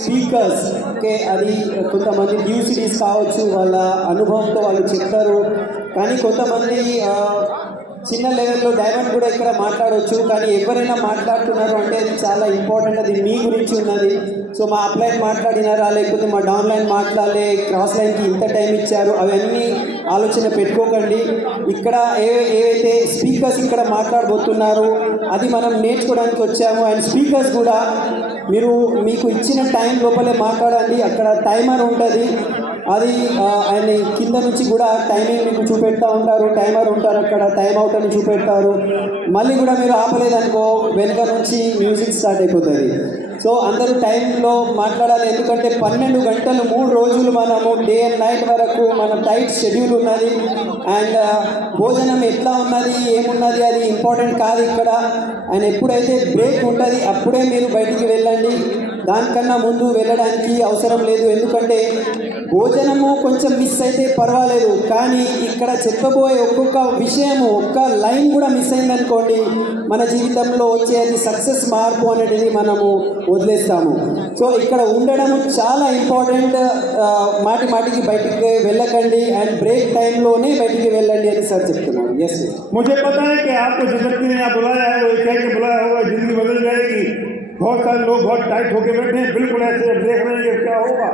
Speakers okay, అది కొంతమంది new cities కావచ్చు, వాళ్ళ అనుభవంతో వాళ్ళు చెప్తారు. కానీ కొంతమంది చిన్న లెవెల్లో డైమండ్ కూడా ఇక్కడ మాట్లాడవచ్చు. కానీ ఎవరైనా మాట్లాడుతున్నారు అంటే అది చాలా ఇంపార్టెంట్, అది మీ గురించి ఉన్నది. సో మా అప్లైన్ మాట్లాడినారా, లేకపోతే మా డౌన్ లైన్ మాట్లాడలే, క్రాస్ లైన్కి ఇంత టైం ఇచ్చారు, అవన్నీ ఆలోచన పెట్టుకోకండి. ఇక్కడ ఏవైతే స్పీకర్స్ ఇక్కడ మాట్లాడబోతున్నారో అది మనం నేర్చుకోవడానికి వచ్చాము. అండ్ స్పీకర్స్ కూడా మీకు ఇచ్చిన టైం లోపలే మాట్లాడండి. అక్కడ టైమర్ ఉంటుంది, అది ఆయన కింద నుంచి కూడా టైమింగ్ మీకు చూపెడతా ఉంటారు, టైమర్ ఉంటారు అక్కడ, టైం అవుట్ అని చూపెడతారు. మళ్ళీ కూడా మీరు ఆపలేదనుకో వెనుక నుంచి మ్యూజిక్ స్టార్ట్ అయిపోతుంది. సో అందరూ టైంలో మాట్లాడాలి, ఎందుకంటే 12 గంటలు 3 రోజులు మనము డే అండ్ నైట్ వరకు మన టైట్ షెడ్యూల్ ఉన్నది. అండ్ భోజనం ఎట్లా ఉన్నది ఏమున్నది అది ఇంపార్టెంట్ కాదు ఇక్కడ. అండ్ ఎప్పుడైతే బ్రేక్ ఉంటుంది అప్పుడే మీరు బయటికి వెళ్ళండి, దానికన్నా ముందు వెళ్ళడానికి అవసరం లేదు. ఎందుకంటే భోజనము కొంచెం మిస్ అయితే పర్వాలేదు, కానీ ఇక్కడ చెప్పబోయే ఒక్కొక్క విషయము, ఒక్క లైన్ కూడా మిస్ అయిందనుకోండి మన జీవితంలో వచ్చేది సక్సెస్ మార్పు అనేది మనము వదిలేస్తాము. సో ఇక్కడ ఉండడం చాలా ఇంపార్టెంట్. మాటికి బయటికి వెళ్ళకండి అండ్ బ్రేక్ టైంలోనే బయటికి వెళ్ళండి అని సార్ చెప్తున్నాను. ఎస్ मुझे पता है कि आपको जिस व्यक्ति ने यहाँ बुलाया है वो कह के बुलाया होगा, जिंदगी बदल जाएगी। बहुत सारे लोग बहुत टाइट होकर बैठे हैं, बिल्कुल ऐसे देख रहे हैं कि क्या होगा,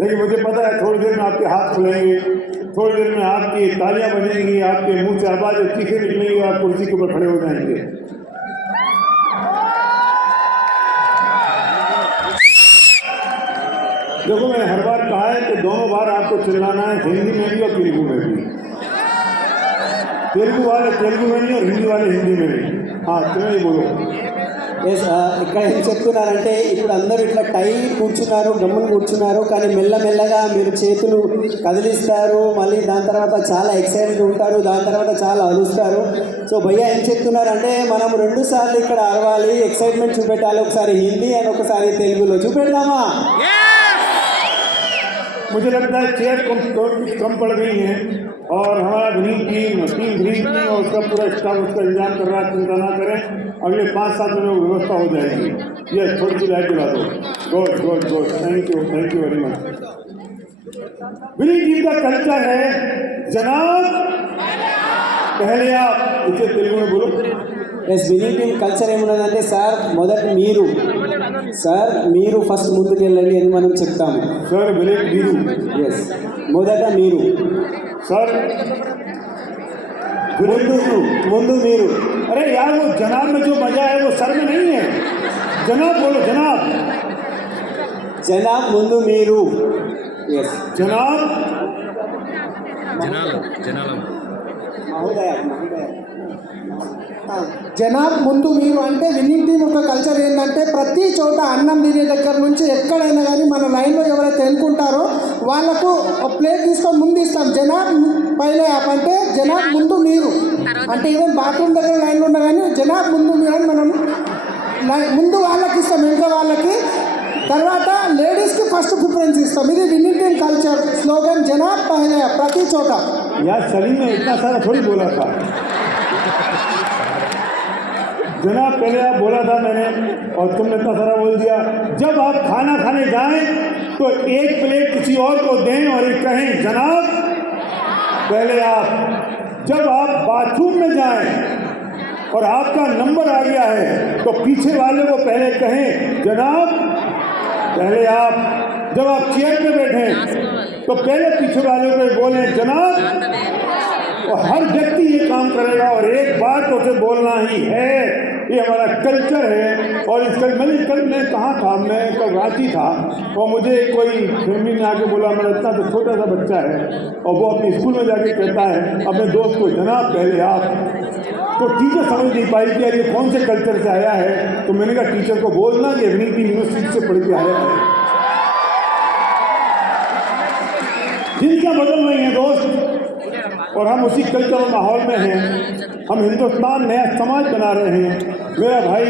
लेकिन मुझे पता है थोड़ी देर में आपके हाथ खुलेंगे, थोड़ी देर में आपकी तालियां बजेंगी, आपके मुंह से आवाज़ चीखें निकलेंगी, आप कुर्सी के ऊपर खड़े हो जाएंगे। देखो मैंने हर बार कहा है कि दोनों बार आपको चिल्लाना है, हिंदी में भी और तेलुगु में भी। तेलुगु वाले तेलुगु में नहीं और हिंदी वाले हिंदी में नहीं। हाँ तुम्हें ही बोलो। ఎస్ ఇక్కడ ఏం చెప్తున్నారంటే ఇప్పుడు అందరూ ఇట్లా టైట్ కూర్చున్నారు, గమ్మున కూర్చున్నారు, కానీ మెల్లమెల్లగా మీరు చేతులు కదిలిస్తారు, మళ్ళీ దాని తర్వాత చాలా ఎక్సైటెడ్ ఉంటారు, దాని తర్వాత చాలా అరుస్తారు. సో భయ్య ఏం చెప్తున్నారంటే మనం 2 సార్లు ఇక్కడ అరవాలి, ఎక్సైట్మెంట్ చూపెట్టాలి, ఒకసారి హిందీ అండ్ ఒకసారి తెలుగులో చూపెడదామా? मुझे लगता है चेयर कम पड़ गई है और हमारा ग्रीन टीम और उसका पूरा स्टाफ उसका इंतजाम कर रहा है। चिंता ना करें, अगले 5-7 दिनों में व्यवस्था हो जाएगी। ये थोड़ी सी लाइट दिला दो। Good thank you very much. Green team का कल्चर है जनाब, पहले आप इसे तेलुगु में बोलो। ఎస్ వినీ టీమ్ కల్చర్ ఏమున్నదంటే సార్ మొదట మీరు ఫస్ట్ ముందుకు వెళ్ళండి అని మనం చెప్తాము. సార్ మీరు ఎస్ మొదట మీరు సార్ ముందు మీరు. अरे यार वो जनाब में जो मजा है वो सर में नहीं है। जनाब बोलो, జనాబ్ ముందు మీరు. ఎస్ जनाब జనాబ్ ముందు మీరు అంటే విన్నింగ్ టీం యొక్క కల్చర్ ఏంటంటే ప్రతి చోట అన్నం తినే దగ్గర నుంచి ఎక్కడైనా కానీ మన లైన్లో ఎవరైతే ఎన్నుకుంటారో వాళ్ళకు ప్లేట్ తీసుకొని ముందు ఇస్తాం. జనాబ్ పైన అంటే జనాబ్ ముందు మీరు అంటే ఈవెన్ బాత్రూమ్ దగ్గర లైన్లో ఉన్నా కానీ జనాబ్ ముందు మీరు అని మనం ముందు వాళ్ళకి ఇస్తాం, ఇంకా వాళ్ళకి, తర్వాత లేడీస్కి ఫస్ట్ ప్రిఫరెన్స్ ఇస్తాం. ఇది winning team culture slogan Janab పైన ప్రతి చోట. यार सलीम ने इतना सारा थोड़ी बोला था। जनाब पहले आप बोला था मैंने और तुमने इतना सारा बोल दिया। जब आप खाना खाने जाएं तो एक प्लेट किसी और को दें और एक कहें जनाब पहले आप। जब आप बाथरूम में जाएं और आपका नंबर आ गया है तो पीछे वाले को पहले कहें जनाब पहले आप। जब आप चेयर पे बैठें तो पहले पीछे वाले को बोलें जनाब। और हर व्यक्ति ये काम करेगा और एक बार तो उसे बोलना ही है, ये हमारा कल्चर है। और इसका कल मैं कहाँ था, मैं कल रांची था और मुझे कोई फैमिली ने आके बोला, मेरा इतना तो छोटा सा बच्चा है और वो अपने स्कूल में जाके कहता है अपने दोस्त को जनाब पहले आप। तो टीचर समझ नहीं पाई कि यार ये कौन से कल्चर से आया है। तो मैंने कहा टीचर को बोलना कि एवनिंग की यूनिवर्सिटी से पढ़ के आया है। जिनका बदल रही है दोस्त और हम उसी कल्चर माहौल में हैं। हम हिंदुस्तान नया समाज बना रहे हैं। मेरा भाई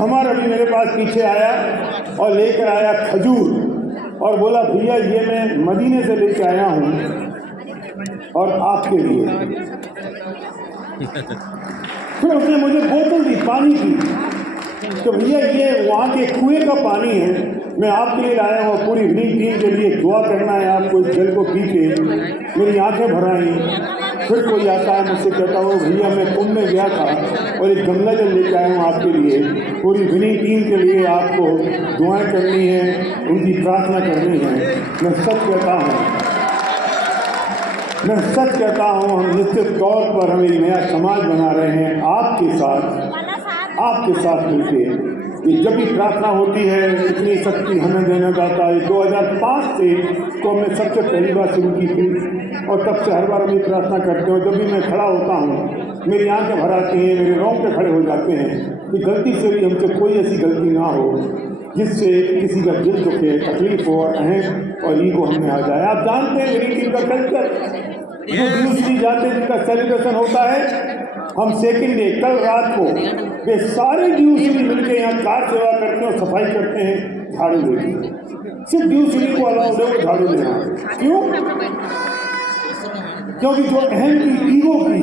हमारा भी मेरे पास पीछे आया और लेकर आया खजूर और बोला भैया ये मैं मदीने से लेकर आया हूँ और आपके लिए। फिर उसने मुझे बोतल दी पानी की, तो भैया ये वहाँ के कुएं का पानी है मैं आपके लिए लाया हूँ, पूरी विनिंग टीम के लिए दुआ करना है आपको। इस जल को पी के मेरी आंखें भर आई। फिर कोई आता है मुझसे कहता हूँ भैया मैं कुंभ में गया था और एक गंगा जल लेके आया हूँ आपके लिए। पूरी विनिंग टीम के लिए आपको दुआएं करनी है, उनकी प्रार्थना करनी है। मैं सच कहता हूँ हम निश्चित तौर पर हम एक नया समाज बना रहे हैं आपके साथ मिलकर। कि जब भी प्रार्थना होती है इतनी शक्ति हमें देना चाहता है। 2005 से तो हमने सबसे पहली बार शुरू की थी और तब से हर बार हम ये प्रार्थना करते हैं। जब भी मैं खड़ा होता हूँ मेरी आंखें भर आती हैं, मेरे रोंगटे खड़े हो जाते हैं कि गलती से भी हमसे कोई ऐसी गलती ना हो जिससे किसी का दिल दुखे, तकलीफ हो, अहम और ईगो हमें आ जाए। आप जानते हैं मेरी टीम का कल्चर जो दूसरी जाते जिनका सेलिब्रेशन होता है, हम सेकंड डे कल रात को वे सारे ड्यूसरी मिलकर यहाँ कार सेवा करते हैं और सफाई करते हैं, झाड़ू देते हैं। सिर्फ ड्यूसरी को अलाउड है वो झाड़ू देना। क्यों? क्योंकि जो अहम की, ईगो की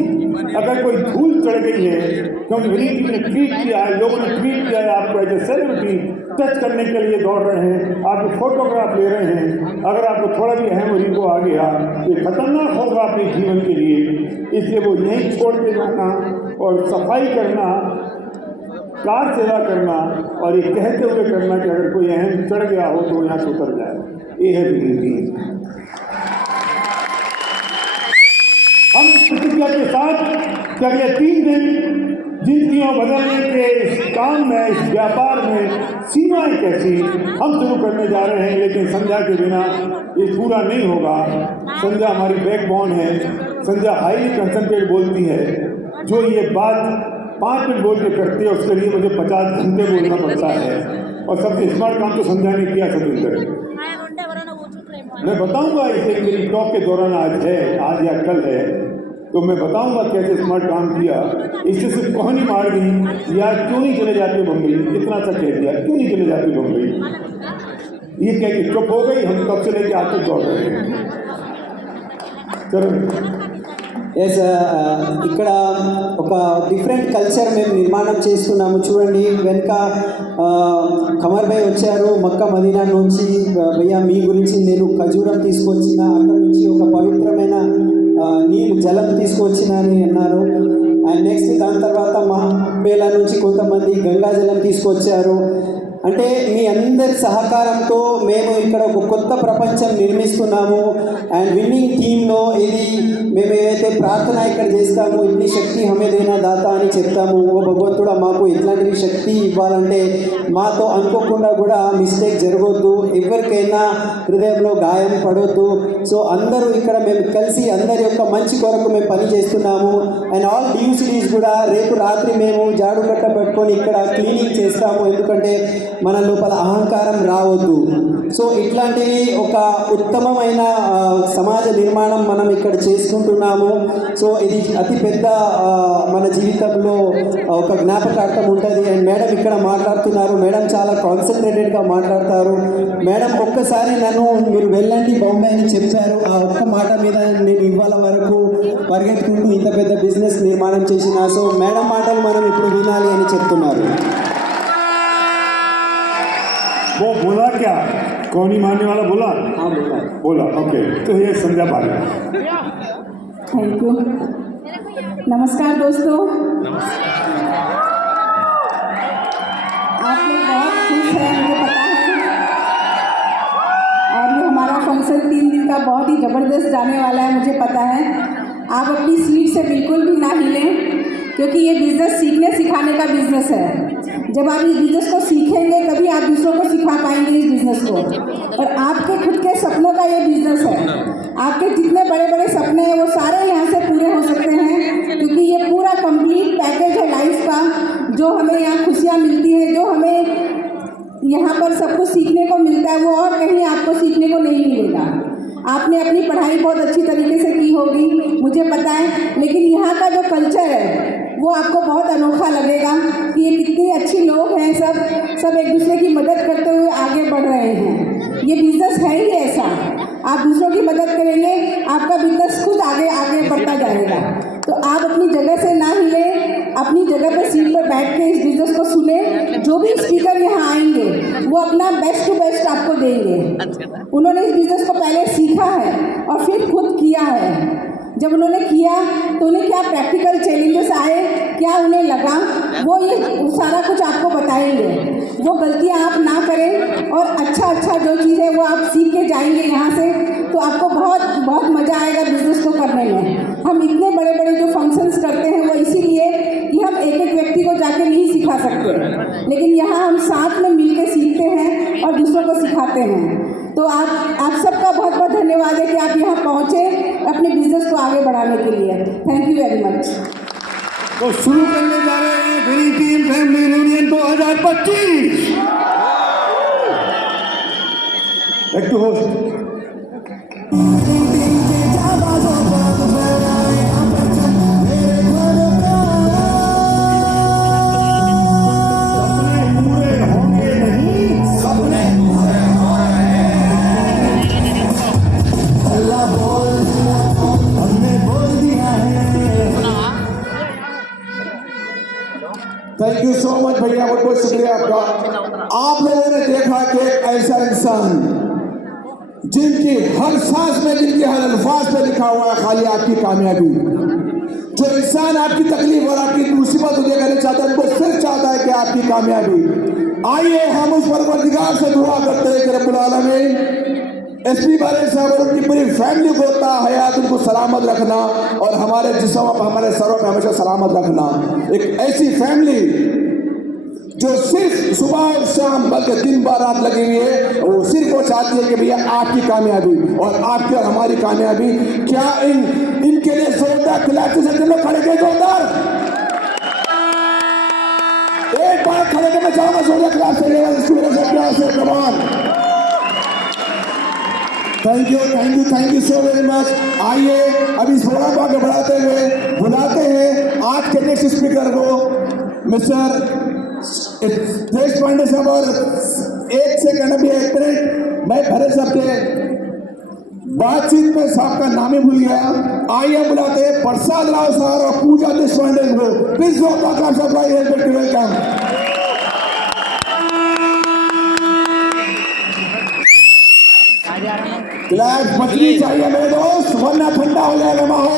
अगर कोई धूल चढ़ गई है, क्योंकि विनीत ने ट्वीट किया है, लोगों ने ट्वीट किया है आपको एज ए सेलिब्रिटी टच करने के लिए दौड़ रहे हैं, आपके फोटोग्राफ ले रहे हैं। अगर आपको थोड़ा भी अहम और ईगो आ गया ये खतरनाक होगा अपने जीवन के लिए। इसलिए वो यहीं छोड़ के जाना और सफाई करना, कार सेवा करना और ये कहते हुए करना कि अगर कोई अहम चढ़ गया हो तो यहाँ से उतर जाए। ये है विनीत। हम इस प्रतिज्ञा के साथ कि अगले 3 दिन जिंदगियों बदलने के इस काम में, इस व्यापार में सीमाएं कैसी हम शुरू करने जा रहे हैं। लेकिन संध्या के बिना ये पूरा नहीं होगा। संध्या हमारी बैकबोन है। संध्या हाईली कंसंट्रेट बोलती है। जो ये बात 5 मिनट बोल के करती है उसके लिए मुझे 50 घंटे बोलना पड़ता है। और सबसे स्मार्ट काम तो संध्या ने किया सतेंद्र। मैं बताऊंगा इसे मेरी टॉक के दौरान आज या कल है तो मैं बताऊंगा कैसे स्मार्ट काम किया। इससे सिर्फ कहानी मार दी यार क्यों नहीं चले जाते मुंबई, इतना सा कह दिया क्यों नहीं चले जाते मुंबई। ये कह के चुप हो गई। हम कब से लेके आते दौड़ रहे हैं। चलो ఎస్ ఇక్కడ ఒక డిఫరెంట్ కల్చర్ మేము నిర్మాణం చేస్తున్నాము. చూడండి వెనుక కమర్ భాయ్ వచ్చారు మక్కా మదీనా నుంచి. భయ్యా మీ గురించి నేను ఖజూరం తీసుకొచ్చిన, అక్కడ నుంచి ఒక పవిత్రమైన నీళ్ళు జలం తీసుకొచ్చిన అని అన్నారు. అండ్ నెక్స్ట్ దాని తర్వాత మహాబేలా నుంచి కొంతమంది గంగా జలం తీసుకొచ్చారు. అంటే మీ అందరి సహకారంతో మేము ఇక్కడ ఒక కొత్త ప్రపంచం నిర్మిస్తున్నాము. అండ్ విన్నింగ్ టీంలో ఇది మేము ఏదైతే ప్రార్థన ఇక్కడ చేస్తామో ఇన్ని శక్తి హమే దేనా దాత అని చెప్తాము. ఓ భగవంతుడా మాకు ఇట్లాంటి శక్తి ఇవ్వాలంటే మాతో అనుకోకుండా కూడా మిస్టేక్ జరగొద్దు, ఎవరికైనా హృదయంలో గాయం పడొద్దు. సో అందరూ ఇక్కడ మేము కలిసి అందరి యొక్క మంచి కొరకు మేము పని చేస్తున్నాము. అండ్ ఆల్ డియూసిటీస్ కూడా రేపు రాత్రి మేము జాడు కట్ట పట్టుకొని ఇక్కడ క్లీనింగ్ చేస్తాము. ఎందుకంటే మన లోపల అహంకారం రావద్దు. సో ఇట్లాంటివి ఒక ఉత్తమమైన సమాజ నిర్మాణం మనం ఇక్కడ చేసుకుంటున్నాము. సో ఇది అతి పెద్ద మన జీవితంలో ఒక జ్ఞాపకార్థం ఉంటుంది. అండ్ మేడం ఇక్కడ మాట్లాడుతున్నారు. మేడం చాలా కాన్సన్ట్రేటెడ్గా మాట్లాడతారు. మేడం ఒక్కసారి నన్ను మీరు వెళ్ళండి బాంబే అని చెప్పారు. ఆ ఒక్క మాట మీద నేను ఇవాళ వరకు పరిగెత్తుకుంటూ ఇంత పెద్ద బిజినెస్ నిర్మాణం చేసిన. సో మేడం మాటలు మనం ఇప్పుడు వినాలి అని చెప్తున్నారు. वो बोला क्या? कौनी मारने वाला बोला? हाँ बोला। ओके तो ये संध्या बाली। Thank you. नमस्कार दोस्तों। आप लोग बहुत खुश हैं मुझे पता है। और ये हमारा फंक्शन 3 दिन का बहुत ही ज़बरदस्त जाने वाला है मुझे पता है। आप अपनी सीट से बिल्कुल भी ना हिलें क्योंकि ये बिज़नेस सीखने सिखाने का बिज़नेस है। जब आप इस बिज़नेस को सीखेंगे तभी आप दूसरों को सिखा पाएंगे इस बिज़नेस को। और आपके खुद के सपनों का ये बिज़नेस है। आपके जितने बड़े बड़े सपने हैं वो सारे यहाँ से पूरे हो सकते हैं क्योंकि ये पूरा कंप्लीट पैकेज है लाइफ का। जो हमें यहाँ खुशियाँ मिलती हैं, जो हमें यहाँ पर सब कुछ सीखने को मिलता है वो और कहीं आपको सीखने को नहीं मिलेगा। आपने अपनी पढ़ाई बहुत अच्छी तरीके से की होगी मुझे पता है, लेकिन यहाँ का जो कल्चर है वो आपको बहुत अनोखा लगेगा कि ये कितने अच्छे लोग हैं। सब एक दूसरे की मदद करते हुए आगे बढ़ रहे हैं। ये बिज़नेस है ही ऐसा। आप दूसरों की मदद करेंगे आपका बिज़नेस खुद आगे बढ़ता जाएगा। तो आप अपनी जगह से ना हिलें, अपनी जगह पे सीट पर बैठ के इस बिज़नेस को सुने। जो भी स्पीकर यहाँ आएंगे वो वो अपना बेस्ट टू बेस्ट आपको देंगे। उन्होंने इस बिज़नेस को पहले सीखा है और फिर खुद किया है। जब उन्होंने किया तो उन्हें क्या प्रैक्टिकल चैलेंजेस आए, क्या उन्हें लगा, वो ये सारा कुछ आपको बताएंगे। वो गलतियां आप ना करें और अच्छा जो चीज़ है वो आप सीख के जाएंगे यहाँ से, तो आपको बहुत बहुत मज़ा आएगा बिज़नेस को करने में। हम इतने बड़े बड़े जो फंक्शंस करते हैं वो इसीलिए कि हम एक एक व्यक्ति को जाके नहीं सिखा सकते, लेकिन यहाँ हम साथ में मिल के सीखते हैं और दूसरों को सिखाते हैं। तो आप सबका बहुत बहुत धन्यवाद है कि आप यहाँ पहुँचे अपने बिजनेस को आगे बढ़ाने के लिए। Thank you very much. तो शुरू करने जा रहे हैं winning team family reunion 2025। Back to host. Thank you so much भैया, बहुत बहुत शुक्रिया आपका। आप लोगों ने देखा कि एक ऐसा इंसान जिनकी हर सांस में, जिनके हर अल्फाज में लिखा हुआ है खाली आपकी कामयाबी। जो इंसान आपकी तकलीफ और आपकी मुसीबत को देखना चाहता है, उनको सिर्फ चाहता है कि आपकी कामयाबी। आइए हम उस परवरदिगार से दुआ करते हैं कि रब्बुल आलमीन एसपी बारे साहब और उनकी पूरी फैमिली को ता हयात उनको सलामत रखना और हमारे जिस्म हमारे सरों पे हमेशा सलामत रखना। एक ऐसी फैमिली जो सिर्फ सुबह और शाम बल्कि दिन भर रात लगी हुई है, वो सिर्फ वो चाहती है कि भैया आपकी कामयाबी और आपकी और हमारी कामयाबी। क्या इनके लिए जोरदार खिलाड़ी से लोग खड़े थे? जोरदार एक बार खड़े करना चाहूंगा जोरदार क्लास से कमान। Thank you so very much. आइए अभी इस प्रोग्राम को आगे बढ़ाते हुए बुलाते हैं आज के नेक्स्ट स्पीकर को मिस्टर देश पांडे साहब। और एक सेकंड, अभी एक मिनट, मैं भरत साहब के बातचीत में साहब का नाम ही भूल गया। आइए बुलाते हैं प्रसाद राव साहब और पूजा देश पांडे को। Please welcome. ग्लास मछली चाहिए मेरे दोस्त, वरना ठंडा हो जाएगा माहौल।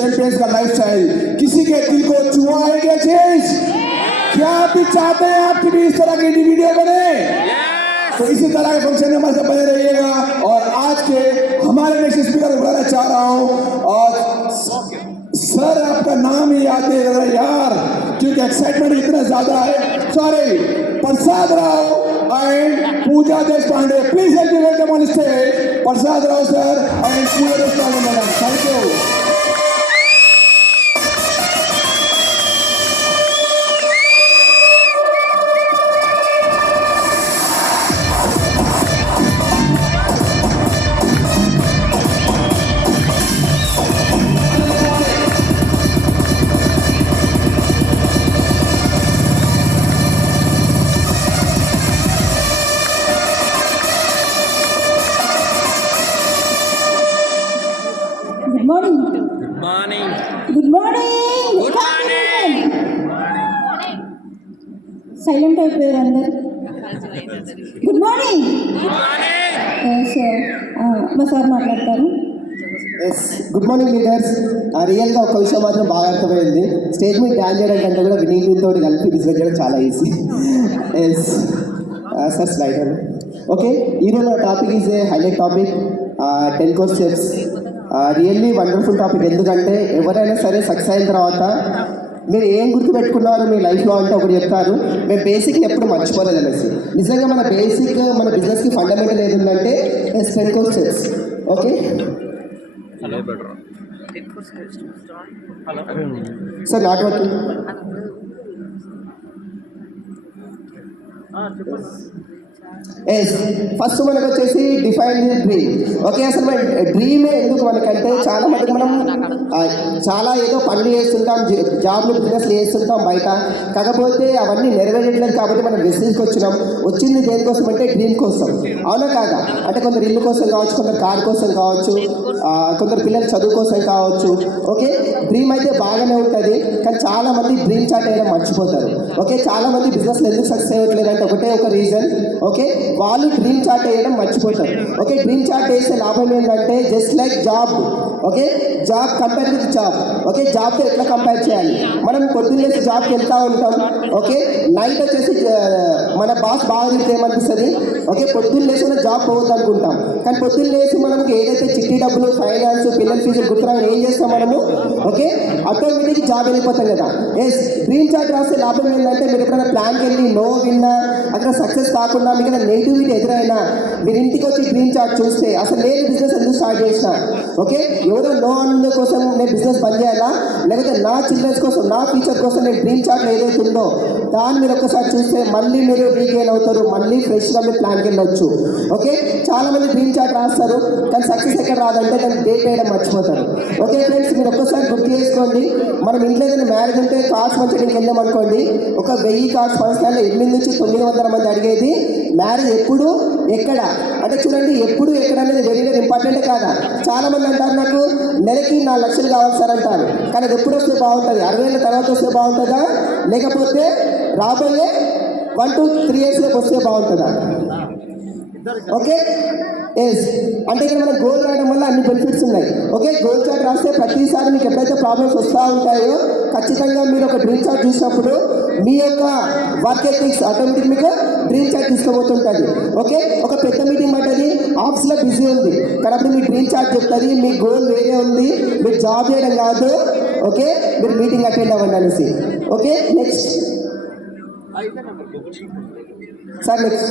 चैंपियंस का लाइफस्टाइल किसी के दिल को छुआ है क्या चीज? क्या आप भी चाहते हैं आपकी भी इस तरह की वीडियो बने? तो इसी तरह के फंक्शन में हमारे साथ बने रहिएगा। और आज के हमारे नेक्स्ट स्पीकर को बुलाना चाह रहा हूँ, और सर आपका नाम ही याद नहीं रह रहा यार, क्योंकि एक्साइटमेंट इतना ज्यादा है। Sorry, Prasad Rao and Pooja Deshpande, please help me welcome on stage Prasad Rao sir and Pooja Deshpande madam. Thank you. Good morning. Morning. Good morning. Good morning. Silent అయిపోయారు అందరు. Good morning. Good morning. మా సార్ మాట్లాడతారు. Yes good morning leaders. రియల్గా ఒక విషయం మాత్రం బాగా అర్థమైంది, స్టేజ్ మీద డ్యాన్స్ చేయడం కంటే కూడా వినింగ్ టీమ్ తోటి కలిపి బిజినెస్ చేయడం చాలా ఈజీ. ఎస్ సార్ స్లైడ్ అండి. ఓకే, ఈరోజు నా topic is a highlight topic, 10 course steps. Really wonderful topic. ఎందుకంటే ఎవరైనా సరే సక్సెస్ అయిన తర్వాత మీరు ఏం గుర్తుపెట్టుకున్నారు మీ లైఫ్లో అంటే ఒకటి చెప్తారు, మేము బేసిక్ ఎప్పుడు మర్చిపోలేదు అనేసి. నిజంగా మన బేసిక్ మన బిజినెస్కి ఫండమెంటల్ ఏదంటే 10 course steps. Okay sir, not working. First మనకు వచ్చేసి డిఫైన్ ది డ్రీమ్. ఓకే, అసలు మన డ్రీమే ఎందుకు మనకంటే చాలా మందికి మనం చాలా ఏదో పనులు చేస్తుంటాం, జాబ్లు బిజినెస్లు చేస్తుంటాం బయట, కాకపోతే అవన్నీ నెరవేరట్లేదు. కాబట్టి మనం బిజినెస్కి వచ్చింది దేనికోసం అంటే డ్రీమ్ కోసం. అవునా కాదా? అంటే కొందరు ఇల్లు కోసం కావచ్చు, కొందరు కార్ కోసం కావచ్చు, కొందరు పిల్లల చదువు కోసం కావచ్చు. ఓకే, డ్రీమ్ అయితే బాగానే ఉంటుంది, కానీ చాలా మంది డ్రీమ్ చాట్ వేయడం మర్చిపోతారు. ఓకే, చాలా మంది బిజినెస్లో ఎందుకు సక్సెస్ అవ్వట్లేదు అంటే ఒకటే ఒక రీజన్, ఓకే, వాళ్ళు డ్రీమ్ చార్ట్ వేయడం మర్చిపోతారు. ఓకే, డ్రీమ్ చార్ట్ వేసే లాభం ఏంటంటే just like job. Okay, job compare with job. Okay, జాబ్తో ఎట్లా కంపేర్ చేయాలి? మనం పొద్దున్న లేసి జాబ్కి వెళ్తూ ఉంటాం. ఓకే, నైట్ వచ్చేసి మన బాస్ బాగా తిరిగితే ఏమనిపిస్తుంది? ఓకే, పొద్దున్న లేసి మనం జాబ్ పోవద్దు అనుకుంటాం, కానీ పొద్దున్న లేసి మనకి ఏదైతే చిట్టి డబ్బులు, ఫైనాన్స్, పిల్లల ఫీజులు గుర్తురాని ఏం చేస్తాం మనము? ఓకే, ఆటోమేటిక్ జాబ్ వెళ్ళిపోతాం కదా. ఎస్, డ్రీమ్ చార్ట్ రాస్తే లాభం ఏంటంటే మీరు ఎప్పుడైనా ప్లాన్కి వెళ్ళి నో విన్నా, అక్కడ సక్సెస్ కాకుండా మీకు నెగిటివిటీ ఎదురైనా మీరు ఇంటికి వచ్చి డ్రీమ్ చార్ట్ చూస్తే అసలు నేను బిజినెస్ ఎందుకు స్టార్ట్ చేసిన? ఓకే, ఎవరో నో అన్న కోసం నేను బిజినెస్ బంద్ చేయాలా, లేకపోతే నా చిల్డ్రన్స్ కోసం, నా ఫ్యూచర్ కోసం నేను డ్రీమ్ చార్ట్లో ఏదైతే ఉందో దాన్ని మీరు ఒక్కసారి చూస్తే మళ్ళీ మీరు రీగెయిన్ అవుతారు, మళ్ళీ ఫ్రెష్గా మీరు ప్లాన్కి వెళ్ళొచ్చు. ఓకే, చాలామంది డ్రీమ్ చార్ట్ రాస్తారు, కానీ సక్సెస్ ఎక్కడ రాదంటే దాన్ని డేట్ వేయడం మర్చిపోతారు. ఓకే ఫ్రెండ్స్, మీరు ఒక్కసారి గుర్తు చేసుకోండి, మనం ఇంట్లో ఏదైనా మ్యారేజ్ ఉంటే కార్డ్స్ ఫంక్షన్కి వెళ్ళాం అనుకోండి, ఒక 1000 కార్డ్స్ ఫంక్షన్లో 800 నుంచి 900 మంది అడిగేది మ్యారేజ్ ఎప్పుడు ఎక్కడ అంటే చూడండి, ఎప్పుడు ఎక్కడ అనేది వెరీ వెరీ ఇంపార్టెంట్ కాదా? చాలా మంది అంటారు నాకు నెలకి 4 లక్షలు కావాలి సార్ అంటారు, కానీ అది ఎప్పుడు వస్తే బాగుంటుంది? 60 ఏళ్ళ తర్వాత వస్తే బాగుంటుందా, లేకపోతే రాబోయే 1 to 3 years వస్తే బాగుంటుందా? ఓకే, ఎస్, అంటే ఇక్కడ మన గోల్ రాయడం వల్ల అన్ని బెనిఫిట్స్ ఉన్నాయి. ఓకే, గోల్ చార్ట్ రాస్తే ప్రతిసారి మీకు ఎప్పుడైతే ప్రాబ్లమ్స్ వస్తూ ఉంటాయో ఖచ్చితంగా మీరు ఒక డ్రీమ్ చార్ట్ చూసినప్పుడు మీ యొక్క వర్క్ ఎథిక్స్ ఆటోమేటిక్ మీకు డ్రీమ్ చార్ట్ తీసుకోబోతుంటుంది. ఓకే, ఒక పెద్ద మీటింగ్ పట్టది, ఆఫీస్లో బిజీ ఉంది, కానీ అప్పుడు మీ డ్రీమ్ చార్ట్ చెప్తుంది మీ గోల్ వేరే ఉంది, మీరు జాబ్ చేయడం కాదు. ఓకే, మీరు మీటింగ్ అటెండ్ అవ్వండి అనేసి. Okay, next sir, next.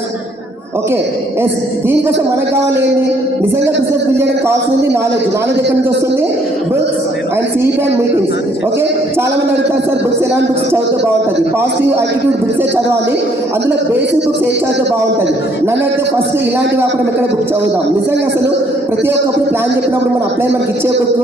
Okay, yes, దీనికోసం మనకు కావాలి ఏంటి? నిజంగా బిజినెస్ బిల్డ్ చేయడానికి కావాల్సింది నాలెడ్జ్. నాలెడ్జ్ ఎక్కడి నుంచి వస్తుంది? Books and seat and meetings. Okay, చాలా మంది అడుగుతారు సార్ బుక్స్ ఎలాంటి బుక్స్ చదివితే బాగుంటుంది? పాజిటివ్ యాటిట్యూడ్ బుక్సే చదవాలి, అందులో బేసిక్ బుక్స్ ఏం చదివితే బాగుంటుంది? నన్ను అడిగితే ఫస్ట్ ఇలాంటి వ్యాపారం ఎక్కడ బుక్ చదువుదాం. నిజంగా అసలు ప్రతి ఒక్కప్పుడు ప్లాన్ చెప్పినప్పుడు మన అప్లై మనకి ఇచ్చే బుక్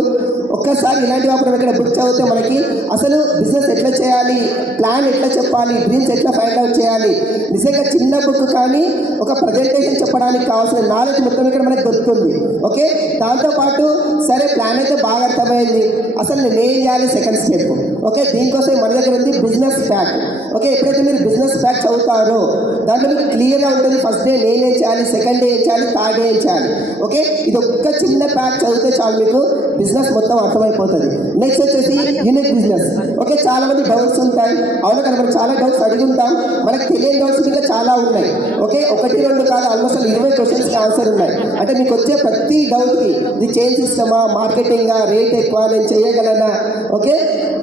ఒక్కసారి ఇలాంటి వ్యాపారం ఎక్కడ బుక్ చదివితే మనకి అసలు బిజినెస్ ఎట్లా చేయాలి, ప్లాన్ ఎట్లా చెప్పాలి, డ్రీమ్స్ ఎట్లా ఫైండ్ అవుట్ చేయాలి, నిజంగా చిన్న బుక్ కానీ ఒక ప్రజెంటేషన్ చెప్పడానికి కావాల్సిన నాలెడ్జ్ మొత్తం ఇక్కడ మనకి దొరుకుతుంది. ఓకే, దాంతోపాటు సరే ప్లాన్ అయితే బాగా అర్థమైంది, అసలు నేను ఏం చేయాలి సెకండ్ స్టెప్. ఓకే, దీనికోసం మన దగ్గర ఉంది బిజినెస్ ప్యాక్. ఓకే, ఎప్పుడైతే మీరు బిజినెస్ ప్యాక్ చదువుతారో దాంట్లో మీకు క్లియర్గా ఉంటుంది ఫస్ట్ డే నేనేం చేయాలి, సెకండ్ డే ఏం చేయాలి, థర్డ్ డే ఏం చేయాలి. ఓకే, ఇది ఒక్క చిన్న ప్యాక్ చదివితే చాలు మీకు బిజినెస్ మొత్తం అర్థమైపోతుంది. నెక్స్ట్ వచ్చేసి యూనిక్ బిజినెస్. ఓకే, చాలా మంది డౌట్స్ ఉంటాయి, అవును కదా, మనం చాలా డౌట్స్ అడిగి ఉంటాం, మనకు తెలియని డౌట్స్ ఇంకా చాలా ఉన్నాయి. ఓకే, 1-2 కాదు, ఆల్మోస్ట్ 20 క్వశ్చన్స్కి ఆన్సర్ ఉన్నాయి. అంటే మీకు వచ్చే ప్రతి డౌట్కి ఇది చేంజ్ సిస్టమా, మార్కెటింగా, రేట్ ఎక్కువ, నేను చేయగలనా, ఓకే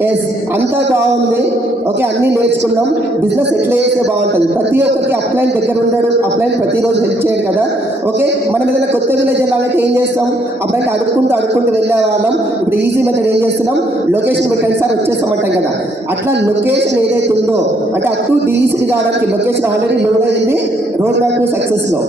ఎస్ అంతా బాగుంది. ఓకే, అన్నీ నేర్చుకున్నాం. బిజినెస్ ఎట్లా చేస్తే బాగుంటుంది, ప్రతి ఒక్కరికి అప్లైన్ దగ్గర ఉన్నాడు, అప్లైన్ ప్రతిరోజు హెల్ప్ చేయడు కదా. ఓకే, మనం ఏదైనా కొత్త విలేజ్ వెళ్ళాలంటే ఏం చేస్తాం, అప్లైన్ అడుక్కుంటూ వెళ్ళే వాళ్ళం. ఇప్పుడు ఈజీ మెథడ్ ఏం చేస్తున్నాం, లొకేషన్ పెట్టండి సార్ వచ్చేస్తామంటాం కదా. అట్లా లొకేషన్ ఏదైతే ఉందో అంటే అప్ టు డీసీ కావడానికి లొకేషన్ ఆల్రెడీ లోడ్ అయింది రోడ్ మ్యాప్ టు సక్సెస్లో.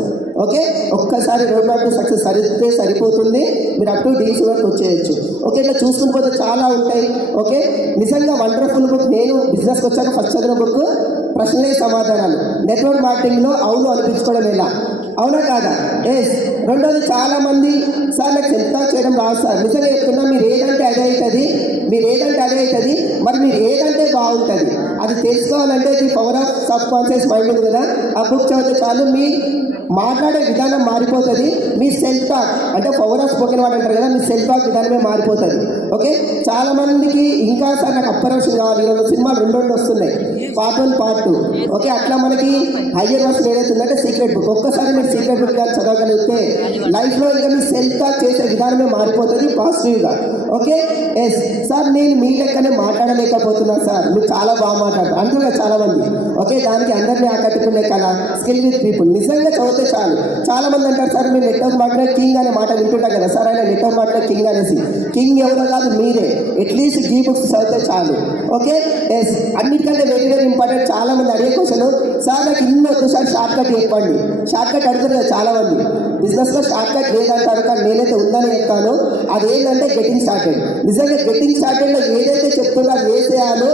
ఓకే, ఒక్కసారి రోడ్ మ్యాప్ టు సక్సెస్ సరిస్తే సరిపోతుంది, మీరు అప్ టు డీసీ వరకు వచ్చేయచ్చు. ఓకే, ఇట్లా చూసుకుని పోతే చాలా ఉంటాయి. ఓకే, నిజంగా వండర్ఫుల్ బుక్. నేను బిజినెస్కి వచ్చాక ఫస్ట్ చదివిన బుక్ ప్రశ్నలే సమాధానాలు. నెట్వర్క్ మార్కెటింగ్లో అవును అనిపించుకోవడం ఎలా, అవునా కాదా? ఎస్. రెండోది, చాలామంది సార్ నాకు ఎంత చేయడం రాదు సార్. నిజంగా చెప్తున్నా, మీరు ఏదంటే అదే అవుతుంది, మరి మీరు ఏదంటే బాగుంటుంది అది తెలుసుకోవాలంటే the power of sub conscious mind ఉంది కదా, ఆ బుక్ చదివితే చాలు మీ మాట్లాడే విధానం మారిపోతుంది. మీ సెల్ఫ్ టాక్ అంటే పవర్ ఆఫ్ స్పోకెన్ వర్డ్ అంటారు కదా, మీ సెల్ఫ్ టాక్ విధానమే మారిపోతుంది. ఓకే, చాలా మందికి ఇంకా సార్ నాకు అప్పర్ వర్షన్ కావాలి, 2 సినిమాలు 2 వస్తున్నాయి, పార్ట్ 1 పార్ట్ 2. ఓకే, అట్లా మనకి హయ్యర్ వర్షన్ ఏదైతే ఉందంటే సీక్రెట్ బుక్. ఒక్కసారి మీరు సీక్రెట్ బుక్ కానీ చదవగలిగితే లైఫ్లో ఇంకా మీ సెల్ఫ్ టాక్ చేసే విధానమే మారిపోతుంది పాజిటివ్గా. ఓకే, ఎస్ సార్ నేను మీ లెక్కనే మాట్లాడలేకపోతున్నా సార్, మీరు చాలా బాగా మాట్లాడతారు అంటున్నారు చాలామంది. ఓకే, దానికి అందరినీ ఆకట్టుకునే కళ స్కిల్ విత్ పీపుల్. నిజంగా చదివితే చాలు. చాలా మంది అంటారు సార్ మీరు నెట్వర్క్ మాట్లాడే కింగ్ అనే మాట వింటుంటాం కదా సార్, ఆయన నెట్వర్క్ మాట్లాడే కింగ్ అనేసి. కింగ్ ఎవరో కాదు మీరే. అట్లీస్ట్ ఈ బుక్స్ చదివితే చాలు. Okay, yes. అన్నిటికంటే వెరీ వెరీ ఇంపార్టెంట్, చాలా మంది అడిగే క్వశ్చన్ సార్ నాకు ఇన్ని వద్దు సార్ షార్ట్ కట్ చెప్పండి. షార్ట్ కట్ అడుగుతారు కదా చాలా మంది, బిజినెస్లో షార్ట్ కట్ లేదంటారు, కానీ నేనైతే ఉందని చెప్తాను. అదేంటంటే గెటింగ్ స్టార్టెడ్. నిజంగా గెటింగ్ స్టార్టెడ్లో ఏదైతే చెప్తుందో అది వేసేయాలో.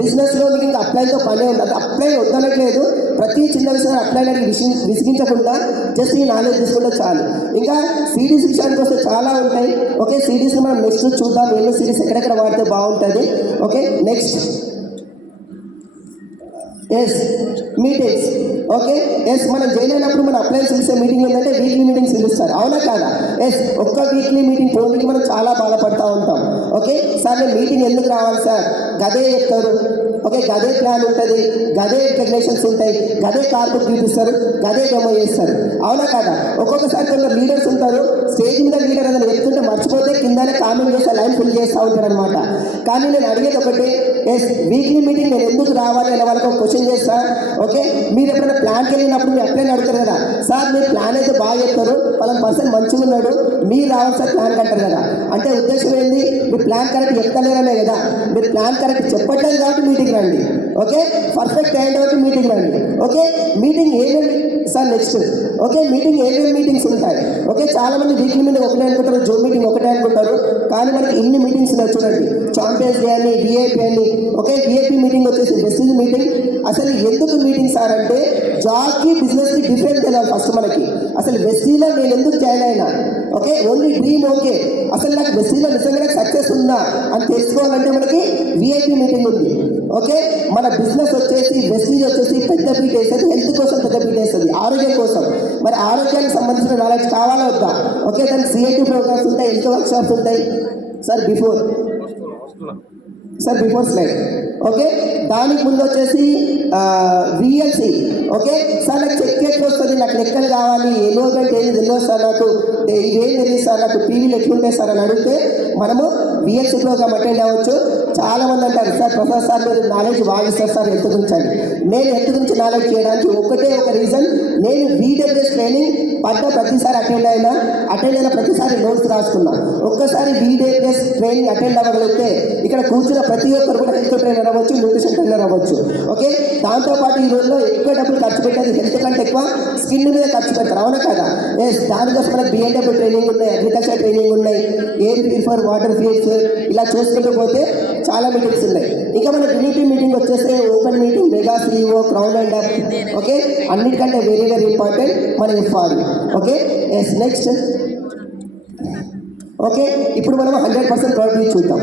బిజినెస్లో మీకు ఇంకా అప్లైన్తో పనే ఉంది, అది అప్లైన్ వద్దనట్లేదు, ప్రతి చిన్న విషయం అప్లైన్ అని విసిగించకుండా జస్ట్ ఈ నాలెడ్జ్ తీసుకుంటే చాలు. ఇంకా సిడీస్ విషయానికి వస్తే చాలా ఉంటాయి. ఓకే, సిడీస్ని మనం నెక్స్ట్ చూద్దాం, ఎన్నో సిడీస్ ఎక్కడెక్కడ వాడితే బాగుంటుంది. Okay, next yes meetings. Okay, yes మనం జాయిన్ అయినప్పుడు మన అప్లైన్స్ పిలిచే మీటింగ్ ఏంటంటే వీక్లీ మీటింగ్స్ పిలుస్తారు, అవునా కాదా? ఎస్, ఒక్క వీక్లీ మీటింగ్ పోటీకి మనం చాలా బాధపడుతూ ఉంటాం. ఓకే సార్ నేను మీటింగ్ ఎందుకు రావాలి సార్, గదే చెప్తారు. ఓకే, గదే ప్లాన్ ఉంటుంది, గదే రికగ్నేషన్స్ ఉంటాయి, గదే కార్బుక్ చూపిస్తారు, గదే డెమో చేస్తారు, అవునా కాదా? ఒక్కొక్కసారి కొందరు లీడర్స్ ఉంటారు, స్టేజ్ మీద లీడర్ అని చెప్తుంటే మర్చిపోతే కిందనే కామెంట్ చేస్తే లైన్ ఫిల్ చేస్తూ ఉంటారు అనమాట. కానీ నేను అడిగేది ఒకటే, ఎస్ వీక్లీ మీటింగ్ నేను ఎందుకు రావాలి అనే వాళ్ళకి ఒక క్వశ్చన్ చేస్తా. ఓకే, మీరు ఎప్పుడైనా ప్లాన్కి వెళ్ళినప్పుడు మీరు అప్లైన్ అడుగుతారు కదా, సార్ మీరు ప్లాన్ అయితే బాగా చెప్తారు, పలానా పర్సన్ మంచిగా ఉన్నాడు, మీరు రావాలి సార్ ప్లాన్ అంటారు కదా. అంటే ఉద్దేశం ఏంది, మీరు ప్లాన్ కరెక్ట్ చెప్తలేరనే కదా. మీరు ప్లాన్ కరెక్ట్ చెప్పట్లేదు కాబట్టి మీటింగ్ రండి. ఓకే, పర్ఫెక్ట్ అయ్యేంత వరకు మీటింగ్ రండి. ఓకే, మీటింగ్ ఏమేమి సార్ నెక్స్ట్. ఓకే, మీటింగ్ ఏమేమి మీటింగ్స్ ఉంటాయి. ఓకే, చాలా మంది వీక్లీ మీటింగ్ ఒకటే అనుకుంటారు, జూమ్ మీటింగ్ ఒకటే అనుకుంటారు, కానీ మనకి ఇన్ని మీటింగ్స్ ఉన్నాయి చూడండి. ఛాంపియన్స్ డే అని, విఐపి అని. ఓకే, విఐపి మీటింగ్ వచ్చేసి బెస్ట్ మీటింగ్. అసలు ఎందుకు మీటింగ్ సార్ అంటే జాబ్కి బిజినెస్కి డిఫరెంట్ తెలియాలి ఫస్ట్ మనకి. అసలు వెస్టీలో నేను ఎందుకు జాయిన్ అయినా, ఓకే ఓన్లీ డ్రీమ్, ఓకే అసలు నాకు వెస్టీలో నిజంగా సక్సెస్ ఉందా అని తెలుసుకోవాలంటే మనకి విఐపి మీటింగ్ ఉంది. ఓకే, మన బిజినెస్ వచ్చేసి వెస్టీజ్ వచ్చేసి పెద్ద పీట వేస్తుంది, హెల్త్ కోసం పెద్ద పీట వేస్తుంది, ఆరోగ్యం కోసం. మరి ఆరోగ్యానికి సంబంధించిన నాలెడ్జ్ కావాలా వద్దా? ఓకే, దానికి సిఐటి ప్రోగ్రామ్స్ ఉంటాయి, హెల్త్ వర్క్ షాప్స్ ఉంటాయి. Sir before slide. ఓకే, దానికి ముందు వచ్చేసి విఎల్సి. ఓకే సార్ నాకు చెక్ ఎట్లా వస్తుంది, నాకు లెక్కలు కావాలి, ఎన్రోల్మెంట్ ఏది తెలియదు సార్, నాకు ఇదేం తెలియదు సార్, నాకు టీవీలు ఎట్లుంటాయి సార్ అని అడిగితే మనము విఎల్సి ప్రోగ్రామ్ అటెండ్ అవ్వచ్చు. చాలామంది అంటారు సార్ ప్రొఫెసర్ సార్ మీరు నాలెడ్జ్ బాగా ఇస్తారు సార్ హెల్త్ గురించి అని. నేను హెల్త్ గురించి నాలెడ్జ్ చేయడానికి ఒకటే ఒక రీజన్, నేను VWS ట్రైనింగ్ పడ్డ ప్రతిసారి అటెండ్ అయిన ప్రతిసారి నోట్స్ రాసుకున్నా. ఒక్కసారి VWS ట్రైనింగ్ అటెండ్ అవ్వగలిగితే ఇక్కడ కూర్చున్న ప్రతి ఒక్కరు కూడా హెల్త్ ట్రైనర్ అవ్వచ్చు, న్యూట్రిషన్ ట్రైనర్ అవ్వచ్చు. ఓకే, దాంతోపాటు ఈ రోజులో ఎక్కువ డబ్బులు ఖర్చు పెట్టేది హెల్త్ కంటే ఎక్కువ స్కిన్ మీద ఖర్చు పెడతారు, అవునా కదా? ఎస్, దానికోసం మనకు BNW ట్రైనింగ్ ఉన్నాయి, అగ్రికల్చర్ ట్రైనింగ్ ఉన్నాయి, ఎయిర్ ప్యూరిఫైర్, వాటర్ ప్యూరిఫైర్, ఇలా చూసుకుంటూ పోతే చాలా మీటింగ్స్ ఉన్నాయి. ఇంకా మన యూనిటీ మీటింగ్ వచ్చేస్తే open meeting, mega CEO, crown and up. Okay, అన్నిటికంటే వెరీ వెరీ ఇంపార్టెంట్ మన FRE. Okay, yes next. Okay, ఇప్పుడు మనం 100% ప్రొడక్ట్ చూద్దాం.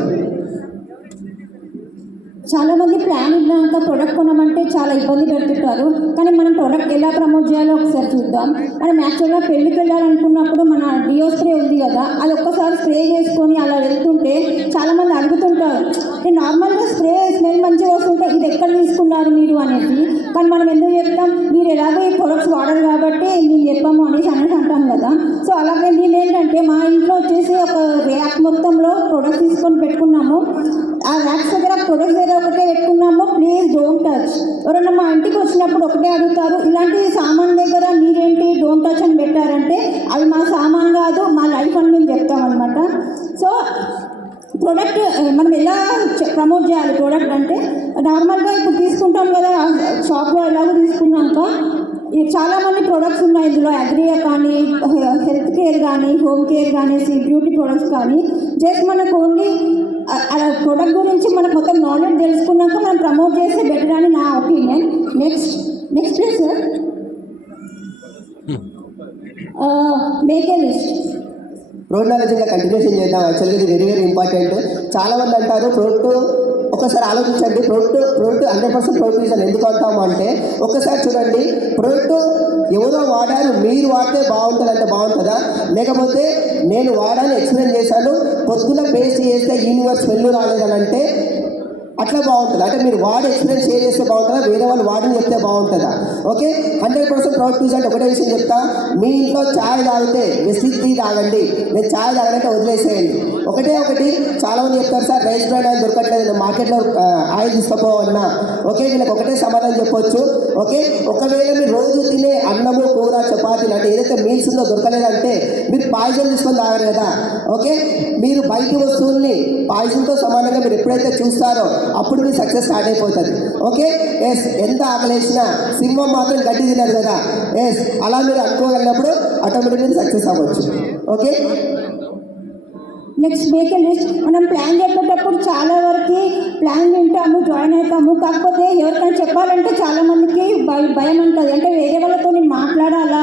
చాలామంది ప్లాన్ ఇన్నాక ప్రొడక్ట్ కొనమంటే చాలా ఇబ్బంది పెడుతుంటారు. కానీ మనం ప్రొడక్ట్ ఎలా ప్రమోట్ చేయాలో ఒకసారి చూద్దాం. మనం యాక్చువల్గా పెళ్ళికి వెళ్ళాలనుకున్నప్పుడు మన డియో స్ప్రే ఉంది కదా, అది ఒక్కసారి స్ప్రే చేసుకొని అలా వెళ్తుంటే చాలామంది అడుగుతుంటారు, నార్మల్గా స్ప్రే స్మెల్ మంచిగా వస్తుంటే ఇది ఎక్కడ తీసుకున్నారు మీరు అనేసి. కానీ మనం ఎందుకు చెప్తాం, మీరు ఎలాగో ఈ ప్రొడక్ట్స్ వాడరు కాబట్టి మేము చెప్పాము అనేసి అంటాం కదా. సో అలాగే మేము ఏంటంటే మా ఇంట్లో వచ్చేసి ఒక ర్యాక్ మొత్తంలో ప్రొడక్ట్స్ తీసుకొని పెట్టుకున్నాము. ఆ ర్యాక్స్ దగ్గర ప్రొడక్ట్స్ దగ్గర ఒకటే పెట్టుకున్నాము, ప్లీజ్ డోంట్ టచ్. ఎవరైనా మా ఇంటికి వచ్చినప్పుడు ఒకటే అడుగుతారు, ఇలాంటి సామాన్ దగ్గర మీరేంటి డోంట్ టచ్ అని పెట్టారంటే అవి మా సామాన్ కాదు, మా లైఫ్ అని మేము చెప్తామన్నమాట. సో ప్రోడక్ట్ మనం ఎలా ప్రమోట్ చేయాలి ప్రోడక్ట్ అంటే, నార్మల్గా ఇప్పుడు తీసుకుంటాం కదా షాప్లో ఎలాగో తీసుకున్నాక చాలామంది ప్రొడక్ట్స్ ఉన్నాయి ఇందులో, అగ్రియా కానీ హెల్త్ కేర్ కానీ హోమ్ కేర్ కానీ బ్యూటీ ప్రొడక్ట్స్ కానీ. జస్ట్ మనకు ఓన్లీ ప్రొడక్ట్ గురించి మనకు మొత్తం నాలెడ్జ్ తెలుసుకున్నాక మనం ప్రమోట్ చేస్తే బెటర్ అని నా opinion. Next sir make a list. Product knowledge ఇంకా కంటిన్యూషన్ చేద్దాం. యాక్చువల్గా ఇది వెరీ వెరీ ఇంపార్టెంట్. చాలామంది అంటారు ప్రోడక్ట్, ఒకసారి ఆలోచించండి, ప్రోడక్ట్ 100% ప్రోడక్ట్ రీజన్ ఎందుకు అంటాము అంటే, ఒక్కసారి చూడండి ప్రోడక్ట్ ఎవరో వాడారు మీరు వాడితే బాగుంటుంది అంటే బాగుంటుందా, లేకపోతే నేను వాడాను ఎక్స్ప్లెయిన్ చేశాను పొద్దున పేస్ట్ చేస్తే యూనివర్స్ స్మెల్ రాలేదని అంటే అట్లా బాగుంటుంది. అంటే మీరు వాడి ఎక్స్పీరియన్స్ షేర్ చేస్తే బాగుంటుందా, వేరే వాళ్ళు వాడిని చెప్తే బాగుంటుందా? ఓకే, 100% ప్రొడక్ట్ యూజ్ అంటే ఒకటే విషయం చెప్తా, మీ ఇంట్లో ఛాయ్ తాగితే వెస్టిజ్ టీ తాగండి, నేను ఛాయ్ తాగనంటే వదిలేసేయండి. ఒకటి చాలామంది చెప్తారు సార్ రైస్ బ్రాండ్ ఆయిల్ దొరకట్లేదు, నేను మార్కెట్లో ఆయిల్ తీసుకోపోవన్నా. ఓకే, వీళ్ళకి ఒకటే సమాధానం చెప్పొచ్చు. ఓకే, ఒకవేళ మీరు రోజు తినే అన్నము కూర చపాతీలు అంటే ఏదైతే మీల్స్ ఉందో దొరకలేదంటే మీరు పాయిజన్ తీసుకొని తాగరు కదా. ఓకే, మీరు బయట వస్తువుల్ని పాయిజన్తో సమానంగా మీరు ఎప్పుడైతే చూస్తారో అప్పుడు మీ సక్సెస్ స్టార్ట్ అయిపోతుంది. ఓకే, ఎస్, ఎంత ఆకలేసినా సింహం మాత్రం గడ్డి తినదు కదా. ఎస్, అలా మీరు అనుకోగలిగినప్పుడు ఆటోమేటిక్గా సక్సెస్ అవ్వచ్చు. Okay, next make a list. మనం ప్లాన్ చెప్పేటప్పుడు చాలా వరకు ప్లాన్ వింటాము, జాయిన్ అవుతాము. కాకపోతే ఎవరికైనా చెప్పాలంటే చాలామందికి భయం ఉంటుంది. అంటే వేరే వాళ్ళతో నేను మాట్లాడాలా,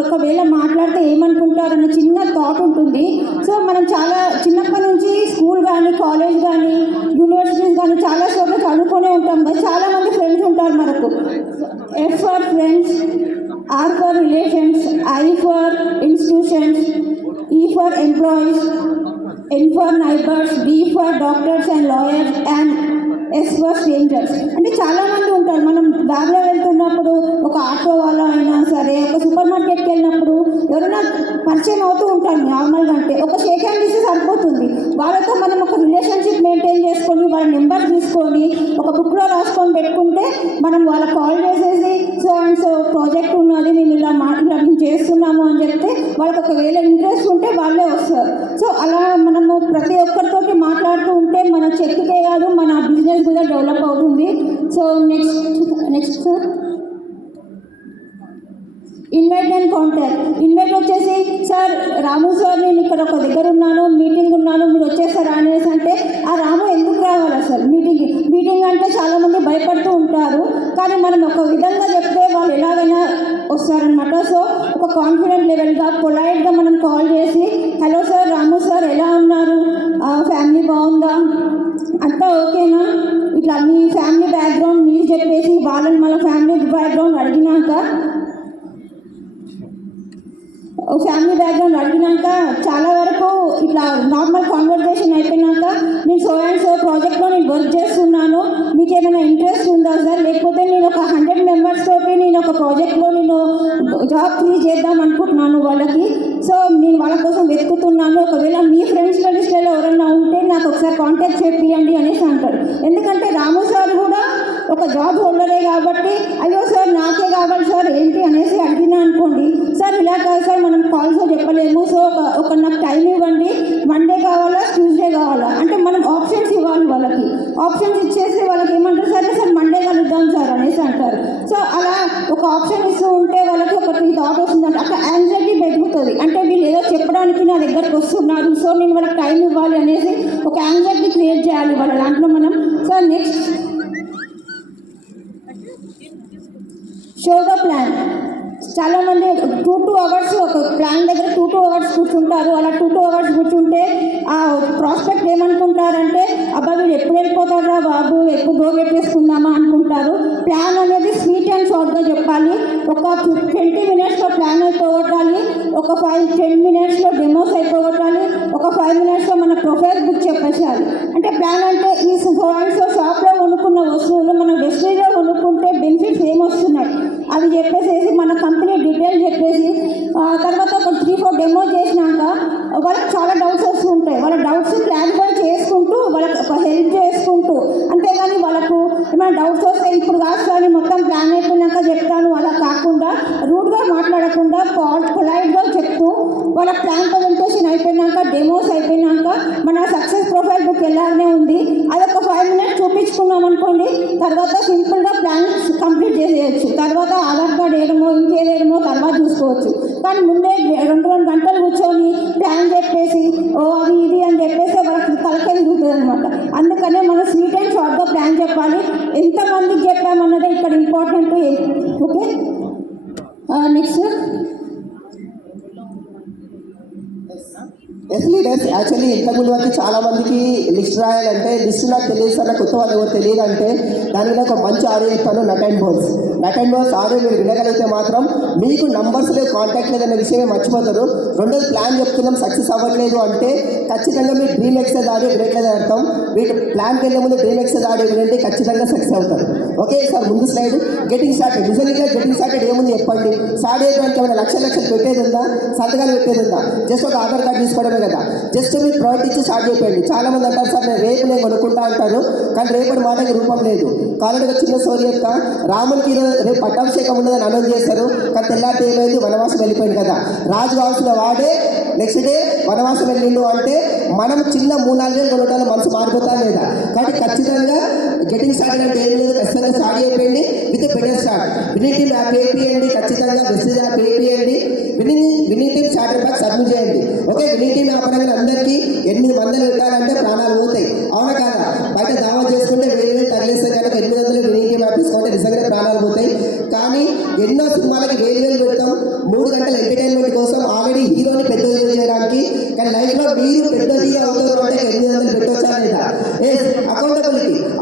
ఒకవేళ మాట్లాడితే ఏమనుకుంటారన్న చిన్న థాట్ ఉంటుంది. సో మనం చాలా చిన్నప్పటి నుంచి స్కూల్ కానీ కాలేజ్ కానీ యూనివర్సిటీస్ కానీ చాలా చోట్ల చదువుకునే ఉంటాం కదా. చాలామంది ఫ్రెండ్స్ ఉంటారు మనకు. F for friends, R for relations, I for institutions, E for employees, N for neighbors, B for doctors and lawyers, and S for strangers. అంటే చాలామంది ఉంటారు. మనం దారిలో వెళ్తున్నప్పుడు ఒక ఆటో వాళ్ళ అయినా సరే, ఒక సూపర్ మార్కెట్కి వెళ్ళినప్పుడు ఎవరైనా పరిచయం అవుతూ ఉంటారు. నార్మల్గా అంటే ఒక షేక్ హ్యాండ్ ఇస్తే సరిపోతుంది. వాళ్ళతో మనం ఒక రిలేషన్షిప్ మెయింటైన్ చేసుకొని వాళ్ళ నెంబర్ తీసుకొని ఒక బుక్లో రాసుకొని పెట్టుకుంటే మనం వాళ్ళకి కాల్ చేసేసి సో అండ్ సో ప్రాజెక్ట్ ఉన్నది, మేము ఇలా మేము చేస్తున్నాము అని చెప్తే వాళ్ళకి ఒకవేళ ఇంట్రెస్ట్ ఉంటే వాళ్ళే వస్తారు. సో అలా మనము ప్రతి ఒక్కరితోటి మాట్లాడుతూ ఉంటే మన చెక్కే కాదు మన బిజినెస్ కూడా డెవలప్ అవుతుంది. So next sir invite and contact. Invite వచ్చేసి సార్ రాము సార్ నేను ఇక్కడ ఒక దగ్గర ఉన్నాను, మీటింగ్ ఉన్నాను, మీరు వచ్చేసారా అనేసి అంటే ఆ రాము ఎందుకు రావాలా సార్ మీటింగ్ అంటే చాలామంది భయపడుతూ ఉంటారు. కానీ మనం ఒక విధంగా చెప్తే వాళ్ళు ఎలాగైనా వస్తారనమాట. సో ఒక కాన్ఫిడెంట్ లెవెల్గా పొలైట్గా మనం కాల్ చేసి హలో సార్ రాము సార్ ఎలా ఉన్నారు, ఫ్యామిలీ బాగుందా, అంతా ఓకేనా, ఇట్లా మీ ఫ్యామిలీ బ్యాక్గ్రౌండ్ మీరు చెప్పేసి వాళ్ళని మన ఫ్యామిలీ బ్యాక్గ్రౌండ్ అడిగినాక చాలా వరకు ఇట్లా నార్మల్ కాన్వర్జేషన్ అయిపోయినాక నేను సో అండ్ సో ప్రాజెక్ట్లో నేను వర్క్ చేస్తున్నాను, మీకు ఏమైనా ఇంట్రెస్ట్ ఉందా సార్, లేకపోతే నేను ఒక 100 మెంబర్స్ తోటి నేను ఒక ప్రాజెక్ట్లో నేను జాబ్ క్రియేట్ చేద్దాం అనుకుంటున్నాను వాళ్ళకి. సో నేను వాళ్ళ కోసం వెతుకుతున్నాను, ఒకవేళ మీ ఫ్రెండ్స్ లిస్ట్లో ఎవరైనా ఉంటే నాకు ఒకసారి కాంటాక్ట్ చేయండి అనేసి అంటారు. ఎందుకంటే రాము సార్ కూడా ఒక జాబ్ హోల్డరే కాబట్టి అయ్యో సార్ నాకే కావాలి సార్ ఏంటి అనేసి అడిగినా అనుకోండి, సార్ ఇలా కాదు సార్ మనం కాల్స్లో చెప్పలేము, సో ఒక నాకు టైం ఇవ్వండి, మండే కావాలా ట్యూస్డే కావాలా అంటే మనం ఆప్షన్స్ ఇవ్వాలి వాళ్ళకి. ఆప్షన్స్ ఇచ్చేసి వాళ్ళకి ఏమంటారు సరే సార్ మండే కలుద్దాం సార్ అనేసి అంటారు. సో అలా ఒక ఆప్షన్ ఇస్తూ ఉంటే వాళ్ళకి ఒక థాట్ వస్తుందంటే అక్కడ యాంగ్జైటీ పెరుగుతుంది. అంటే వీళ్ళు ఏదో చెప్పడానికి నా దగ్గరకు వస్తున్నారు, సో నేను వాళ్ళకి టైం ఇవ్వాలి అనేసి ఒక యాంగ్జైటీ క్రియేట్ చేయాలి వాళ్ళ దాంట్లో మనం. So next show the plan. చాలామంది 2 hours ఒక ప్లాన్ దగ్గర 2 hours కూర్చుంటారు. అలా 2 hours కూర్చుంటే ఆ ప్రాస్పెక్ట్ ఏమనుకుంటారంటే అబ్బా వీడు ఎప్పుడు వెళ్ళిపోతారా జాబ్ ఎక్కువ పెట్టేసుకుందామా అనుకుంటారు. ప్లాన్ అనేది స్వీట్ అండ్ షార్ట్గా చెప్పాలి. ఒక 20 మినిట్స్లో ప్లాన్ అయిపోగొట్టాలి, ఒక 10 మినిట్స్లో డెమోస్ అయిపోగొట్టాలి, ఒక 5 మినిట్స్లో మన ప్రొఫైల్ బుక్ చెప్పేసేయాలి. అంటే ప్లాన్ అంటే ఈ ఫోన్స్లో షాప్లో కొనుక్కున్న వస్తువులు మనం డెస్టినీలో కొనుక్కుంటే బెనిఫిట్స్ ఏమొస్తున్నాయి అవి చెప్పేసేసి మన కంపెనీ డీటెయిల్ చెప్పేసి తర్వాత ఒక 3-4 డెమో చేసినాక వాళ్ళకి చాలా డౌట్స్ వస్తూ ఉంటాయి. వాళ్ళ డౌట్స్ క్లారిఫై చేసుకుంటూ వాళ్ళకి ఒక హెల్ప్ చేసుకుంటూ, అంతేగాని వాళ్ళకు ఏమైనా డౌట్స్ వస్తే ఇప్పుడు కాదు కానీ మొత్తం ప్లాన్ అయిపోయినాక చెప్తాను అలా కాకుండా రూడ్గా మాట్లాడకుండా పొలైట్గా చెప్తూ వాళ్ళ ప్లాన్ ప్రజెంటేషన్ అయిపోయినాక డెమోస్ అయిపోయినాక మన సక్సెస్ ప్రొఫైల్ బుక్ ఎలానే ఉంది అదొక 5 మినిట్స్ చూపించుకున్నాం అనుకోండి, తర్వాత సింపుల్గా ప్లాన్ కంప్లీట్ చేసేయచ్చు. తర్వాత ఆధార్ కార్డ్ వేయడమో ఇంకేదేయడమో తర్వాత చూసుకోవచ్చు. కానీ ముందే 2 గంటలు కూర్చొని ప్లాన్ చెప్పేసి ఓ అది ఇది అని చెప్పేసి వాళ్ళకి తలకే తిరుగుతుంది అనమాట. అందుకనే మనం స్వీట్ అండ్ షార్ట్గా ప్లాన్ చెప్పాలి. ఎంతమందికి చెప్పామన్నదే ఇక్కడ important. Okay, next yes leaders. Actually ఇంతకుముందు వరకు చాలా మందికి లిస్ట్ రాయాలంటే లిస్ట్ నాకు తెలియదు అన్న కొత్త వాళ్ళు ఎవరు తెలియదు అంటే దాని మీద ఒక మంచి ఆడియో ఇస్తాను. నట్ అండ్ బోల్స్ ఆడియో మీరు వినగలిగితే మాత్రం మీకు నంబర్స్ లేవు, కాంటాక్ట్ లేదన్న విషయమే మర్చిపోతారు. రెండోది ప్లాన్ చెప్తున్నాం సక్సెస్ అవ్వట్లేదు అంటే ఖచ్చితంగా మీరు డ్రీమ్ ఎక్సెస్ ఆడియో వినట్లేదని అర్థం. మీరు ప్లాన్కి వెళ్ళే ముందు డ్రీమ్ ఎక్సెస్ ఆడియో వినంటే ఖచ్చితంగా సక్సెస్ అవుతారు. ఓకే సార్, ముందు స్లైడ్ గెటింగ్ స్టార్టెడ్. నిజంగా గెటింగ్ స్టార్టెడ్ ఏముంది చెప్పండి. స్టార్ట్ చేయడానికి ఏమైనా లక్షలు పెట్టేది ఉందా, సంతకాలు పెట్టేది ఉందా? జస్ట్ ఒక ఆధార్ కార్డు తీసుకోవడమే కదా. జస్ట్ మీరు ప్రోడక్ట్ ఇచ్చి స్టార్ట్ చేయకండి. చాలా మంది అంటారు సార్ రేపు నేను కొనుక్కుంటా అంటారు, కానీ రేపటి మాటకి రూపం లేదు. కాబట్టి ఒక చిన్న స్టోరీ చెప్తా. రామునికి రేపు పట్టాభిషేకం ఉండదని అనౌన్స్ చేస్తారు, కానీ తెల్లారితే ఏమైంది, వనవాసం వెళ్ళిపోయింది కదా. రాజు కావాల్సిన వాడే నెక్స్ట్ డే వనవాసం వెళ్ళిండు అంటే మనం చిన్న 3-4 వేలు కొనటాలు మనసు మారిపోతా లేదా. కాబట్టి ఖచ్చితంగా గెటింగ్ స్టార్ట్ అంటే ఏం లేదు, ఖచ్చితంగా స్టార్ట్ అయిపోయింది with better start. Winning team app వేపియండి, ఖచ్చితంగా మెసేజ్ యాప్ వేపియండి. Winning team starter pack submit చేయండి. ఓకే, విన్నింగ్ టీమ్ వ్యాపారంగా అందరికీ 8 మందిని పెట్టాలంటే ప్రాణాలు పోతాయి, అవునా కాదా? బయట దావా చేసుకుంటే 1000 తగిలేస్తే కనుక 800 విన్నింగ్ టీమ్ యాప్ తీసుకుంటే నిజంగానే ప్రాణాలు పోతాయి. కానీ ఎన్నో సినిమాలకి 1000 పెడతాం 3 గంటల ఎంటర్టైన్మెంట్ కోసం, ఆల్రెడీ హీరోని పెద్ద హీరో చేయడానికి. కానీ లైఫ్లో మీరు పెద్ద హీరో అవుతారు అంటే 800 పెట్టవచ్చా లేదా?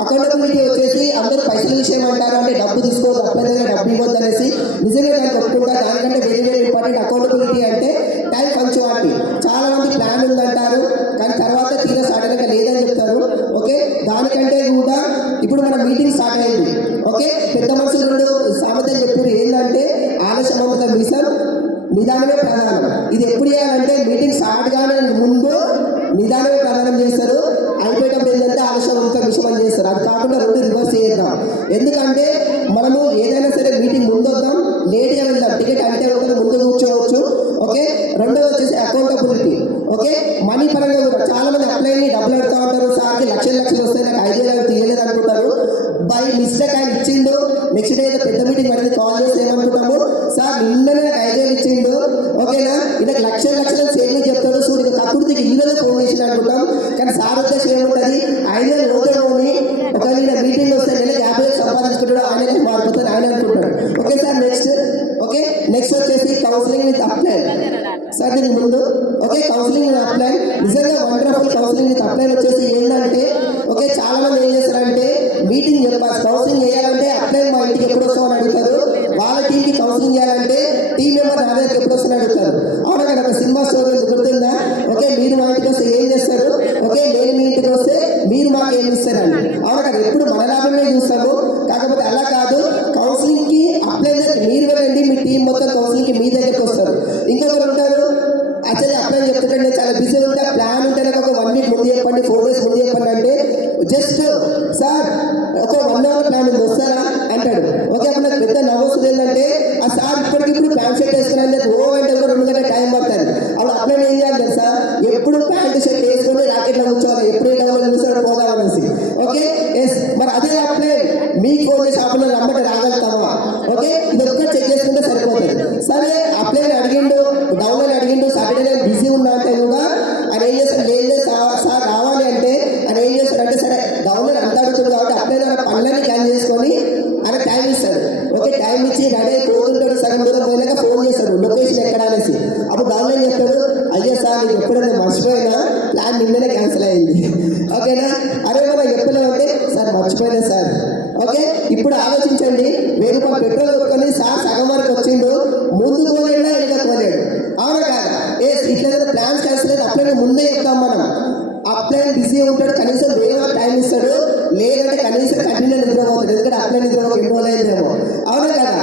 అకౌంటబిలిటీ వచ్చేసి అందరూ పైసల విషయం అంటారు అంటే డబ్బు తీసుకోవద్దు, అప్పటికే డబ్బు ఇవ్వద్దు అనేసి నిజంగా దానికి ఒప్పుకుంటారు. దానికంటే వేరే ఇంపార్టెంట్ అకౌంటబిలిటీ అంటే టైం పంక్చువాలిటీ. చాలా మంది ప్లాన్ ఉందంటారు కానీ తర్వాత తీరా స్టార్ట్ అయినాక లేదని చెప్తారు. ఓకే, దానికంటే కూడా ఇప్పుడు మన మీటింగ్ స్టార్ట్ అయింది. ఓకే, పెద్ద మనుషులు 2 సామెతలు చెప్పారు. ఏంటంటే ఆలస్యమవుత మిషన్, నిదానమే ప్రధానం. ఇది ఎప్పుడు చేయాలంటే మీటింగ్ స్టార్ట్ కానీ ముందు నిదానమే ప్రధానం చేస్తారు, అయిపోయేటప్పుడు ఏంటంటే ఆలస్యమవుత మిషన్ అని చేస్తారు. అది కాకుండా 2 రివర్స్ చేద్దాం. ఎందుకంటే మనము ఏదైనా సరే మీటింగ్ ముందు వద్దాం, లేట్గా వెళ్దాం. టికెట్ అంటే ఒకరు ముందు కూర్చోవచ్చు. ఓకే, రెండోది వచ్చేసి అకౌంటబిలిటీ. ఓకే, మనీ పరంగా కూడా చాలా మంది అప్లైని డబ్బులు పెడతా ఉంటారు. సార్కి లక్షలు వస్తాయి, నాకు 5,000 తీయలేదు అనుకుంటారు. బై మిస్టేక్ ఆయన ఇచ్చిండు, నెక్స్ట్ డే ఏదో పెద్ద మీటింగ్ పడింది, కాల్ చేసి ఏమనుకుంటాము, సార్ నిన్ననే నాకు 5,000 ఇచ్చిండు, ఓకేనా, ఇలా లక్షలు సేవింగ్ చెప్తాడు. సూర్యుడు కక్కుడికి ఈరోజు ఫోన్ చేసిన అనుకుంటాం. కానీ సార్ ఉద్దేశం ఏముంటుంది, 5,000 లోతోని ఒకవేళ మీటింగ్ వస్తే నెలకు 50,000 సంపాదించుకుంటాడు, ఆయన మారిపోతాడు ఆయన అనుకుంటాడు. ఓకే సార్, నెక్స్ట్ వచ్చేసి కౌన్సిలింగ్ విత్ అప్లైన్. సార్ దీని ముందు ఓకే, కౌన్సిలింగ్ విత్ అప్లైన్ నిజంగా వండర్ఫుల్. కౌన్సిలింగ్ విత్ అప్లైన్ వచ్చేసి ఏంటంటే ఓకే, చాలా మంది ఏం చేస్తారంటే మీటింగ్ చెప్పాలి, కౌన్సిలింగ్ చేయాలంటే అప్లైన్ మా ఇంటికి ఎప్పుడు వస్తామని అడుగుతారు. వాళ్ళ టీంకి కౌన్సిలింగ్ చేయాలంటే టీం మెంబర్ నా దగ్గరికి ఎప్పుడు వస్తామని అడుగుతారు. అవునా కదా, ఒక సినిమా స్టోరీ గుర్తుందా? ఓకే, మీరు మా ఇంటికి వస్తే ఏం చేస్తారు, ఓకే నేను మీ ఇంటికి వస్తే మీరు మాకు ఏమి ఇస్తారండి. అవునా కదా, ఎప్పుడు మన లాభమే చూస్తాము. కాకపోతే అలా కాదు, కౌన్సిలింగ్కి అప్లైన్ మీరు వెళ్ళండి, మీ టీం మొత్తం కౌన్సిలింగ్కి మీ దగ్గరికి వస్తారు. ఇంకొకరు ఉంటారు యాక్చువల్లీ అప్లై చెప్తుంటే చాలా బిజీ ఉంటా, ప్లాన్ ఉంటే నాకు ఒక 1 వీక్ ముందు చెప్పండి, 4 డేస్ ముందు చెప్పండి అంటే జస్ట్ సార్ ఒక 1 అవర్ ప్లాన్ ఉంది వస్తారా అంటాడు. ఓకే, అప్పుడు నాకు పెద్ద నవ్వుతుంది. ఏంటంటే ఆ సార్ ఇప్పటికిప్పుడు ప్యాంట్ షర్ట్ వేసుకుని ఓ అంటే కూడా 2 గంటల టైం పడుతుంది. అప్పుడు అప్లై ఏం చేయాలి తెలుసా, ఎప్పుడు ప్యాంట్ షర్ట్ వేసుకొని రాకెట్లో కూర్చోవాలి, ఎప్పుడు చూసాడు పోదామనేసి. ఓకే, ఎస్, మరి అదే అప్లై మీకు ఫోన్ చేసి అప్పుడు రమ్మంటే రాగలుగుతామా? ఓకే, ఇది ఒక్కటి చెక్ చేసుకుంటే సరిపోతుంది. సరే అప్లై అడిగిండు, డౌన్లైన్ అడిగిండు, సాటర్డే నేను బిజీ ఉన్నా అంటే కూడా ఆయన ఏం చేస్తాడు, లేదు సార్ రావాలి అంటే ఆయన ఏం చేస్తాడంటే సరే డౌన్లైన్ అంత అడుగుతుంది కాబట్టి అప్లై పనులని క్యాన్ చేసుకొని ఆయన టైం ఇస్తాడు. ఓకే, టైం ఇచ్చి రెడీ పోతుంటాడు, సగం దూరం పోయినాక ఫోన్ చేస్తాడు లొకేషన్ ఎక్కడ అనేసి. అప్పుడు డౌన్లైన్ చెప్తాడు, అయ్యే సార్ నీకు ఎప్పుడైనా మర్చిపోయినా ప్లాన్ నిన్ననే క్యాన్సిల్ అయింది. ఓకేనా, అరే మనం చెప్పలేమంటే సార్ మర్చిపోయి ఇప్పుడు ఆలోచించండి, 1000 రూపాయలు పెట్రోల్ కొట్టుకొని సార్ సగం వరకు వచ్చిండు, ముందు కోలేడా ఇంకా కోలేడు, అవునా కాదు? ఇట్లా ప్లాన్స్ చేస్తలేదు, అప్లైన్ ముందే చెప్తాం మనం. అప్లైన్ బిజీ ఉంటాడు, కనీసం వేరే టైం ఇస్తాడు, లేదంటే కనీసం కంటిన్యూ నిద్రపోతాడు, ఎందుకంటే అప్లైన్ నిద్రపోక ఎన్నో లేదేమో, అవునా కదా?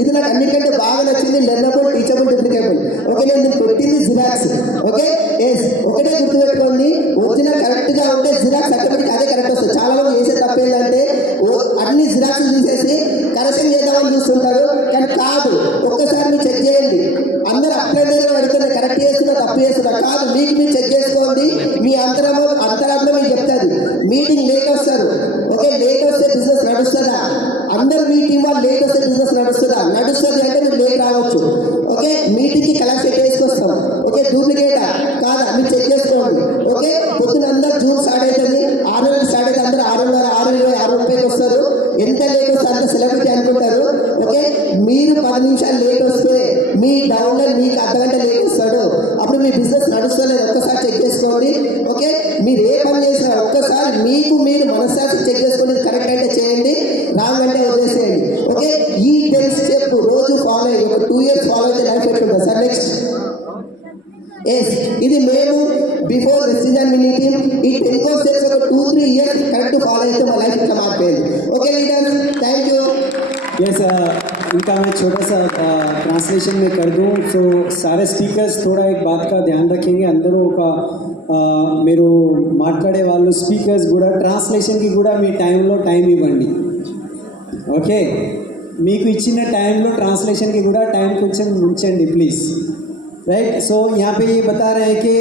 ఇది నాకు అన్నిటికంటే బాగా నచ్చింది, లెర్నబుల్, టీచబుల్, డూప్లికేబుల్. ఓకే, నేను పెట్టింది జిరాక్స్. ఓకే, ఒకటే గుర్తుపెట్టుకోండి, ఒరిజినల్ కరెక్ట్ గా ఉంటే జిరాక్స్ ఆటోమేటిక్ అదే కరెక్ట్ వస్తుంది. చాలా మంది చేసే తప్ప ఏంటంటే అన్ని జిరాక్స్ తీసేసి కరెక్షన్ చేద్దామని చూస్తుంటారు, కానీ కాదు. ఒక్కసారి మీరు చెక్ చేయండి, అందరూ అప్లైన్ అడుగుతున్నారు, కరెక్ట్ చేస్తున్నా తప్పు చేస్తున్నా కాదు, మీకు మీరు చెక్ చేసుకోండి. మీ అంతరాత్మ మీకు చెప్తారు. మీటింగ్ లేట్ వస్తారు, ఓకే, లేట్ వస్తే బిజినెస్ నడుస్తుందా? అందరు మీ టీం వాళ్ళు లేట్ వస్తే బిజినెస్ నడుస్తుందా? నడుస్తుంది అంటే మీరు లేట్ రావచ్చు. ఓకే, మీటింగ్కి కలెక్షన్ చేసుకొస్తాం, ఓకే, డూప్లికేటా కాదా మీరు చెక్ చేసుకోండి. ఓకే, పొద్దున అందరూ జూన్ స్టార్ట్ అవుతుంది, 6 గంటలకు స్టార్ట్ అయితే అందరూ 6:30, 6:20, 6:30 వస్తారు. ఎంత లేట్ వస్తే అంత సెలబ్రిటీ అనుకుంటారు. ఓకే, మీరు 10 నిమిషాలు లేట్ వస్తే మీ డౌన్లైన్ మీకు అర్ధగంట లేట్ వస్తాడు, అప్పుడు మీ బిజినెస్ నడుస్తలేదు. ఒక్కసారి చెక్ చేసుకోండి. ఓకే, మీరు ఏ పని చేసినా ఒక్కసారి మీకు మీరు మనసారి చెక్ చేసుకోండి, కరెక్ట్ అంటే చేయండి, రాంగ్ అంటే వదిలేసేయండి. ఓకే, ఈ 10 స్టెప్ రోజు ఫాలో అయ్యి ఒక 2 years ఫాలో అయితే లైఫ్ పెట్టుకుంటాం సార్. నెక్స్ట్ ఇది మేము బిఫోర్ డెసిజన్ మినీ టీమ్ ఈ 10 కోర్స్ స్టెప్స్ ఒక 2-3 years కరెక్ట్ ఫాలో అయితే మా లైఫ్ ఇట్లా మారిపోయింది. Okay leader, thank you. Yes, इनका मैं छोटा सा ट्रांसलेशन में कर दूं. सो सारे स्पीकर्स थोड़ा एक बात का ध्यान रखेंगे, అందరూ ఒక మీరు మాట్లాడే వాళ్ళు స్పీకర్స్ కూడా ట్రాన్స్లేషన్కి కూడా మీ టైంలో టైం ఇవ్వండి. ఓకే, మీకు ఇచ్చిన టైంలో ట్రాన్స్లేషన్కి కూడా టైం కొంచెం ఉంచండి ప్లీజ్. राइट, सो यहाँ पे ये बता रहे हैं कि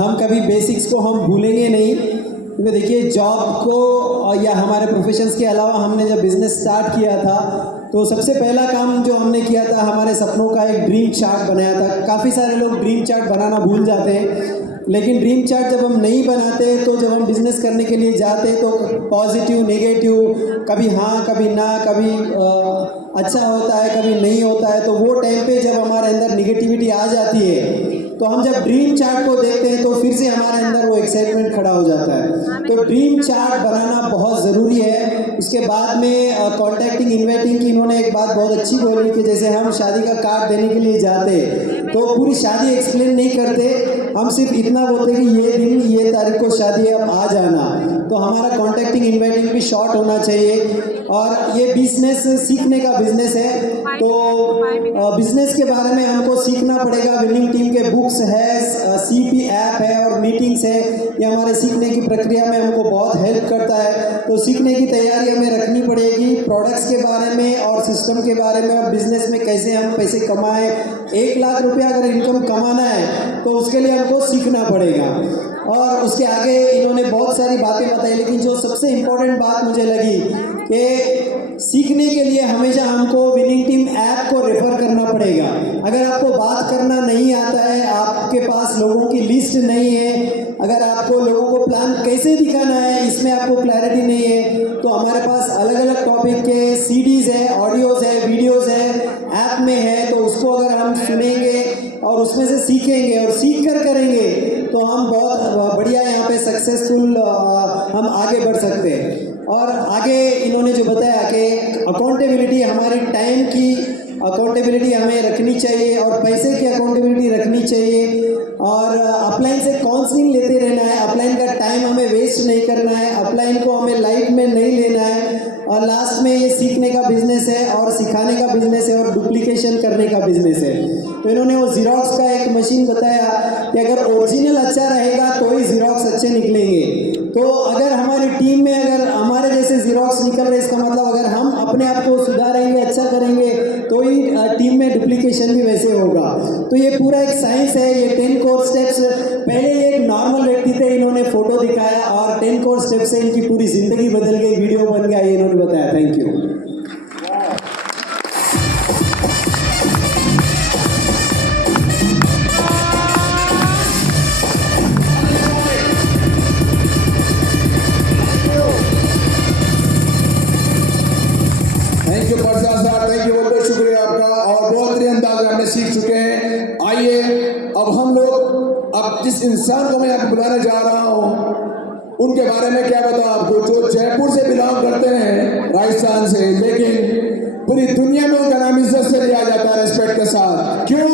हम कभी बेसिक्स को हम भूलेंगे नहीं, क्योंकि देखिए जॉब को या हमारे प्रोफेशंस के अलावा हमने जब बिज़नेस स्टार्ट किया था तो सबसे पहला काम जो हमने किया था, हमारे सपनों का एक ड्रीम चार्ट बनाया था. काफ़ी सारे लोग ड्रीम चार्ट बनाना भूल जाते हैं, लेकिन ड्रीम चार्ट जब हम नहीं बनाते तो जब हम बिज़नेस करने के लिए जाते तो पॉजिटिव नेगेटिव, कभी हाँ कभी ना, कभी अच्छा होता है कभी नहीं होता है. तो वो टाइम पे जब हमारे अंदर निगेटिविटी आ जाती है तो हम जब ड्रीम चार्ट को देखते हैं तो फिर से हमारे अंदर वो एक्साइटमेंट खड़ा हो जाता है. तो ड्रीम चार्ट बनाना बहुत ज़रूरी है. उसके बाद में कॉन्टैक्टिंग इन्वाइटिंग की इन्होंने एक बात बहुत अच्छी बोली कि जैसे हम शादी का कार्ड देने के लिए जाते तो पूरी शादी एक्सप्लेन नहीं करते, हम सिर्फ इतना बोलते कि ये दिन ये तारीख को शादी है, अब आ जाना. तो हमारा कॉन्टैक्टिंग इन्वाइटिंग भी शॉर्ट होना चाहिए. और ये बिजनेस सीखने का बिजनेस है, तो बिजनेस के बारे में हमको सीखना पड़ेगा. विनिंग टीम के बुक्स है, CP ऐप है और मीटिंग्स है, ये हमारे सीखने की प्रक्रिया में हमको बहुत हेल्प करता है. तो सीखने की तैयारी हमें रखनी पड़ेगी, प्रोडक्ट्स के बारे में और सिस्टम के बारे में, और बिजनेस में कैसे हम पैसे कमाएं. 1 लाख रुपया अगर इनकम कमाना है तो उसके लिए हमको सीखना पड़ेगा. और उसके आगे इन्होंने बहुत सारी बातें बताई, लेकिन जो सबसे इम्पोर्टेंट बात मुझे लगी कि सीखने के लिए हमेशा हमको विनिंग टीम ऐप को रेफर करना पड़ेगा. अगर आपको बात करना नहीं आता है, आपके पास लोगों की लिस्ट नहीं है, अगर आपको लोगों को प्लान कैसे दिखाना है इसमें आपको क्लैरिटी नहीं है, तो हमारे पास अलग अलग टॉपिक के CDs है, ऑडियोज़ है, वीडियोज़ है, ऐप में है. तो उसको अगर हम सुनेंगे और उसमें से सीखेंगे और सीख कर करेंगे तो हम बहुत बढ़िया यहाँ पे सक्सेसफुल हम आगे बढ़ सकते हैं. और आगे इन्होंने जो बताया कि अकाउंटेबिलिटी, हमारी टाइम की अकाउंटेबिलिटी हमें रखनी चाहिए और पैसे की अकाउंटेबिलिटी रखनी चाहिए. और अपलाइन से काउंसलिंग लेते रहना है, अपलाइन का टाइम हमें वेस्ट नहीं करना है, अपलाइन को हमें लाइफ में नहीं लेना है. और लास्ट में ये सीखने का बिजनेस है और सिखाने का बिजनेस है और डुप्लीकेशन करने का बिजनेस है. तो इन्होंने वो जीरोक्स का एक मशीन बताया कि अगर ओरिजिनल अच्छा रहेगा तो ही जीरोक्स अच्छे निकलेंगे. तो अगर हमारी टीम में अगर हमारे जैसे जीरोक्स निकल रहे, इसका मतलब अगर हम अपने आप को सुधारेंगे, अच्छा करेंगे तो ही टीम में डुप्लीकेशन भी वैसे होगा. तो ये पूरा एक साइंस है. ये 10 कोर स्टेप्स, पहले ये एक नॉर्मल व्यक्ति थे, इन्होंने फोटो दिखाया और 10 कोर स्टेप्स से इनकी पूरी ज़िंदगी बदल गई, वीडियो बन गया, ये इन्होंने बताया. Thank you. Thank you Parsa साहब, थैंक यू, बहुत बहुत शुक्रिया आपका. और बहुत ही अंदाज हमने सीख चुके हैं. आइए अब हम लोग जिस इंसान को मैं यहाँ बुलाने जा रहा हूँ उनके बारे में क्या बताऊँ आपको, जो जयपुर से बिलोंग करते हैं, राजस्थान इंसान से, लेकिन पूरी दुनिया में उनका नाम इज्जत से लिया जाता है, रिस्पेक्ट के साथ। क्यों?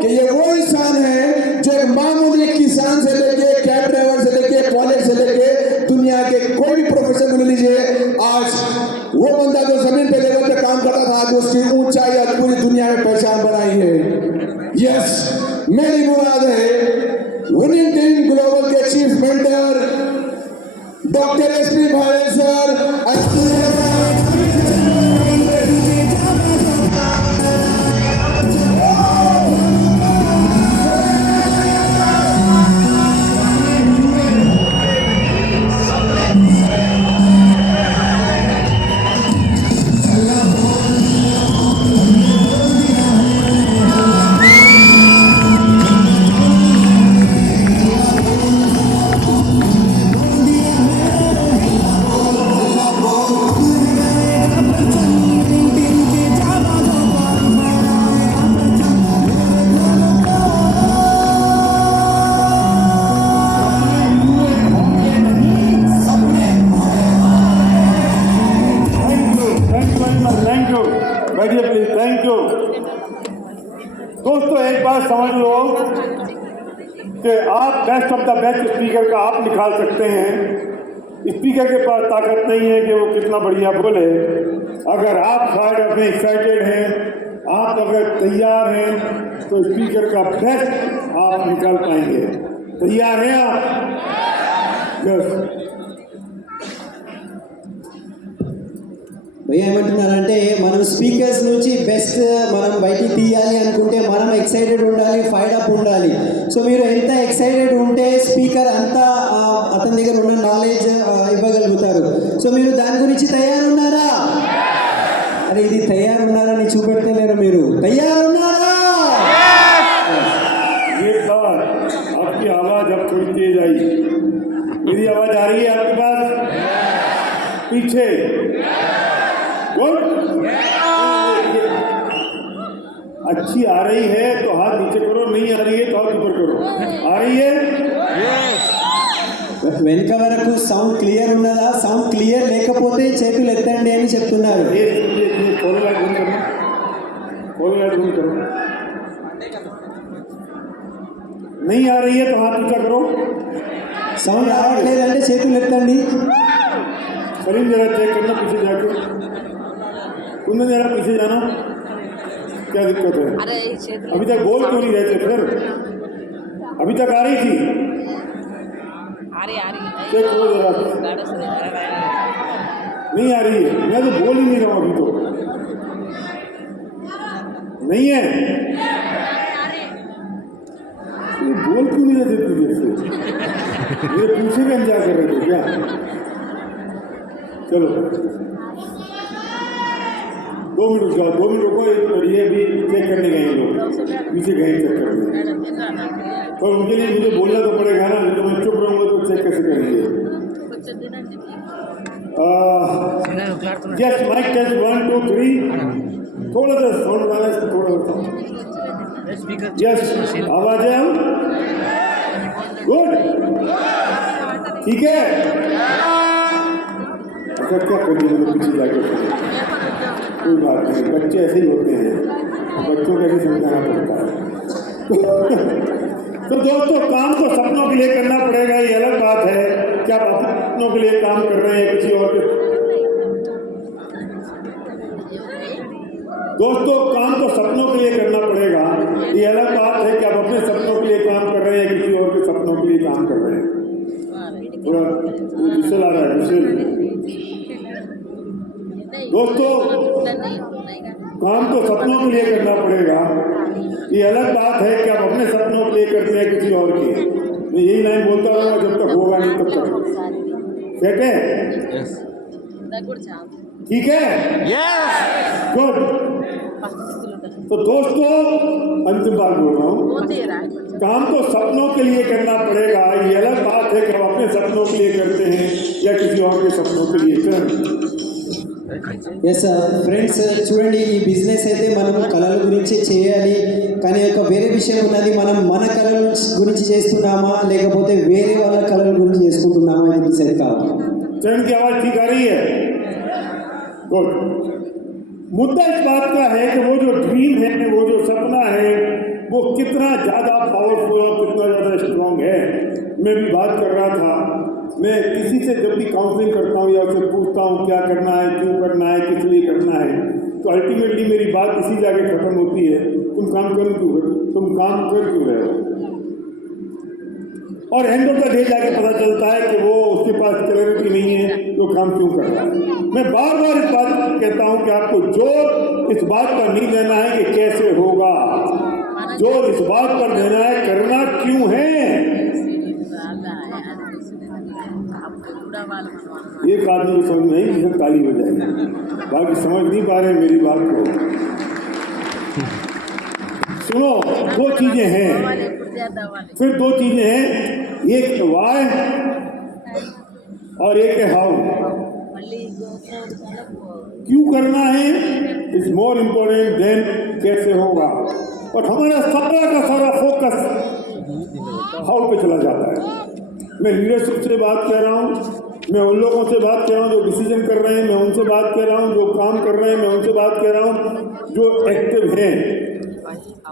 कि ये वो इंसान है जो एक मामूली किसान से लेके कैब ड्राइवर से लेके पायलट से लेके दुनिया के कोई भी प्रोफेशन में लीजिए, आज वो बंदा जो जमीन पे लेवल पे काम करता था, आज उसकी ऊंचाई आज पूरी दुनिया में पहचान बनाई है। यस, मेरी मुराद है विनिंग टीम ग्लोबल के चीफ मेंटर डॉक्टर एसपी भाई सर। थैंक यू, बैठिए प्लीज, थैंक यू। दोस्तों एक बात समझ लो कि आप best of the best speaker का आप निकाल सकते हैं। स्पीकर के पास ताकत नहीं है कि वो कितना बढ़िया बोले। अगर आप साइड में एक्साइटेड हैं, आप अगर तैयार हैं, तो स्पीकर का बेस्ट आप निकाल पाएंगे। तैयार हैं आप? यस। భయ్య ఏమంటున్నారంటే మనం స్పీకర్స్ నుంచి బెస్ట్ మనం బయటికి తీయాలి అనుకుంటే మనం ఎక్సైటెడ్ ఉండాలి, ఫైర్ అప్ ఉండాలి. సో మీరు ఎంత ఎక్సైటెడ్ ఉంటే స్పీకర్ అంతా అతని దగ్గర ఉన్న నాలెడ్జ్ ఇవ్వగలుగుతారు. సో మీరు దాని గురించి తయారున్నారా? అరే ఇది తయారున్నారని చూపెడతలేరు మీరు. తయారున్నారా? एक बार आपकी आवाज अब थोड़ी तेज आई। मेरी आवाज आ रही है आपके पास? पीछे गुड। अच्छी आ रही है तो हाथ नीचे करो, नहीं आ रही है तो हाथ ऊपर करो। आ रही है? వెనుక వరకు సౌండ్ క్లియర్ ఉన్నదా? సౌండ్ క్లియర్ లేకపోతే చేతులు ఎత్తండి అని చెప్తున్నారు. फॉलो लाइट बंद करो, फॉलो लाइट बंद करो। नहीं आ रही है तो हाथ ऊंचा करो। సౌండ్ రావట్లేదంటే చేతులు ఎత్తండి. सलीम जरा चेक करना पीछे जाके। तुमने जरा पीछे जाना, क्या दिक्कत है? अभी तक बोल क्यों नहीं रहे थे फिर? अभी तक आ रही थी? चेक करो जरा। नहीं आ रही है? मैं तो बोल ही नहीं रहा हूँ अभी तो। नहीं है? ये बोल क्यों नहीं रहे थे तुझे से? मेरे पीछे का इंतजार कर रहे थे क्या? चलो 2 मिनट रुक जाओ, 2 मिनट रुको। ये भी चेक करने गए लोग, पीछे गए चेक करने। पर उनके लिए मुझे बोलना तो पड़ेगा ना, नहीं तो मैं चुप रहूँगा तो चेक कैसे करेंगे? Yes, mic test 1 2 3। थोड़ा सा साउंड वाला है, थोड़ा सा। यस, आवाज है? गुड, ठीक है। क्या करिए पीछे जाके? कोई बात नहीं, बच्चे ऐसे ही होते हैं, बच्चों को ऐसे समझाना पड़ता है। तो दोस्तों काम तो सपनों के लिए करना पड़ेगा, ये अलग बात है कि आप अपनों के लिए काम कर रहे हैं किसी और के। दोस्तों काम तो सपनों के लिए करना पड़ेगा, ये अलग बात है कि आप अपने सपनों के लिए काम कर रहे हैं किसी और के सपनों के लिए काम कर रहे हैं। थोड़ा विशल आ रहा है, विशल। दोस्तों काम तो सपनों के लिए करना पड़ेगा, ये अलग बात है कि आप अपने सपनों के लिए करते हैं किसी और की। मैं यही लाइन बोलता रहूँगा जब तक होगा नहीं तब तक। ठीक है? ठीक है? गुड। तो दोस्तों अंतिम बात बोल रहा हूँ, काम तो सपनों के लिए करना पड़ेगा, ये अलग बात है कि आप अपने सपनों के लिए करते हैं या किसी और के सपनों के लिए। ఎస్ ఫ్రెండ్స్, చూడండి ఈ బిజినెస్ అయితే మనం కళల గురించి చేయాలి, కానీ ఒక వేరే విషయం ఉన్నది, మనం మన కళల గురించి చేస్తున్నామా లేకపోతే వేరే వాళ్ళ కళల గురించి చేసుకుంటున్నామా అని డిసైడ్ కావాలి. चरण की आवाज ठीक आ रही है? गुड। मुद्दा इस बात का है कि वो जो ड्रीम है, वो जो सपना है, वो कितना ज़्यादा पावरफुल और कितना ज़्यादा स्ट्रॉन्ग है। मैं भी बात कर रहा था, मैं किसी से जब भी काउंसलिंग करता हूँ या उससे पूछता हूँ क्या करना है, क्यों करना है, किस लिए करना है, तो अल्टीमेटली मेरी बात इसी जगह खत्म होती है, तुम काम कर क्यों रहे हो। और एंड ऑफ द डे जाके पता चलता है कि वो उसके पास क्लैरिटी नहीं है, तो काम क्यों कर रहा है। मैं बार बार इस बात कहता हूं कि आपको जोर इस बात पर नहीं देना है कि कैसे होगा, जोर इस बात पर देना है करना क्यों है। एक आदमी को समझ नहीं, जिसे ताली हो जाएगी, बाकी समझ नहीं पा रहे मेरी बात को। सुनो, दो चीजें हैं, फिर दो चीजें हैं, एक वाई और एक है हाउ। क्यों करना है इज मोर इम्पोर्टेंट देन कैसे होगा। और हमारा सारा का सारा फोकस हाउ पे चला जाता है। मैं लीडरशिप से बात कर रहा हूँ, मैं उन लोगों से बात कर रहा हूँ जो डिसीजन कर रहे हैं, मैं उनसे बात कर रहा हूँ जो काम कर रहे हैं, मैं उनसे बात कर रहा हूँ जो एक्टिव हैं।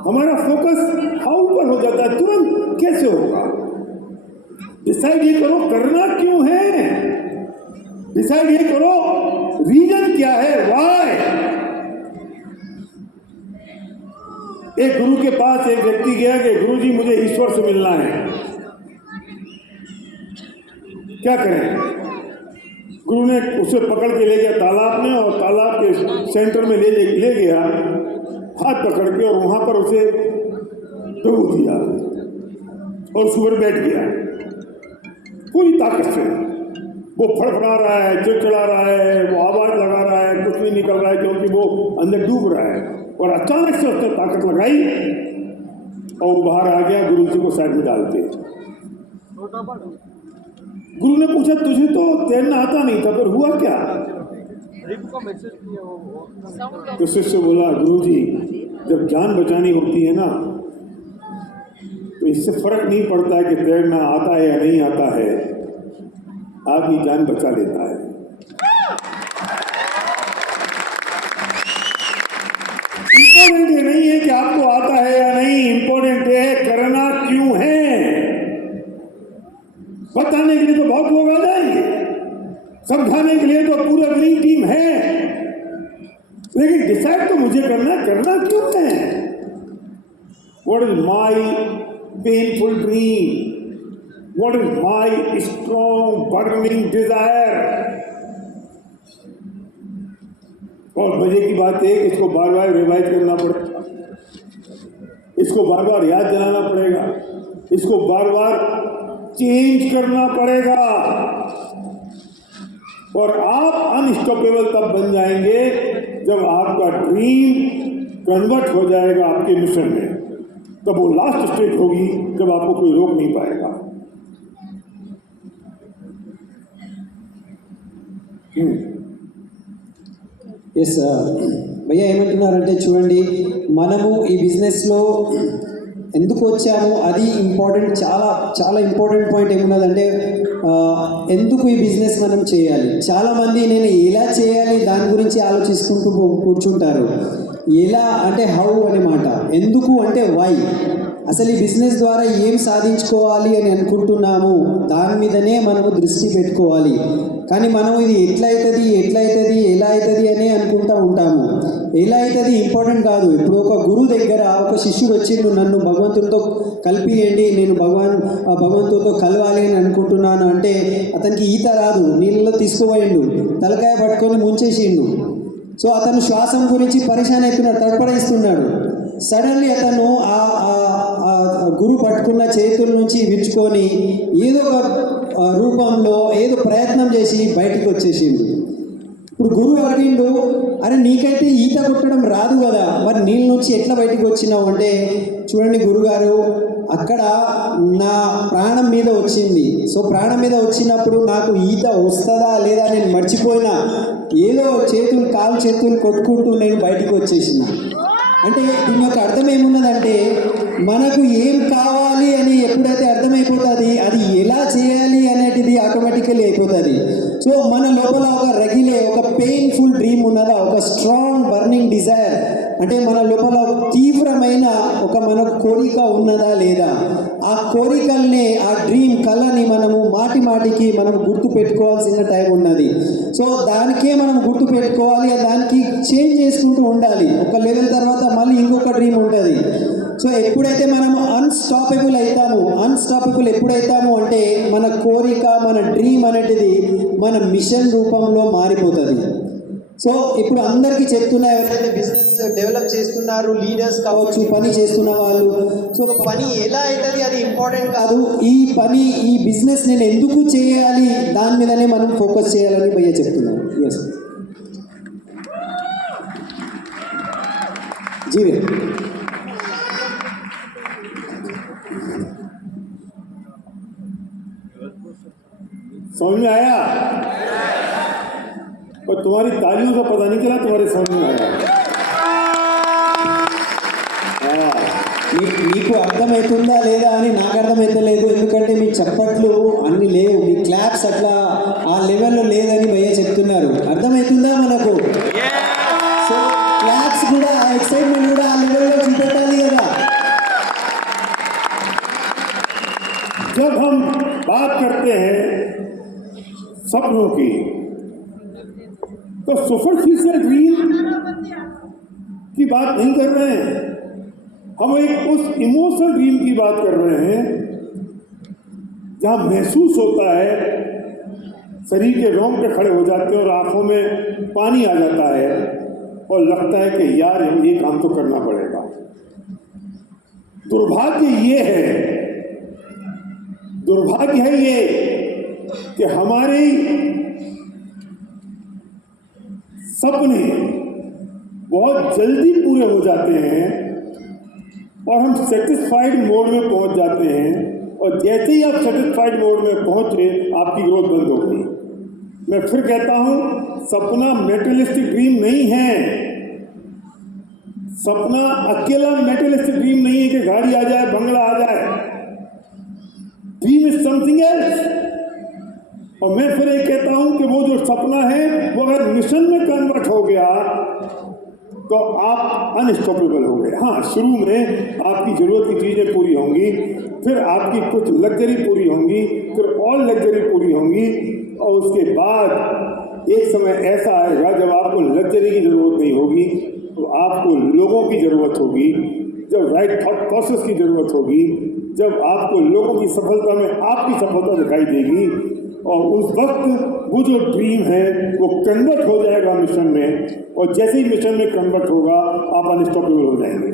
हमारा फोकस हाउ पर हो जाता है, तुरंत कैसे होगा। डिसाइड ये करो करना क्यों है, डिसाइड ये करो रीजन क्या है, व्हाई। एक गुरु के पास एक व्यक्ति गया कि गुरुजी मुझे ईश्वर से मिलना है, क्या करें। गुरु ने उसे पकड़ के ले गया तालाब में, और तालाब के सेंटर में ले गया हाथ पकड़ के, और वहां पर उसे डुबो दिया और उस पर बैठ गया पूरी ताकत से। वो फड़फड़ा रहा है, चिड़चिड़ा रहा है, वो आवाज लगा रहा है, कुछ नहीं निकल रहा है क्योंकि वो अंदर डूब रहा है। और अचानक से उसने ताकत लगाई और बाहर आ गया, गुरु जी को साइड में डालते। गुरु ने पूछा तुझे तो तैरना आता नहीं था, पर हुआ क्या। तो शिष्य बोला गुरुजी जब जान बचानी होती है ना, तो इससे फर्क नहीं पड़ता है कि तैरना आता है या नहीं आता है, आदमी जान बचा लेता है। इंपॉर्टेंट ये नहीं है कि आपको आता है या नहीं, इंपॉर्टेंट है करना क्यों है। बताने के लिए तो बहुत लोग आ जाएंगे, समझाने के लिए तो पूरा ग्रीन टीम है, लेकिन डिसाइड तो मुझे करना क्यों है। What is my painful dream, what is my strong burning desire. और मजे की बात है कि इसको बार बार रिवाइज करना पड़ेगा, इसको बार बार याद दिलाना पड़ेगा, इसको बार बार चेंज करना पड़ेगा। और आप अनस्टॉपेबल तब बन जाएंगे जब आपका ड्रीम कन्वर्ट हो जाएगा आपके मिशन में, तब वो लास्ट स्टेज होगी जब आपको कोई रोक नहीं पाएगा। ఎస్ భయ్య ఏమంటున్నారంటే చూడండి, మనము ఈ బిజినెస్లో ఎందుకు వచ్చాము అది ఇంపార్టెంట్, చాలా చాలా ఇంపార్టెంట్ పాయింట్ ఏమున్నదంటే ఎందుకు ఈ బిజినెస్ మనం చేయాలి. చాలామంది నేను ఎలా చేయాలి దాని గురించి ఆలోచిస్తుంటూ కూర్చుంటారు. ఎలా అంటే హౌ అనే మాట, ఎందుకు అంటే వై. అసలు ఈ బిజినెస్ ద్వారా ఏం సాధించుకోవాలి అని అనుకుంటున్నాము దాని మీదనే మనము దృష్టి పెట్టుకోవాలి. కానీ మనం ఇది ఎట్లా అవుతుంది ఎలా అవుతుంది అని అనుకుంటూ ఉంటాము. ఎలా అవుతుంది ఇంపార్టెంట్ కాదు. ఇప్పుడు ఒక గురువు దగ్గర ఒక శిష్యుడు వచ్చిండు, నన్ను భగవంతుడితో కలిపియండి, నేను భగవంతుడితో కలవాలి అని అనుకుంటున్నాను అంటే అతనికి ఈత రాదు, నీళ్ళలో తీసుకుపోయిండు, తలకాయ పట్టుకొని ముంచేసిండు. సో అతను శ్వాసం గురించి పరేషాన్ అవుతున్నాడు, తడపడిస్తున్నాడు. సడన్లీ అతను ఆ గురు పట్టుకున్న చేతుల నుంచి విరుచుకొని ఏదో ఒక రూపంలో ఏదో ప్రయత్నం చేసి బయటికి వచ్చేసిండు. ఇప్పుడు గురువు అడిగిండు, అరే నీకైతే ఈత కొట్టడం రాదు కదా, మరి నీళ్ళ నుంచి ఎట్లా బయటికి వచ్చినావు అంటే, చూడండి గురుగారు అక్కడ నా ప్రాణం మీద వచ్చింది. సో ప్రాణం మీద వచ్చినప్పుడు నాకు ఈత వస్తుందా లేదా నేను మర్చిపోయినా, ఏదో కాలు చేతులు కొట్టుకుంటూ నేను బయటికి వచ్చేసిన. అంటే దీని యొక్క అర్థం ఏమున్నదంటే, మనకు ఏం కావాలి అని ఎప్పుడైతే అర్థమైపోతుంది అది ఎలా చేయాలి అనేటిది ఆటోమేటికల్లీ అయిపోతుంది. సో మన లోపల ఒక రగిలే ఒక painful dream strong burning desire అంటే మన లోపల తీవ్రమైన ఒక మన కోరిక ఉన్నదా లేదా, ఆ కోరికల్ని ఆ డ్రీమ్ కళని మనము మాటి మాటికి మనం గుర్తు పెట్టుకోవాల్సిన టైం ఉన్నది. సో దానికే మనం గుర్తు పెట్టుకోవాలి, దానికి చేంజ్ చేసుకుంటూ ఉండాలి. ఒక లెవెల్ తర్వాత మళ్ళీ ఇంకొక డ్రీమ్ ఉంటుంది. సో ఎప్పుడైతే మనం అన్స్టాపబుల్ ఎప్పుడైతాము అంటే మన కోరిక మన డ్రీమ్ అనేది మన మిషన్ రూపంలో మారిపోతుంది. సో ఇప్పుడు అందరికీ చెప్తున్నా, ఎవరైతే బిజినెస్ డెవలప్ చేస్తున్నారు, లీడర్స్ కావచ్చు, పని చేస్తున్న వాళ్ళు, సో పని ఎలా అవుతుంది అది ఇంపార్టెంట్ కాదు, ఈ బిజినెస్ నేను ఎందుకు చేయాలి దాని మీదనే మనం ఫోకస్ చేయాలని భయ్య చెప్తున్నాను. ఎస్ జీవే समझ में आया? और तुम्हारी तालियों का पता नहीं चला, तुम्हारे समझ में आया. మీకు అర్థమవుతుందా లేదా అని నాకు అర్థమవుతలేదు, ఎందుకంటే మీ చప్పట్లు అన్ని లేవు, మీ క్లాప్స్ అట్లా ఆ లెవెల్లో లేదని భయ్య చెప్తున్నారు. అర్థమవుతుందా మనకు? సో క్లాప్స్ కూడా ఆ ఎక్సైట్మెంట్ కూడా ఆ లెవెల్లో చూపెట్టాలి కదా. जब हम बात करते हैं सपनों की तो सुपरफिशियल ड्रीम की बात नहीं कर रहे हैं, हम एक उस इमोशनल ड्रीम की बात कर रहे हैं जहां महसूस होता है, शरीर के रोंगटे खड़े हो जाते हैं और आंखों में पानी आ जाता है और लगता है कि यार हम ये काम तो करना पड़ेगा. दुर्भाग्य है ये कि हमारे सपने बहुत जल्दी पूरे हो जाते हैं और हम सेटिस्फाइड मोड में पहुंच जाते हैं, और जैसे ही आप सेटिस्फाइड मोड में पहुंचे आपकी ग्रोथ बंद हो गई. मैं फिर कहता हूं, सपना मेटेरियलिस्टिक ड्रीम नहीं है. सपना अकेला मेटेरियलिस्टिक ड्रीम नहीं है कि गाड़ी आ जाए, बंगला आ जाए. Dream is something else. और मैं फिर ये कहता हूं कि वो जो सपना है वो अगर मिशन में कन्वर्ट हो गया तो आप अनस्टॉपेबल हो गए. हाँ, शुरू में आपकी जरूरत की चीज़ें पूरी होंगी, फिर आपकी कुछ लग्जरी पूरी होंगी, फिर और लग्जरी पूरी होंगी, और उसके बाद एक समय ऐसा आएगा जब आपको लग्जरी की ज़रूरत नहीं होगी, तो आपको लोगों की ज़रूरत होगी, जब राइट थॉट प्रोसेस की ज़रूरत होगी, जब आपको लोगों की सफलता में आपकी सफलता दिखाई देगी, और उस वक्त वो जो ड्रीम है वो कन्वर्ट हो जाएगा मिशन में, और जैसे ही मिशन में कन्वर्ट होगा आप अनस्टॉपेबल हो जाएंगे.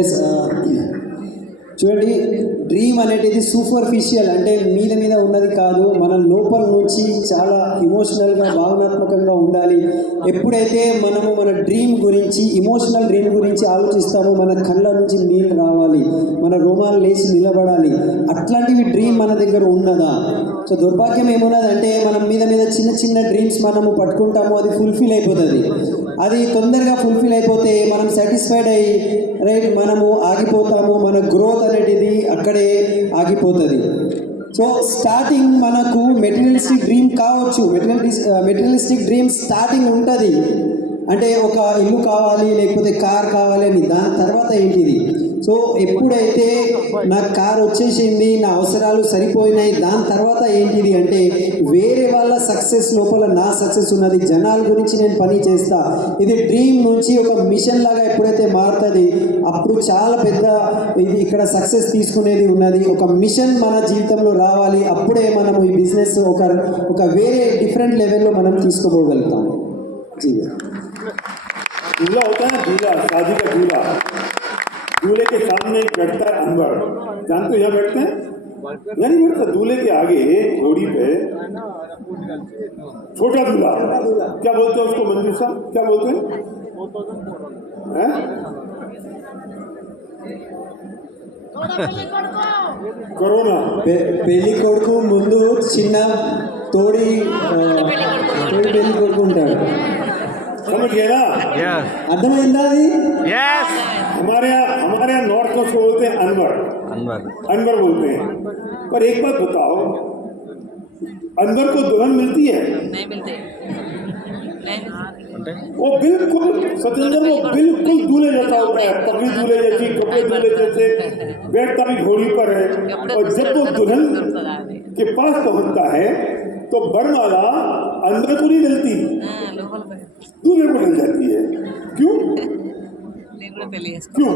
ఎస్ చూడండి, డ్రీమ్ అనేది సూపర్ఫిషియల్ అంటే మీద ఉన్నది కాదు, మన లోపల నుంచి చాలా ఇమోషనల్గా భావనాత్మకంగా ఉండాలి. ఎప్పుడైతే మనము మన డ్రీమ్ గురించి, ఇమోషనల్ డ్రీమ్ గురించి ఆలోచిస్తామో మన కళ్ళ నుంచి నీళ్ళు రావాలి, మన రోమాలు లేచి నిలబడాలి. అట్లాంటివి డ్రీమ్ మన దగ్గర ఉన్నదా? సో దుర్భాగ్యం ఏమున్నదంటే మనం మీద చిన్న డ్రీమ్స్ మనము పట్టుకుంటాము, అది ఫుల్ఫిల్ అయిపోతుంది. అది తొందరగా ఫుల్ఫిల్ అయిపోతే మనం సాటిస్ఫైడ్ అయ్యి రైట్ మనము ఆగిపోతాము, మన గ్రోత్ అనేది అక్కడే ఆగిపోతుంది. సో స్టార్టింగ్ మనకు మెటీరియలిస్టిక్ డ్రీమ్ కావచ్చు, మెటీరియలిస్టిక్ డ్రీమ్ స్టార్టింగ్ ఉంటుంది అంటే ఒక ఇల్లు కావాలి లేకపోతే కార్ కావాలి అని, దాని తర్వాత ఏంటిది? సో ఎప్పుడైతే నాకు కార్ వచ్చేసింది, నా అవసరాలు సరిపోయినాయి, దాని తర్వాత ఏంటిది అంటే వేరే వాళ్ళ సక్సెస్ లోపల నా సక్సెస్ ఉన్నది, జనాల గురించి నేను పని చేస్తా. ఇది డ్రీమ్ నుంచి ఒక మిషన్ లాగా ఎప్పుడైతే మారుతుంది అప్పుడు చాలా పెద్ద ఇది ఇక్కడ సక్సెస్ తీసుకునేది ఉన్నది. ఒక మిషన్ మన జీవితంలో రావాలి, అప్పుడే మనము ఈ బిజినెస్ ఒక వేరే డిఫరెంట్ లెవెల్లో మనం తీసుకోగలుగుతాం. दूल्हा होता है, दूल्हा शादी का दूल्हा, दूल्हे के सामने बैठता है अनवर. जानते हो यहाँ बैठते हैं? नहीं बैठता. दूल्हे के आगे घोड़ी पे छोटा दूल्हा, क्या बोलते हैं उसको मंजूर साहब, क्या बोलते हैं? कोरोना పెళ్లి కొడుకు ముందు చిన్న తోడి పెళ్లి కొడుకు ఉంటాడు. समझ गए ना? అర్థమైందా? అది हमारे यहाँ नॉर्थ को बोलते हैं अनवर बोलते हैं. पर एक बात बताओ, अंदर को दुल्हन मिलती है, नहीं मिलते वो बिल्कुल सतेंद्र, वो बिल्कुल दूल्हे जैसा होता है, पगड़ी दूल्हे जैसी, कपड़े दूल्हे जैसे, बैठता भी घोड़ी पर है। और जब वो दुल्हन के पास पहुंचता है तो बरमाला अंदर को नहीं डलती, दूल्हे को डल जाती है। क्यों? क्यों?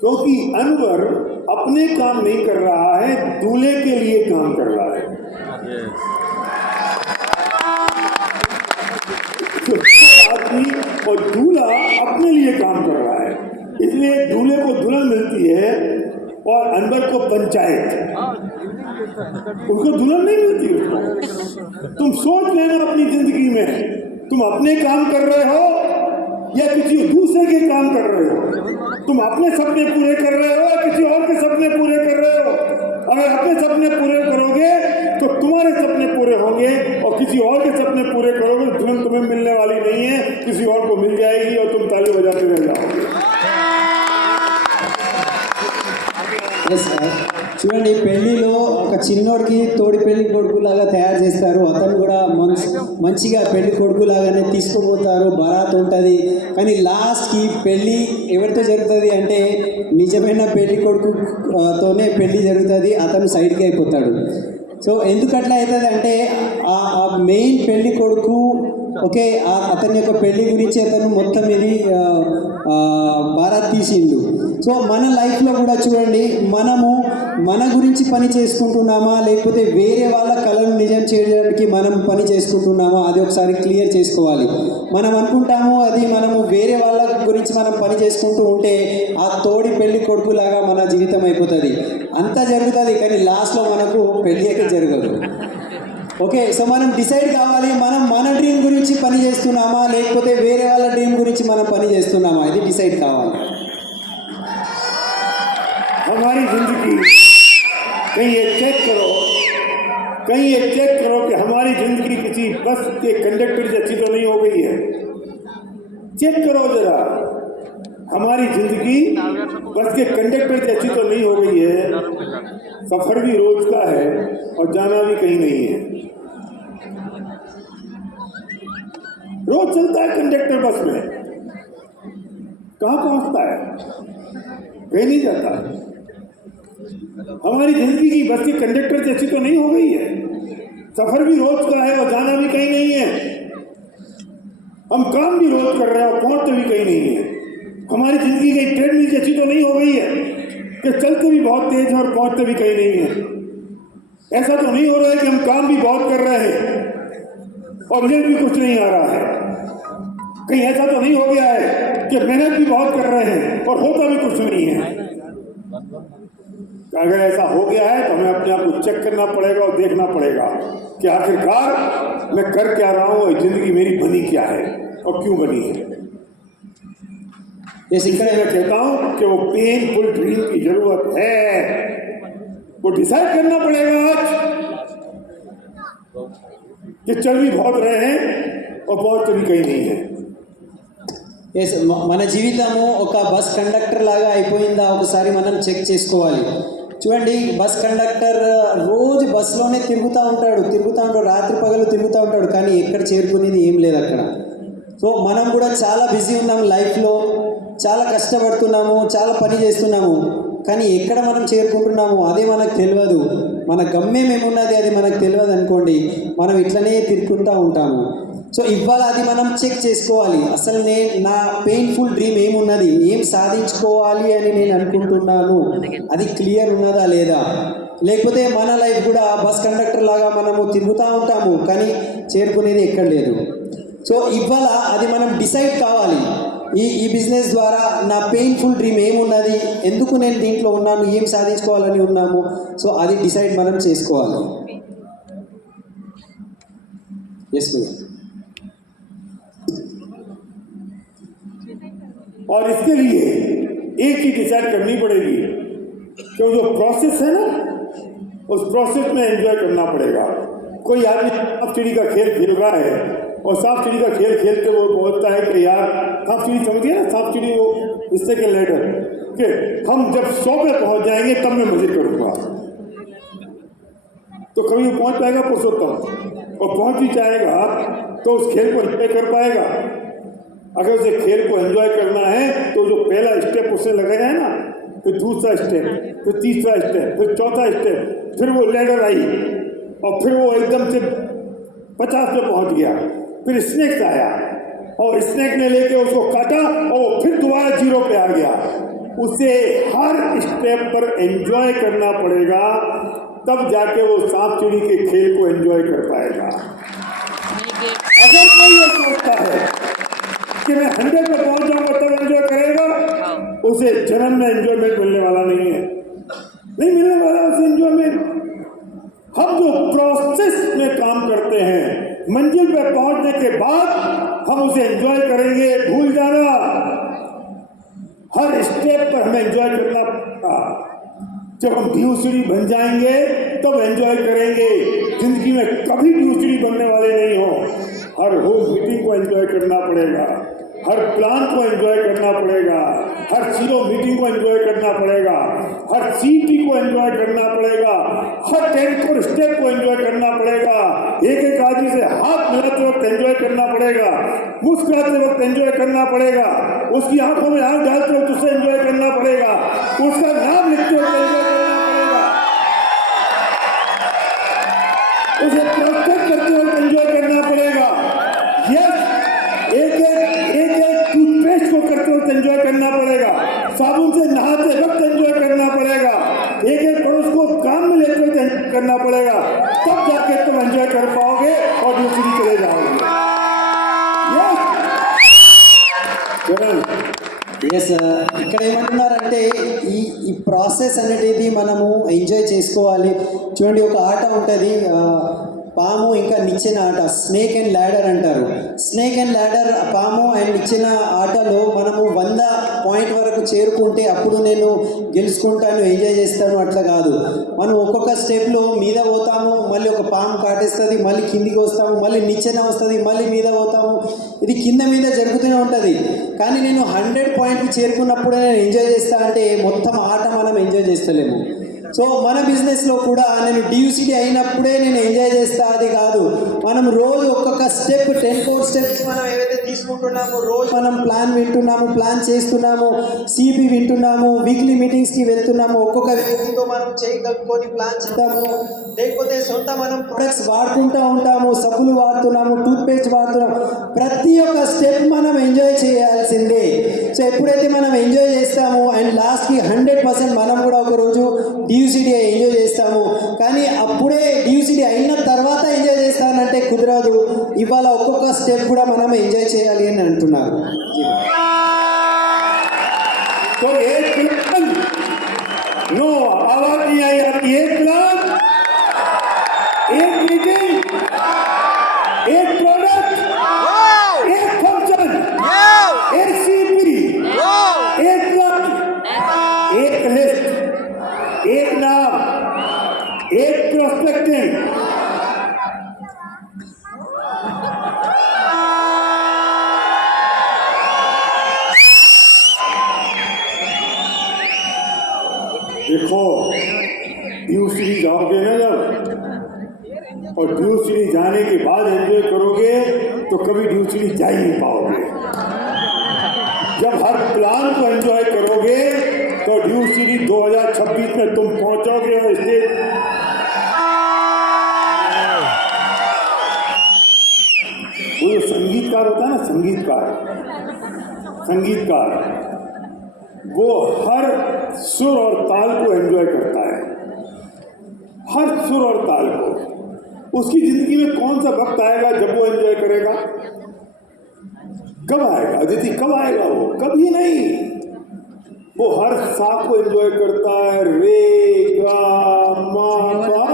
क्योंकि अनवर अपने काम नहीं कर रहा है, दूल्हे के लिए काम कर रहा है। तो आदमी और दूल्हा अपने लिए काम कर रहा है, इसलिए दूल्हे को दुल्हन मिलती है और अनवर को पंचायत। उनको दुल्हन नहीं मिलती उसको। तुम सोच लेना अपनी जिंदगी में, तुम अपने काम कर रहे हो या किसी दूसरे के काम कर रहे हो। तुम अपने सपने पूरे कर रहे हो या किसी और के सपने पूरे कर रहे हो। अगर अपने सपने पूरे करोगे तो तुम्हारे सपने पूरे होंगे, और किसी और के सपने पूरे करोगे तो दुल्हन तुम्हें मिलने वाली नहीं है, किसी और को मिल जाएगी और तुम ताली बजाते रह जाओगे। చూడండి, పెళ్లిలో ఒక చిన్నోడికి తోడి పెళ్లి కొడుకులాగా తయారు చేస్తారు, అతను కూడా మంచిగా పెళ్లి కొడుకులాగానే తీసుకుపోతారు, బరాత్ ఉంటుంది. కానీ లాస్ట్కి పెళ్ళి ఎవరితో జరుగుతుంది అంటే నిజమైన పెళ్లి కొడుకుతోనే పెళ్లి జరుగుతుంది, అతను సైడ్కి అయిపోతాడు. సో ఎందుకు అట్లా అవుతుంది అంటే ఆ మెయిన్ పెళ్లి కొడుకు ఓకే అతని యొక్క పెళ్లి గురించి అతను మొత్తం ఇది భారత్ తీసిండు. సో మన లైఫ్లో కూడా చూడండి, మనము మన గురించి పని చేసుకుంటున్నామా లేకపోతే వేరే వాళ్ళ కళను నిజం చేయడానికి మనం పని చేసుకుంటున్నామా, అది ఒకసారి క్లియర్ చేసుకోవాలి. మనం అనుకుంటాము అది మనము వేరే వాళ్ళ గురించి మనం పని చేసుకుంటూ ఉంటే ఆ తోడి పెళ్లి కొడుకులాగా మన జీవితం అయిపోతుంది. అంతా జరుగుతుంది కానీ లాస్ట్లో మనకు పెళ్ళి అయితే జరగదు. ఓకే, సో మనం డిసైడ్ కావాలి, మనం మన డ్రీమ్ గురించి పని చేస్తున్నామా లేకపోతే వేరే వాళ్ళ డ్రీమ్ గురించి మనం పని చేస్తున్నామా, ఇది డిసైడ్ కావాలి. हमारी जिंदगी कहीं ये चेक करो कि हमारी जिंदगी किसी बस के कंडक्टर जैसी तो नहीं हो गई है। चेक करो जरा, हमारी जिंदगी बस के कंडक्टर जैसी तो नहीं हो गई है। सफर भी रोज का है और जाना भी कहीं नहीं है। रोज चलता है कंडक्टर बस में, कहाँ पहुंचता है? कहीं नहीं जाता। हमारी जिंदगी की बस के कंडक्टर जैसी तो नहीं हो गई है। सफर भी रोज का है और जाना भी कहीं नहीं है। हम काम भी रोज कर रहे हैं और पहुंचते भी कहीं नहीं है। हमारी जिंदगी की ट्रेडमिल जैसी तो नहीं हो गई है कि चलते भी बहुत तेज है और पहुंचते भी कहीं नहीं है। ऐसा तो नहीं हो रहा है कि हम काम भी बहुत कर रहे हैं और रिजल्ट भी कुछ नहीं आ रहा है। कहीं ऐसा तो नहीं हो गया है कि मेहनत भी बहुत कर रहे हैं और होता भी कुछ नहीं है। अगर ऐसा हो गया है तो हमें अपने आप को चेक करना पड़ेगा और देखना पड़ेगा कि आखिरकार मैं कर क्या रहा हूँ, जिंदगी मेरी बनी क्या है और क्यों बनी है। इसलिए मैं कहता हूँ कि वो पेनफुल ड्रीम की जरूरत है, वो डिसाइड करना पड़ेगा आज कि चल भी बहुत रहे हैं और पहुंच भी कहीं नहीं है। ఎస్, మన జీవితము ఒక బస్ కండక్టర్ లాగా అయిపోయిందా ఒకసారి మనం చెక్ చేసుకోవాలి. చూడండి, బస్ కండక్టర్ రోజు బస్సులోనే తిరుగుతూ ఉంటాడు, రాత్రి పగలు తిరుగుతూ ఉంటాడు, కానీ ఎక్కడ చేరుకునేది ఏం లేదు అక్కడ. సో మనం కూడా చాలా బిజీ ఉన్నాం లైఫ్లో, చాలా కష్టపడుతున్నాము, చాలా పని చేస్తున్నాము, కానీ ఎక్కడ మనం చేరుకుంటున్నాము అదే మనకు తెలియదు. మన గమ్యం ఏమున్నది అది మనకు తెలియదు అనుకోండి, మనం ఇట్లనే తిరుగుతూ ఉంటాము. సో ఇవాళ అది మనం చెక్ చేసుకోవాలి, అసలు నా పెయిన్ఫుల్ డ్రీమ్ ఏమున్నది, ఏం సాధించుకోవాలి అని నేను అనుకుంటున్నాను, అది క్లియర్ ఉన్నదా లేదా. లేకపోతే మన లైఫ్ కూడా బస్ కండక్టర్ లాగా మనము తిరుగుతూ ఉంటాము కానీ చేరుకునేది ఎక్కడ లేదు. సో ఇవాళ అది మనం డిసైడ్ కావాలి, ఈ బిజినెస్ ద్వారా నా పెయిన్ఫుల్ డ్రీమ్ ఏమున్నది, ఎందుకు నేను దీంట్లో ఉన్నాను, ఏం సాధించుకోవాలని ఉన్నాము. సో అది డిసైడ్ మనం చేసుకోవాలి. Yes madam. और इसके लिए एक ही डिसाइड करनी पड़ेगी कि जो प्रोसेस है ना, उस प्रोसेस में एंजॉय करना पड़ेगा। कोई आदमी सांप चिड़ी का खेल खेल रहा है और सांप चिड़ी का खेल खेलते वो बोलता है कि यार सांप चिड़ी समझिए ना, सांप चिड़ी वो इससे के लेटर कि हम जब 100 पे पहुंच जाएंगे तब मैं मजे करूँगा। तो कभी वो पहुंच पाएगा पुरुषोत्तम, और पहुंच भी जाएगा तो उस खेल को एंजॉय कर पाएगा। अगर उसे खेल को एंजॉय करना है तो जो पहला स्टेप उसने लगाया है ना, फिर दूसरा स्टेप, फिर तीसरा स्टेप, फिर चौथा स्टेप, फिर वो लेडर आई और फिर वो एकदम से 50 पे पहुंच गया। फिर स्नेक आया और स्नेक ने लेके उसको काटा और वो फिर दोबारा 0 पे आ गया। उसे हर स्टेप पर एंजॉय करना पड़ेगा, तब जाके वो सांप सीढ़ी के खेल को एंजॉय कर पाएगा। अगर कोई ये सोचता है कि मैं 100 पे पहुंच जाऊंगा तब एंजॉय करेगा, उसे जन्म में एंजॉयमेंट मिलने वाला नहीं है, नहीं मिलने वाला उसे एंजॉयमेंट। हम जो प्रोसेस में काम करते हैं, मंजिल पे पहुंचने के बाद हम उसे एंजॉय करेंगे। भूल जाना, हर स्टेप पर हमें एंजॉय करना पड़ेगा। जब हम ड्यूसरी बन जाएंगे तब एंजॉय करेंगे। जिंदगी में कभी ड्यूसरी बनने वाले नहीं हो। हर होम मीटिंग को एंजॉय करना पड़ेगा, हर प्लान को एंजॉय करना पड़ेगा, हर सीरो मीटिंग को एंजॉय करना पड़ेगा, हर सीटी को एंजॉय करना पड़ेगा, हर 10 स्टेप को एंजॉय करना पड़ेगा। एक आदमी से हाथ मिलाते वक्त एंजॉय करना पड़ेगा, मुस्कुराते वक्त एंजॉय करना पड़ेगा, उसकी आंखों में आंख डालते वक्त उसे एंजॉय करना पड़ेगा, उसका नाम लिखते वक्त एंजॉय करना पड़ेगा, उसे प्रोटेक्ट करते वक्त एंजॉय करना पड़ेगा। एक टूथपेस्ट को करते वक्त एंजॉय करना पड़ेगा, साबुन से नहाते वक्त एंजॉय करना पड़ेगा, एक पड़ोस को काम में लेते वक्त एंजॉय करना पड़ेगा, तब जाके तुम एंजॉय कर पाओगे और दूसरी चले जाओगे। ఎస్ ఇక్కడ ఏమంటున్నారంటే ఈ ప్రాసెస్ అనేది మనము ఎంజాయ్ చేసుకోవాలి. చూడండి, ఒక ఆట ఉంటుంది, పాము ఇంకా నిచ్చెన ఆట, స్నేక్ అండ్ ల్యాడర్ అంటారు. స్నేక్ అండ్ ల్యాడర్, పాము అండ్ నిచ్చెన ఆటలో మనము 100 పాయింట్ వరకు చేరుకుంటే అప్పుడు నేను గెలుచుకుంటాను, ఎంజాయ్ చేస్తాను, అట్లా కాదు. మనం ఒక్కొక్క స్టెప్లో మీద పోతాము, మళ్ళీ ఒక పాము కాటేస్తుంది, మళ్ళీ కిందికి వస్తాము, మళ్ళీ నిచ్చెన వస్తుంది, మళ్ళీ మీద పోతాము. ఇది కింద మీద జరుగుతూనే ఉంటుంది. కానీ నేను 100 పాయింట్కి చేరుకున్నప్పుడే నేను ఎంజాయ్ చేస్తా అంటే మొత్తం ఆట మనం ఎంజాయ్ చేస్తలేము. సో మన బిజినెస్లో కూడా నేను DUCD అయినప్పుడే నేను ఎంజాయ్ చేస్తా, అది కాదు. మనం రోజు ఒక్కొక్క స్టెప్ 10 స్టెప్స్ మనం ఏవైతే తీసుకుంటున్నామో, రోజు మనం ప్లాన్ వింటున్నాము, ప్లాన్ చేస్తున్నాము, CP వింటున్నాము, వీక్లీ మీటింగ్స్కి వెళ్తున్నాము, ఒక్కొక్క వ్యక్తితో మనం చేయగలుగుకొని ప్లాన్ చేద్దాము. లేకపోతే సొంత మనం ప్రొడక్ట్స్ వాడుకుంటూ ఉంటాము, సబ్బులు వాడుతున్నాము, టూత్పేస్ట్ వాడుతున్నాము. ప్రతి ఒక్క స్టెప్ మనం ఎంజాయ్ చేయాల్సిందే. సో ఎప్పుడైతే మనం ఎంజాయ్ చేస్తామో అండ్ లాస్ట్కి 100% మనం కూడా ఒకరోజు DUCD ఎంజాయ్ చేస్తాము. కానీ అప్పుడే DUCD అయిన తర్వాత ఎంజాయ్ చేస్తానంటే కుదరదు. ఇవాళ ఒక్కొక్క స్టెప్ కూడా మనం ఎంజాయ్ చేయాలి అని అంటున్నారు. तो एक प्लान, नो आवाज नहीं आई आपकी, एक प्लान, एक मीटिंग, एक प्रोडक्ट, एक फंक्शन, एक CP, एक प्लान, एक लिस्ट, एक नाम, एक प्रोस्पेक्टिंग। देखो, DUCD जाओगे ना जब, और DUCD जाने के बाद एंजॉय करोगे तो कभी DUCD जा ही नहीं पाओगे। जब हर प्लान को एंजॉय करोगे तो DUCD 2026 में तुम पहुंचोगे। और स्टेज वो जो संगीतकार होता है ना, संगीतकार वो हर सुर और ताल को एंजॉय करता है, हर सुर और ताल को। उसकी जिंदगी में कौन सा वक्त आएगा जब वो एंजॉय करेगा? कब आएगा अदिति, कब आएगा? वो कभी नहीं। वो हर सा को एंजॉय करता है, रे गा मा पा,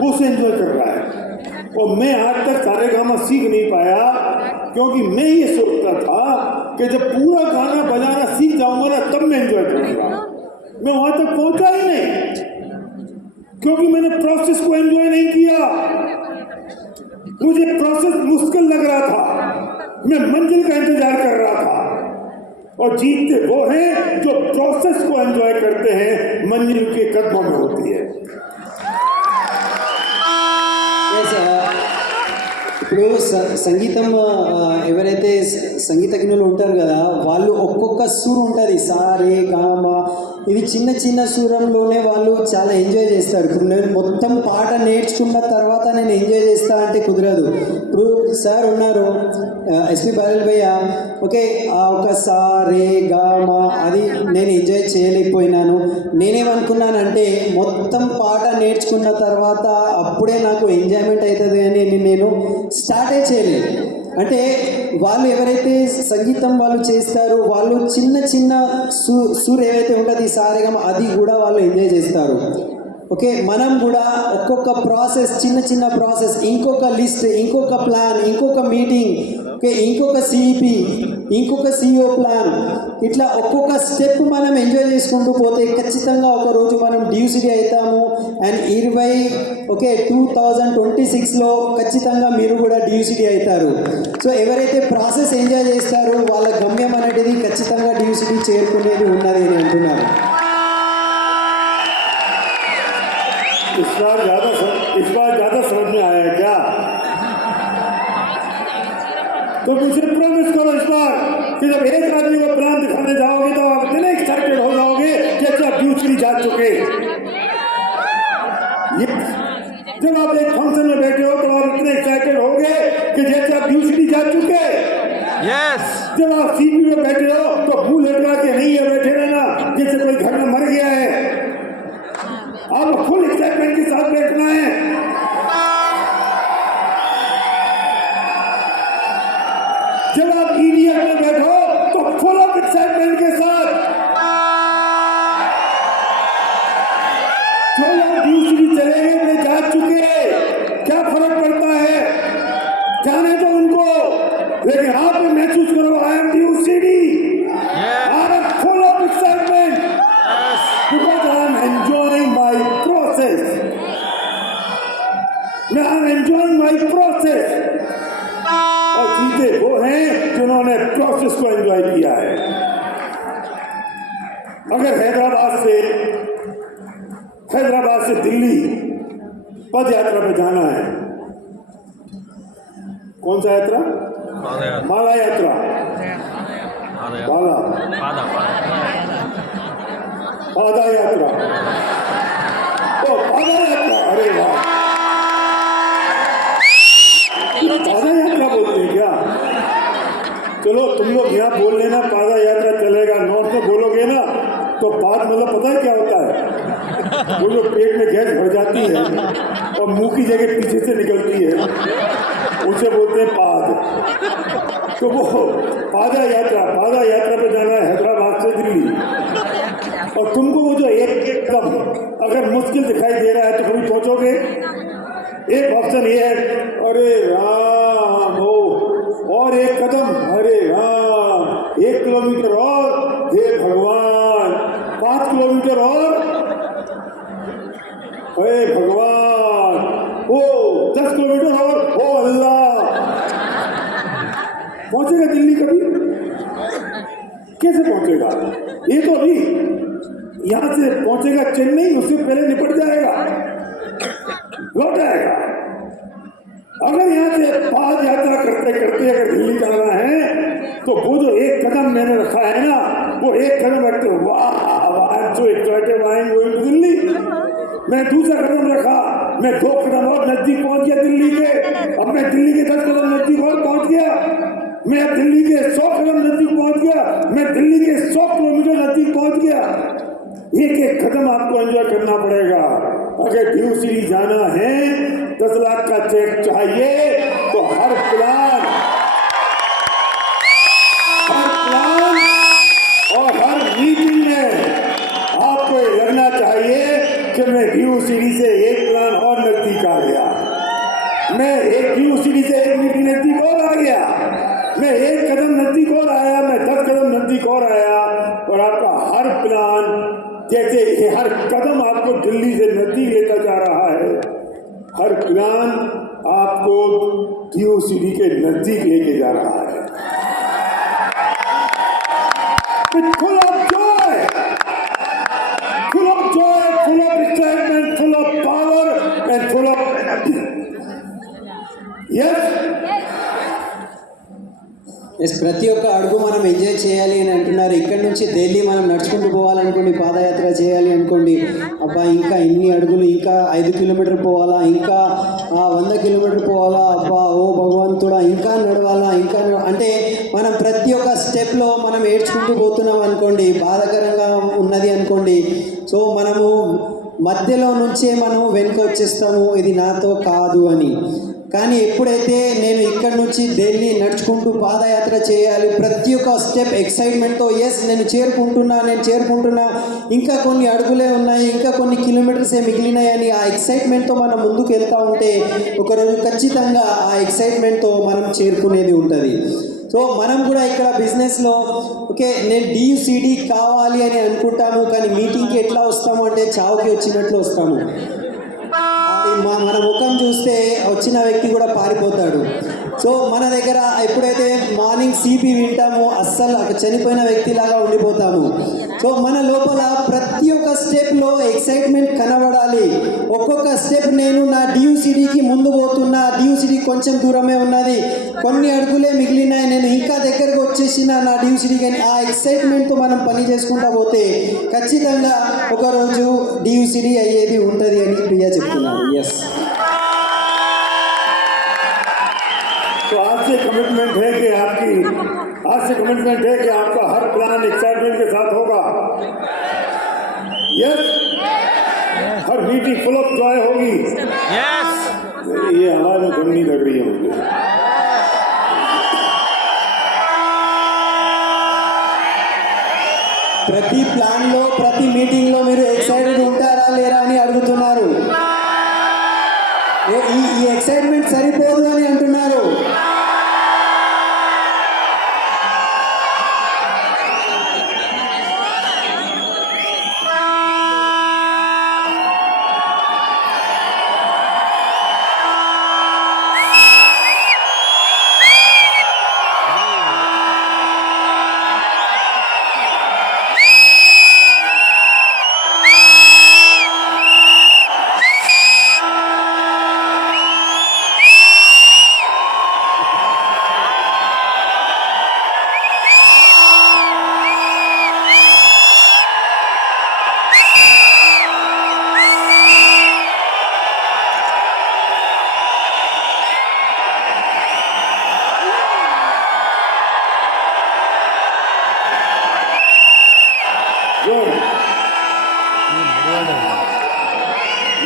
वो उसे एंजॉय कर रहा है। और मैं आज तक सारेगामा सीख नहीं पाया, क्योंकि मैं ये सोचता था कि जब पूरा गाना बजाना सीख जाऊंगा ना तब मैं एंजॉय करूंगा। मैं वहां तक पहुंचा ही नहीं, क्योंकि मैंने प्रोसेस को एंजॉय नहीं किया। मुझे प्रोसेस मुश्किल लग रहा था, मैं मंजिल का इंतजार कर रहा था। और जीतते वो हैं जो प्रोसेस को एंजॉय करते हैं, मंजिल के कदमों में होती है। ఇప్పుడు సంగీతం ఎవరైతే సంగీతజ్ఞులు ఉంటారు కదా, వాళ్ళు ఒక్కొక్క సూర్ ఉంటుంది, సా రే గా మా, ఇవి చిన్న చిన్న సూరంలోనే వాళ్ళు చాలా ఎంజాయ్ చేస్తారు. ఇప్పుడు నేను మొత్తం పాట నేర్చుకున్న తర్వాత నేను ఎంజాయ్ చేస్తా అంటే కుదరదు. ఇప్పుడు సార్ ఉన్నారు ఎస్పి బాలల్ భయ్య, ఓకే ఒక సా రే గా మా అది నేను ఎంజాయ్ చేయలేకపోయినాను. నేనేమనుకున్నానంటే మొత్తం పాట నేర్చుకున్న తర్వాత అప్పుడే నాకు ఎంజాయ్మెంట్ అవుతుంది అని నేను స్టార్టే చేయలేదు. అంటే వాళ్ళు ఎవరైతే సంగీతం వాళ్ళు చేస్తారో వాళ్ళు చిన్న చిన్న సూర్ ఏవైతే ఉంటుంది సారేగం అది కూడా వాళ్ళు ఎంజాయ్ చేస్తారు. ఓకే, మనం కూడా ఒక్కొక్క ప్రాసెస్, చిన్న చిన్న ప్రాసెస్, ఇంకొక లిస్ట్, ఇంకొక ప్లాన్, ఇంకొక మీటింగ్, ఓకే ఇంకొక సిఇపి, ఇంకొక సిఇఓ ప్లాన్, ఇట్లా ఒక్కొక్క స్టెప్ మనం ఎంజాయ్ చేసుకుంటూ పోతే ఖచ్చితంగా ఒకరోజు మనం డ్యూసిటీ అవుతాము. అండ్ 2026లో ఖచ్చితంగా మీరు కూడా డ్యూసిటీ అవుతారు. సో ఎవరైతే ప్రాసెస్ ఎంజాయ్ చేస్తారో వాళ్ళ గమ్యం అనేది ఖచ్చితంగా డ్యూసిటీ చేరుకునేది ఉన్నది అని అంటున్నారు. इस बार ज़्यादा समझ में आया है क्या? तो मुझे प्रॉमिस करो इस बार कि जब एक आदमी को प्लान दिखाने जाओगे तो आप इतने एक्साइटेड हो जाओगे जैसे आप दूसरी जा चुके। जब आप एक फंक्शन में बैठे हो तो आप इतने एक्साइटेड होगे कि जैसे आप दूसरी जा चुके। यस। जब आप सीपी में बैठे हो तो मुंह लटका के नहीं है बैठे रहना जैसे कोई घर में मर गया है। आप फुल एक्साइटमेंट के साथ बैठना है। जब आप ईडीएफ में बैठो तो फुल ऑफ एक्साइटमेंट के साथ। जो लोग दूसरी चले गए वे जा चुके, क्या फर्क पड़ता है, जाने तो उनको, लेकिन आप भी महसूस करो आई एम ड्यूसिटी, I am full of excitement because I am enjoying my process. मैं I am enjoying my process. और जीते वो हैं जिन्होंने प्रोसेस को एंजॉय किया है। अगर हैदराबाद से दिल्ली पद यात्रा पे जाना है, कौन सा यात्रा? माला यात्रा, पादा यात्रा, ओ पादा यात्रा, अरे वाह, पादा यात्रा बोलते हैं क्या? चलो तुम लोग यहाँ बोल लेना पादा यात्रा चलेगा, नॉर्थ में बोलोगे ना तो पाद मतलब पता है क्या होता है? वो जो पेट में गैस भर जाती है और मुंह की जगह पीछे से निकलती है उसे बोलते हैं पाद। तो वो पादा यात्रा पे जाना है हैदराबाद से दिल्ली। और तुमको वो जो एक कदम अगर मुश्किल दिखाई दे रहा है तो कभी पहुंचोगे? एक ऑप्शन ये है अरे राम हो, और एक कदम अरे राम, 1 किलोमीटर और हे भगवान, 5 किलोमीटर और हे भगवान, ओ 10 किलोमीटर और ओ अल्लाह। पहुंचेगा दिल्ली कभी? कैसे पहुंचेगा? ये तो अभी यहां से पहुंचेगा चेन्नई, उससे पहले निपट जाएगा, लौट आएगा। अगर यहाँ से पाद यात्रा करते करते अगर दिल्ली जाना है तो वो जो एक कदम मैंने रखा है ना, वो एक कदम रखते वाह I am so excited I am going to Delhi. मैं दूसरा कदम रखा, मैं 2 कदम और नजदीक पहुंच गया दिल्ली के। अब मैं दिल्ली के 10 कदम नजदीक और पहुंच गया, मैं दिल्ली के 100 कदम नजदीक पहुंच गया, मैं दिल्ली के 100 किलोमीटर नजदीक पहुंच गया। एक एक कदम आपको एंजॉय करना पड़ेगा। अगर ड्यू सिटी जाना है, 10 लाख का चेक चाहिए तो हर प्लान और हर मीटिंग में आपको ये लगना चाहिए कि मैं ड्यू सिटी से एक प्लान और नजदीक आ गया, मैं एक ड्यू सिटी से एक मीटिंग नजदीक और आ गया, मैं एक कदम नजदीक और आया, मैं 10 कदम नजदीक और आया। और आपका हर प्लान, जैसे ये हर कदम आपको दिल्ली से नजदीक लेता जा रहा है, हर प्लान आपको ड्यू सिटी के नजदीक लेके जा रहा है। Full of joy, full of excitement, full of power and full of energy. Yes? Yes, ప్రతి ఒక్క అడుగు మనం ఎంజాయ్ చేయాలి అని అంటున్నారు. ఇక్కడ నుంచి ఢిల్లీ మనం నడుచుకుంటూ పోవాలనుకోండి, పాదయాత్ర చేయాలి అనుకోండి, అబ్బా ఇంకా ఇన్ని అడుగులు, ఇంకా 5 కిలోమీటర్ పోవాలా, ఇంకా 100 కిలోమీటర్ పోవాలా, అబ్బా ఓ భగవంతుడా ఇంకా నడవాలా, ఇంకా అంటే మనం ప్రతి ఒక్క స్టెప్లో మనం ఏడ్చుకుంటూ పోతున్నాం అనుకోండి, బాధాకరంగా ఉన్నది అనుకోండి. సో మనము మధ్యలో నుంచే మనం వెనుక వచ్చేస్తాము, ఇది నాతో కాదు అని. కానీ ఎప్పుడైతే నేను ఇక్కడ నుంచి ఢిల్లీ నడుచుకుంటూ పాదయాత్ర చేయాలి, ప్రతి ఒక్క స్టెప్ ఎక్సైట్మెంట్తో, ఎస్ నేను చేరుకుంటున్నా, ఇంకా కొన్ని అడుగులే ఉన్నాయి, ఇంకా కొన్ని కిలోమీటర్సే మిగిలినాయని ఆ ఎక్సైట్మెంట్తో మనం ముందుకు వెళ్తూ ఉంటే ఒకరోజు ఖచ్చితంగా ఆ ఎక్సైట్మెంట్తో మనం చేరుకునేది ఉంటుంది. సో మనం కూడా ఇక్కడ బిజినెస్లో ఓకే నేను DUCD కావాలి అని అనుకుంటాము, కానీ మీటింగ్కి ఎట్లా వస్తాము అంటే చావుకి వచ్చినట్లు వస్తాము. మన ముఖం చూస్తే వచ్చిన వ్యక్తి కూడా పారిపోతాడు. సో మన దగ్గర ఎప్పుడైతే మార్నింగ్ CP వింటామో అస్సలు చనిపోయిన వ్యక్తిలాగా ఉండిపోతాము. సో మన లోపల ప్రతి ఒక్క స్టెప్లో ఎక్సైట్మెంట్ కనబడాలి. ఒక్కొక్క స్టెప్ నేను నా DUCDకి ముందు పోతున్నా, DUCD కొంచెం దూరమే ఉన్నది, కొన్ని అడుగులే మిగిలినాయి, నేను ఇంకా దగ్గరకు వచ్చేసిన నా DUCD, కానీ ఆ ఎక్సైట్మెంట్తో మనం పని చేసుకుంటా పోతే ఖచ్చితంగా ఒకరోజు DUCD అయ్యేది ఉంటుంది అని ప్రియా చెప్తున్నాను. ఎస్, तो आज से कमिटमेंट है कि आपका हर प्लान एक्साइटमेंट के साथ होगा. Yes, her meeting full of Joy होगी. यस. ये आवाज में गंदी लग रही है मुझे. ప్రతి ప్లాన్లో ప్రతి మీటింగ్లో మీరు ఎక్సైటెడ్ ఉంటారా లేరా అని అడుగుతున్నారు. ఈ ఎక్సైట్మెంట్ సరిపోదు అని అంటున్నారు.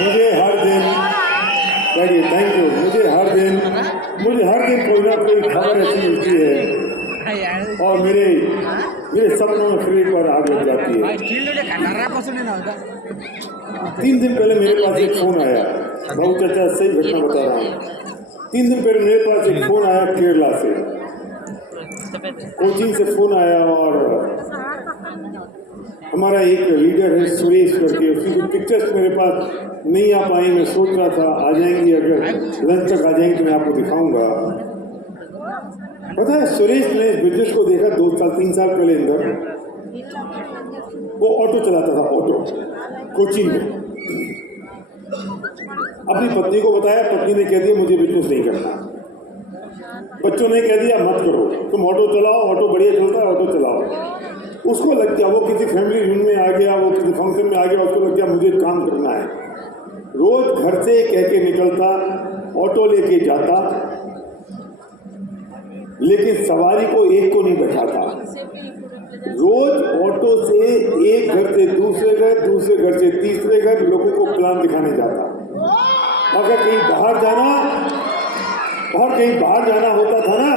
मुझे हर दिन थैंक यू. मुझे हर दिन कोई ना कोई खबर ऐसी मिलती है और मेरे सपनों में फिर एक बार आग लग जाती है. 3 दिन पहले मेरे पास एक फोन आया, बहुत अच्छा सही घटना बता रहा हूँ. 3 दिन पहले मेरे पास एक फोन आया केरला से, कोचिंग से फोन आया, और हमारा एक लीडर है सुरेश करके, उसकी कुछ पिक्चर्स मेरे पास नहीं आ पाई. मैं सोच रहा था आ जाएंगी, अगर लंच तक आ जाएंगी तो मैं आपको दिखाऊंगा. पता है सुरेश ने इस बिजनेस को देखा 2-3 साल पहले अंदर. वो ऑटो चलाता था, ऑटो कोचिंग में. अपनी पत्नी को बताया, पत्नी ने कह दिया मुझे बिजनेस नहीं करना. बच्चों ने कह दिया मत करो, तुम ऑटो चलाओ, ऑटो बढ़िया चलता है, ऑटो चलाओ. उसको लग गया, वो किसी फैमिली यूनियन में आ गया, वो किसी फंक्शन में आ गया, उसको लग गया मुझे काम करना है. रोज घर से कह के निकलता, ऑटो लेके जाता, लेकिन सवारी को एक को नहीं बैठाता. रोज ऑटो से एक घर से दूसरे घर से तीसरे घर लोगों को प्लान दिखाने जाता. अगर कहीं बाहर जाना होता था ना,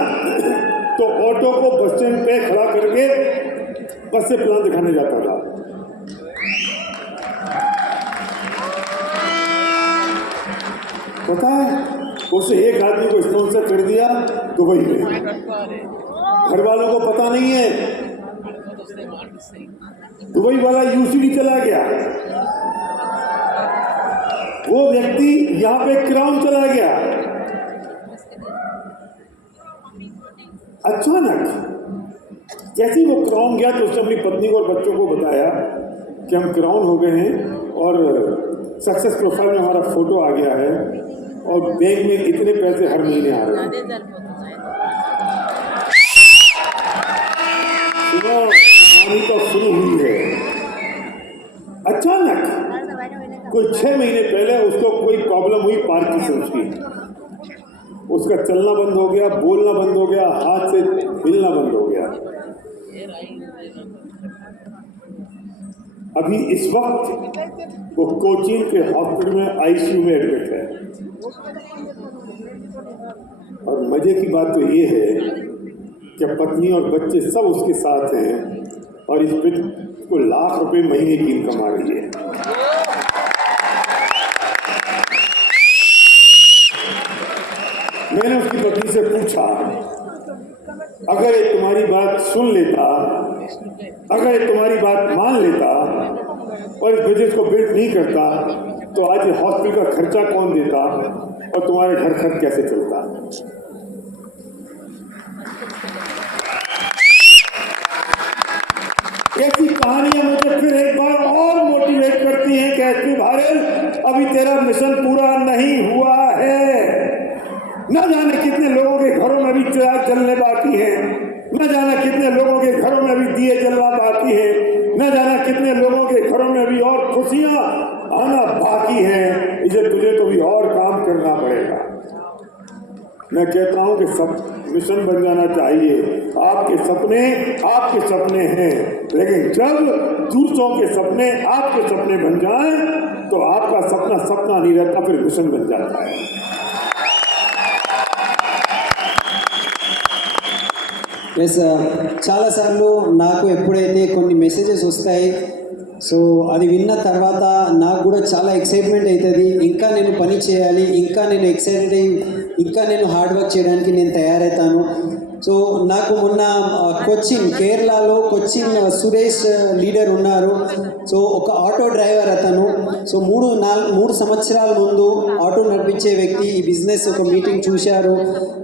तो ऑटो को बस स्टैंड पे खड़ा करके बस से प्लान दिखाने जाता था. पता है उसे एक आदमी को स्पॉन्सर कर दिया दुबई में. घर वालों को पता नहीं है, दुबई वाला UCD चला गया, वो व्यक्ति यहाँ पे क्राउन चला गया. अचानक जैसे ही वो क्राउन गया तो उसने अपनी पत्नी को और बच्चों को बताया कि हम क्राउन हो गए हैं और सक्सेस प्रोफाइल में हमारा फोटो आ गया है और बैंक में इतने पैसे हर महीने आ रहे हैं. सुनो, कहानी तो शुरू हुई है। अचानक कोई 6 महीने पहले उसको कोई प्रॉब्लम हुई पार्किंसंस की। उसका चलना बंद हो गया, बोलना बंद हो गया, हाथ से हिलना बंद हो गया। अभी इस वक्त वो कोचीन के हॉस्पिटल में आईसीयू में एडमिट है। और मजे की बात तो ये है कि पत्नी और बच्चे सब उसके साथ हैं और इस पे को लाख रुपए महीने की इनकम आ रही है। मैंने उसकी पत्नी से पूछा, अगर ये तुम्हारी बात सुन लेता, अगर ये तुम्हारी बात मान लेता और इस बिजनेस को बिल्ड नहीं करता तो आज हॉस्पिटल का खर्चा कौन देता और तुम्हारे घर खर्च कैसे चलता। ऐसी कहानियां मुझे फिर एक बार और मोटिवेट करती हैं कि एसपी भारत, अभी तेरा मिशन पूरा नहीं हुआ है। न जाने कितने लोगों के घरों में भी चिराग जलने बाकी है, न जाना कितने लोगों के घरों में भी दिए जलना बाकी है, न जाना कितने लोगों के घरों में भी और खुशियां आना बाकी है। इसे तुझे तो भी और काम करना पड़ेगा। मैं कहता हूं कि सब मिशन बन जाना चाहिए। आपके सपने हैं, लेकिन जब दूसरों के सपने आपके सपने बन जाएं तो आपका सपना सपना नहीं रहता, फिर मिशन बन जाता है। ఎస్ చాలాసార్లు నాకు ఎప్పుడైతే కొన్ని మెసేజెస్ వస్తాయి సో అది విన్న తర్వాత నాకు కూడా చాలా ఎక్సైట్మెంట్ అవుతుంది. ఇంకా నేను పని చేయాలి, ఇంకా నేను ఎక్సైటెడ్ అయ్యి ఇంకా నేను హార్డ్ వర్క్ చేయడానికి నేను తయారవుతాను. సో నాకు మొన్న కొచ్చిన్ కేరళలో కొచ్చిన్ సురేష్ లీడర్ ఉన్నారు. సో ఒక ఆటో డ్రైవర్ అతను. సో 3 సంవత్సరాల ముందు ఆటో నడిపించే వ్యక్తి ఈ బిజినెస్ ఒక మీటింగ్ చూశారు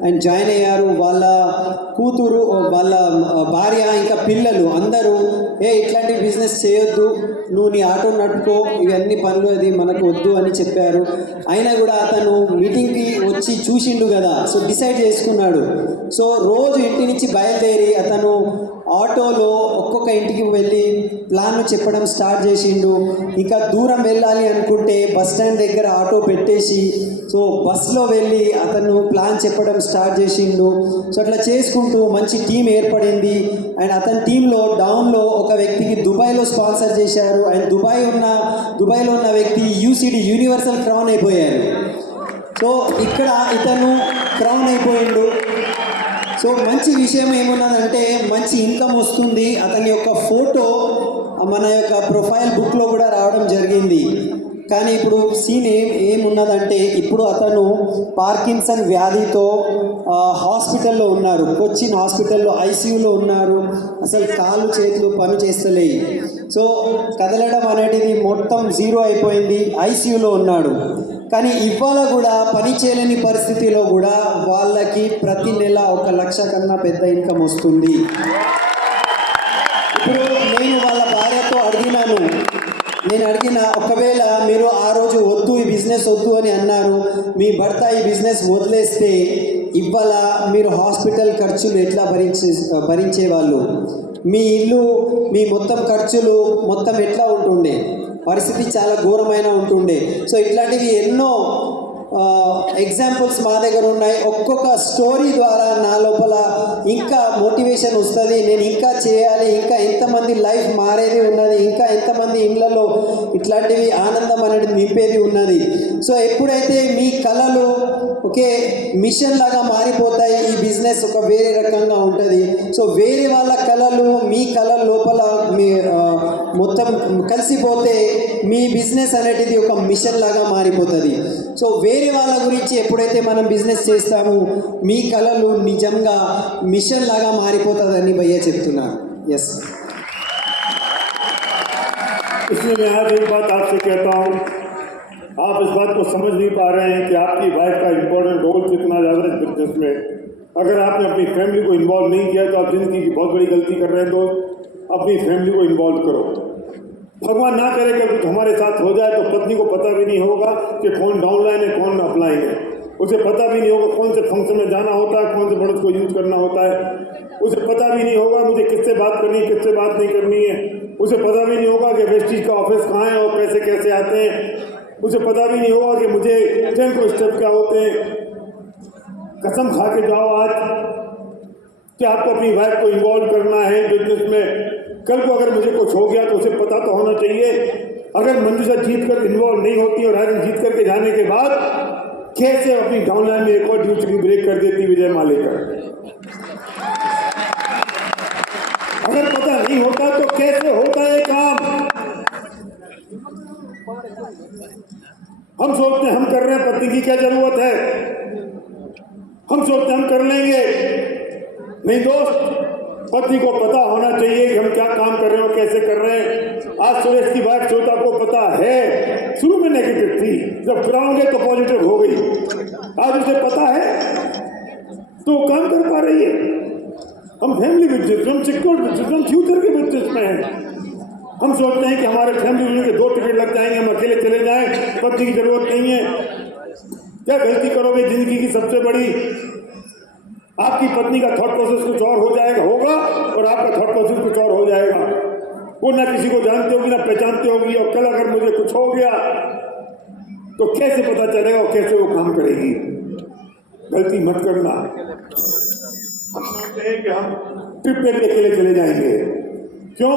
అండ్ జాయిన్ అయ్యారు. వాళ్ళ కూతురు, వాళ్ళ భార్య, ఇంకా పిల్లలు అందరూ ఇట్లాంటి బిజినెస్ చేయొద్దు, నువ్వు నీ ఆటో నడుపుకో, ఇవన్నీ పనులు అది మనకు వద్దు అని చెప్పారు. అయినా కూడా అతను మీటింగ్కి వచ్చి చూసిండు కదా, సో డిసైడ్ చేసుకున్నాడు. సో రోజు ఇంటి నుంచి బయలుదేరి అతను ఆటోలో ఒక్కొక్క ఇంటికి వెళ్ళి ప్లాన్ చెప్పడం స్టార్ట్ చేసిండు. ఇంకా దూరం వెళ్ళాలి అనుకుంటే బస్ స్టాండ్ దగ్గర ఆటో పెట్టేసి సో బస్లో వెళ్ళి అతను ప్లాన్ చెప్పడం స్టార్ట్ చేసిండు. సో అట్లా చేసుకుంటూ మంచి టీం ఏర్పడింది. అండ్ అతని టీంలో డౌన్లో ఒక వ్యక్తికి దుబాయ్లో స్పాన్సర్ చేశారు. అండ్ దుబాయ్లో ఉన్న వ్యక్తి యూసిడి యూనివర్సల్ క్రౌన్ అయిపోయారు. సో ఇక్కడ ఇతను క్రౌన్ అయిపోయిండు. సో మంచి విషయం ఏమున్నదంటే మంచి ఇన్కమ్ వస్తుంది. అతని యొక్క ఫోటో మన యొక్క ప్రొఫైల్ బుక్లో కూడా రావడం జరిగింది. కానీ ఇప్పుడు సీన్ ఏమున్నదంటే ఇప్పుడు అతను పార్కిన్సన్ వ్యాధితో హాస్పిటల్లో ఉన్నారు. కొచ్చిన్ హాస్పిటల్లో ఐసీయూలో ఉన్నారు. అసలు కాళ్ళు చేతులు పని చేస్తలేవు. సో కదలడం అనేది మొత్తం జీరో అయిపోయింది. ఐసీయూలో ఉన్నాడు. కానీ ఇవాళ కూడా పని చేయలేని పరిస్థితిలో కూడా వాళ్ళకి ప్రతి నెల 1 లక్ష కన్నా పెద్ద ఇన్కమ్ వస్తుంది. ఇప్పుడు నేను వాళ్ళ భార్యతో అడిగిన ఒకవేళ మీరు ఆ రోజు వద్దు, ఈ బిజినెస్ వద్దు అని అన్నారు, మీ భర్త ఈ బిజినెస్ వదిలేస్తే ఇవాళ మీరు హాస్పిటల్ ఖర్చులు ఎట్లా భరించేవాళ్ళు, మీ ఇల్లు, మీ మొత్తం ఖర్చులు మొత్తం ఎట్లా ఉంటుండే, పరిస్థితి చాలా ఘోరమైన ఉంటుండే. సో ఇట్లాంటివి ఎన్నో ఎగ్జాంపుల్స్ మా దగ్గర ఉన్నాయి. ఒక్కొక్క స్టోరీ ద్వారా నా లోపల ఇంకా మోటివేషన్ వస్తుంది. నేను ఇంకా చేయాలి, ఇంకా ఎంతమంది లైఫ్ మారేది ఉన్నది, ఇంకా ఎంతమంది ఇళ్ళలో ఇట్లాంటివి ఆనందం అనేది నింపేది ఉన్నది. సో ఎప్పుడైతే మీ కళలు ఒకే మిషన్ లాగా మారిపోతాయి, ఈ బిజినెస్ ఒక వేరే రకంగా ఉంటుంది. సో వేరే వాళ్ళ కళలు మీ కళల లోపల మీ మొత్తం కలిసిపోతే మీ బిజినెస్ అనేది ఒక మిషన్ లాగా మారిపోతుంది. సో వేరే వాళ్ళ గురించి ఎప్పుడైతే మనం బిజినెస్ చేస్తామో మీ కళలు నిజంగా మిషన్ లాగా మారిపోతుందని భయ్య చెప్తున్నాను. ఎస్, इसलिए मैं आज एक बात आपसे कहता हूँ, आप इस बात को समझ नहीं पा रहे हैं कि आपकी वाइफ का इम्पोर्टेंट रोल कितना ज़्यादा है बिजनेस में। अगर आपने अपनी फैमिली को इन्वॉल्व नहीं किया तो आप ज़िंदगी की बहुत बड़ी गलती कर रहे हैं। तो अपनी फैमिली को इन्वॉल्व करो। भगवान ना करे कि कुछ हमारे साथ हो जाए तो पत्नी को पता भी नहीं होगा कि कौन डाउनलाइन है कौन अपलाइन है। उसे पता भी नहीं होगा कौन से फंक्शन में जाना होता है, कौन से वर्ड को यूज करना होता है। उसे पता भी नहीं होगा मुझे किससे बात करनी है, किससे बात नहीं करनी है। उसे पता भी नहीं होगा कि वेस्टीज का ऑफिस कहाँ है और पैसे कैसे आते हैं। उसे पता भी नहीं होगा कि मुझे ट्रेन को स्टेप क्या होते हैं। कसम खा के जाओ आज कि आपको अपनी वाइफ को इन्वॉल्व करना है बिजनेस में। कल को अगर मुझे कुछ हो गया तो उसे पता तो होना चाहिए। अगर मंजूषा जीत कर इन्वॉल्व नहीं होती और राजन जीत करके जाने के बाद कैसे अपनी डाउनलाइन में एक और ड्यूटी ब्रेक कर देती विजय मालेकर। अगर पता नहीं होता तो कैसे होता है काम। हम सोचते हैं हम कर रहे हैं, पत्नी की क्या जरूरत है। हम सोचते हैं हम कर लेंगे। नहीं दोस्त, पत्नी को पता होना चाहिए कि हम क्या काम कर रहे हैं और कैसे कर रहे हैं। आज सुरेश की बात श्रोता को पता है, शुरू में नेगेटिव थी, जब कराओगे तो पॉजिटिव हो गई। आज उसे पता है तो काम कर पा रही है। हम फैमिली बिजनेस, हम सिक्योर बिजनेस, हम फ्यूचर के बिजनेस में हैं। हम सोचते हैं कि हमारे फैमिली बिजनेस के 2 टिकट लग जाएंगे, हम अकेले चले जाएं, पत्नी की जरूरत नहीं है। क्या गलती करोगे जिंदगी की सबसे बड़ी, आपकी पत्नी का थॉट प्रोसेस कुछ और हो जाएगा होगा और आपका थॉट प्रोसेस कुछ और हो जाएगा। वो ना किसी को जानते होगी ना पहचानते होगी, और कल अगर मुझे कुछ हो गया तो कैसे पता चलेगा और कैसे वो काम करेगी। गलती मत करना। हम सोचते हैं कि हम ट्रिप पे भी अकेले चले जाएंगे। क्यों?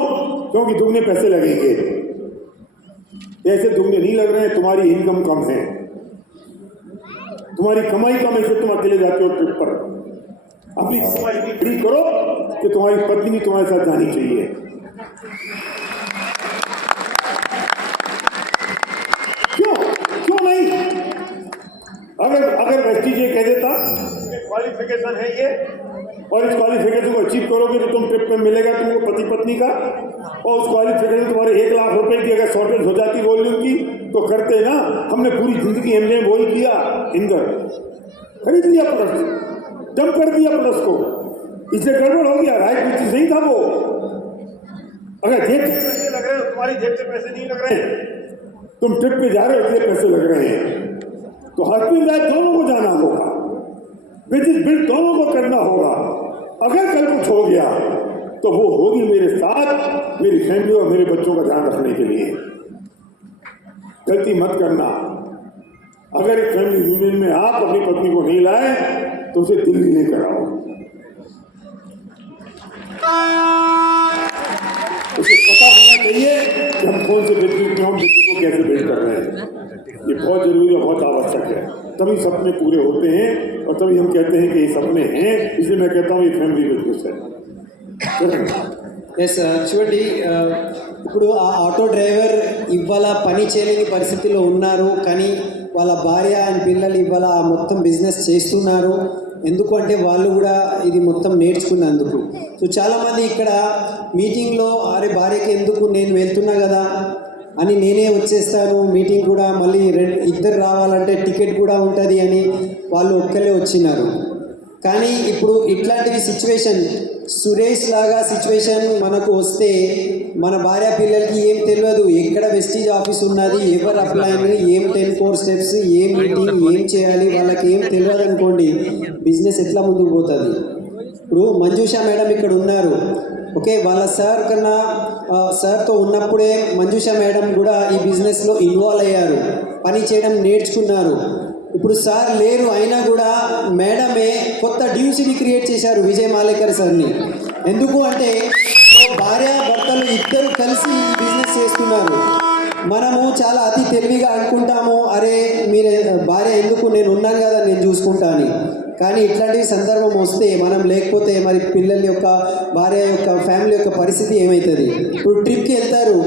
क्योंकि दुगने पैसे लगेंगे। ऐसे दुगने नहीं लग रहे हैं, तुम्हारी इनकम कम है, तुम्हारी कमाई कम है, इसलिए तुम अकेले जाते हो ट्रिप पर। अपनी कमाई इतनी करो कि तुम्हारी पत्नी भी तुम्हारे साथ जानी चाहिए। क्यों नहीं? अगर वेस्टीज ये कह देता क्वालिफिकेशन है ये, और इस क्वालिफिकेशन को अचीव करोगे तो तुम ट्रिप में मिलेगा तुमको पति पत्नी का, और उस क्वालिफिकेशन तुम्हारे 1 लाख रुपए की अगर शॉर्टेज हो जाती वॉल्यूम की तो करते ना। हमने पूरी जिंदगी हमने वही किया। इंदर खरीद लिया प्लस, डंप कर दिया प्लस को, इससे गड़बड़ हो गया। राइट बिजनेस नहीं था वो। अगर जेब से पैसे लग रहे हैं, तुम्हारी जेब से पैसे नहीं लग रहे हैं, तुम ट्रिप पे जा रहे हो इसलिए पैसे लग रहे हैं, तो हस्बैंड वाइफ दोनों को जाना होगा, बिजनेस बिल्ड दोनों को करना होगा। अगर कल कुछ हो गया तो वो होगी मेरे साथ, मेरी फैमिली और मेरे बच्चों का ध्यान रखने के लिए। गलती मत करना। अगर एक फैमिली यूनियन में आप अपनी पत्नी को नहीं लाए तो उसे दिल्ली लेकर आओ। उसे पता होना चाहिए कि हम कौन से बिजनेस में हम बिजनेस को कैसे बिल्ड कर रहे हैं। ये बहुत जरूरी और बहुत आवश्यक है। तभी सपने पूरे होते हैं और तभी हम कहते हैं कि ये सपने हैं। इसलिए मैं कहता हूँ ये फैमिली बिजनेस है। ఎస్ చూడండి, ఇప్పుడు ఆ ఆటో డ్రైవర్ ఇవాళ పని చేయలేని పరిస్థితిలో ఉన్నారు, కానీ వాళ్ళ భార్య అండ్ పిల్లలు ఇవాళ ఆ మొత్తం బిజినెస్ చేస్తున్నారు. ఎందుకు అంటే వాళ్ళు కూడా ఇది మొత్తం నేర్చుకున్నందుకు. సో చాలామంది ఇక్కడ మీటింగ్లో అరే భార్యకి ఎందుకు, నేను వెళ్తున్నా కదా అని నేనే వచ్చేస్తాను, మీటింగ్ కూడా మళ్ళీ 2 రావాలంటే టికెట్ కూడా ఉంటుంది అని వాళ్ళు ఒక్కరే వచ్చినారు. కానీ ఇప్పుడు ఇట్లాంటివి సిచ్యువేషన్, సురేష్ లాగా సిచ్యువేషన్ మనకు వస్తే మన భార్య పిల్లలకి ఏం తెలియదు, ఎక్కడ వెస్టీజ్ ఆఫీస్ ఉన్నది, ఎవరు అప్లైన్, ఏం 10 కోర్ స్టెప్స్, ఏం మీటింగ్, ఏం చేయాలి, వాళ్ళకి ఏం తెలియదు అనుకోండి, బిజినెస్ ఎట్లా ముందుకు పోతుంది. ఇప్పుడు మంజుషా మేడం ఇక్కడ ఉన్నారు, ఓకే, వాళ్ళ సార్ కన్నా సార్తో ఉన్నప్పుడే మంజుషా మేడం కూడా ఈ బిజినెస్లో ఇన్వాల్వ్ అయ్యారు, పని చేయడం నేర్చుకున్నారు. ఇప్పుడు సార్ లేరు అయినా కూడా మేడమే కొత్త డ్యూసీని క్రియేట్ చేశారు విజయ్ మాలేకర్ సార్ని. ఎందుకు అంటే భార్య భర్తలు ఇద్దరు కలిసి ఈ బిజినెస్ చేస్తున్నారు. మనము చాలా అతి తెలివిగా అనుకుంటాము, అరే మీరు భార్య ఎందుకు, నేను ఉన్నాను కదా నేను చూసుకుంటా అని. కానీ ఇట్లాంటి సందర్భం వస్తే మనం లేకపోతే మరి పిల్లల యొక్క, భార్య యొక్క, ఫ్యామిలీ యొక్క పరిస్థితి ఏమవుతుంది. ఇప్పుడు ట్రిప్కి వెళ్తారు,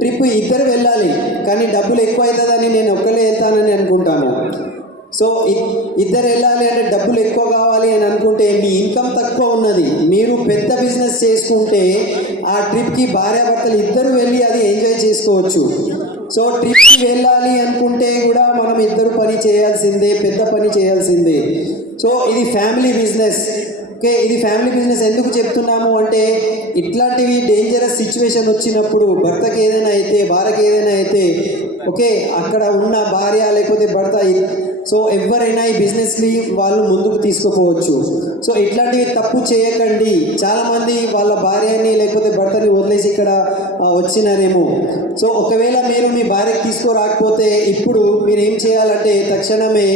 ట్రిప్ ఇద్దరు వెళ్ళాలి కానీ డబ్బులు ఎక్కువ అవుతుందని నేను ఒక్కరే వెళ్తానని అనుకుంటాను. సో ఇద్దరు వెళ్ళాలి అంటే డబ్బులు ఎక్కువ కావాలి అని అనుకుంటే మీ ఇన్కమ్ తక్కువ ఉన్నది, మీరు పెద్ద బిజినెస్ చేసుకుంటే ఆ ట్రిప్కి భార్యాభర్తలు ఇద్దరు వెళ్ళి అది ఎంజాయ్ చేసుకోవచ్చు. సో ట్రిప్కి వెళ్ళాలి అనుకుంటే కూడా మనం ఇద్దరు పని చేయాల్సిందే, పెద్ద పని చేయాల్సిందే. సో ఇది ఫ్యామిలీ బిజినెస్. ఓకే, ఇది ఫ్యామిలీ బిజినెస్ ఎందుకు చెప్తున్నాము అంటే ఇట్లాంటివి డేంజరస్ సిచ్యువేషన్ వచ్చినప్పుడు, భర్తకి ఏదైనా అయితే, భార్యకి ఏదైనా అయితే, ఓకే, అక్కడ ఉన్న భార్య లేకపోతే భర్త సో ఎవరైనా ఈ బిజినెస్ని వాళ్ళు ముందుకు తీసుకుపోవచ్చు. సో ఇట్లాంటివి తప్పు చేయకండి. చాలామంది వాళ్ళ భార్యని లేకపోతే భర్తని వదిలేసి ఇక్కడ వచ్చినారేమో. సో ఒకవేళ మీరు మీ భార్యకి తీసుకురాకపోతే ఇప్పుడు మీరు ఏం చేయాలంటే తక్షణమే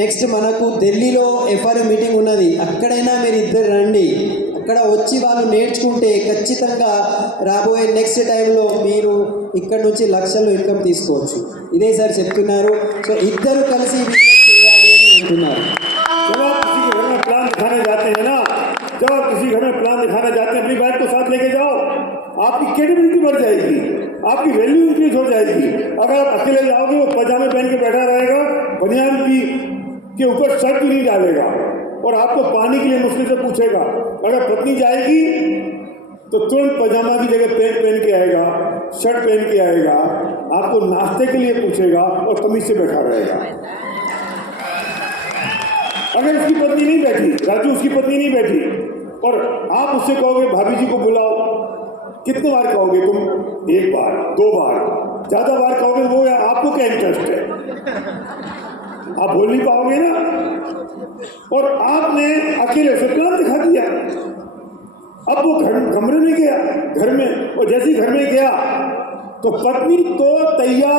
నెక్స్ట్ మనకు ఢిల్లీలో ఎఫ్ఆర్ఎం మీటింగ్ ఉన్నది, అక్కడైనా మీరు ఇద్దరు రండి. అక్కడ వచ్చి వాళ్ళు నేర్చుకుంటే ఖచ్చితంగా రాబోయే నెక్స్ట్ టైంలో మీరు ఇక్కడ నుంచి లక్షల్లో ఇన్కమ్ తీసుకోవచ్చు. ఇదే సార్ చెప్తున్నారు. సో ఇద్దరు కలిసి బిజినెస్ చేయాలి అని అంటున్నారు. जब आप किसी घर में प्लान दिखाना चाहते हैं, अपनी वाइफ को साथ लेके जाओ, आपकी क्रेडिबिलिटी बढ़ जाएगी, आपकी वैल्यू इंक्रीज हो जाएगी. अगर आप अकेले जाओगे, वो पजामे पहन के बैठा रहेगा, बनियान के ऊपर शर्ट भी नहीं डालेगा और आपको पानी के लिए मुश्किल से पूछेगा. अगर पत्नी जाएगी तो तुरंत पजामा की जगह पैंट पहन के आएगा, शर्ट पहन के आएगा, आपको नाश्ते के लिए पूछेगा और कमीज से बैठा रहेगा. अगर उसकी पत्नी नहीं बैठी, राजू उसकी पत्नी नहीं बैठी और आप उससे कहोगे भाभी जी को बुलाओ, कितने बार कहोगे तुम? एक बार, दो बार, ज्यादा बार कहोगे वो आपको क्या इंटरेस्ट है? आप बोल नहीं पाओगे ना. और आपने अकेले से प्लान दिखा दिया. अब वो कमरे में गया, घर में, और जैसे ही घर में गया तो पत्नी तो तैयार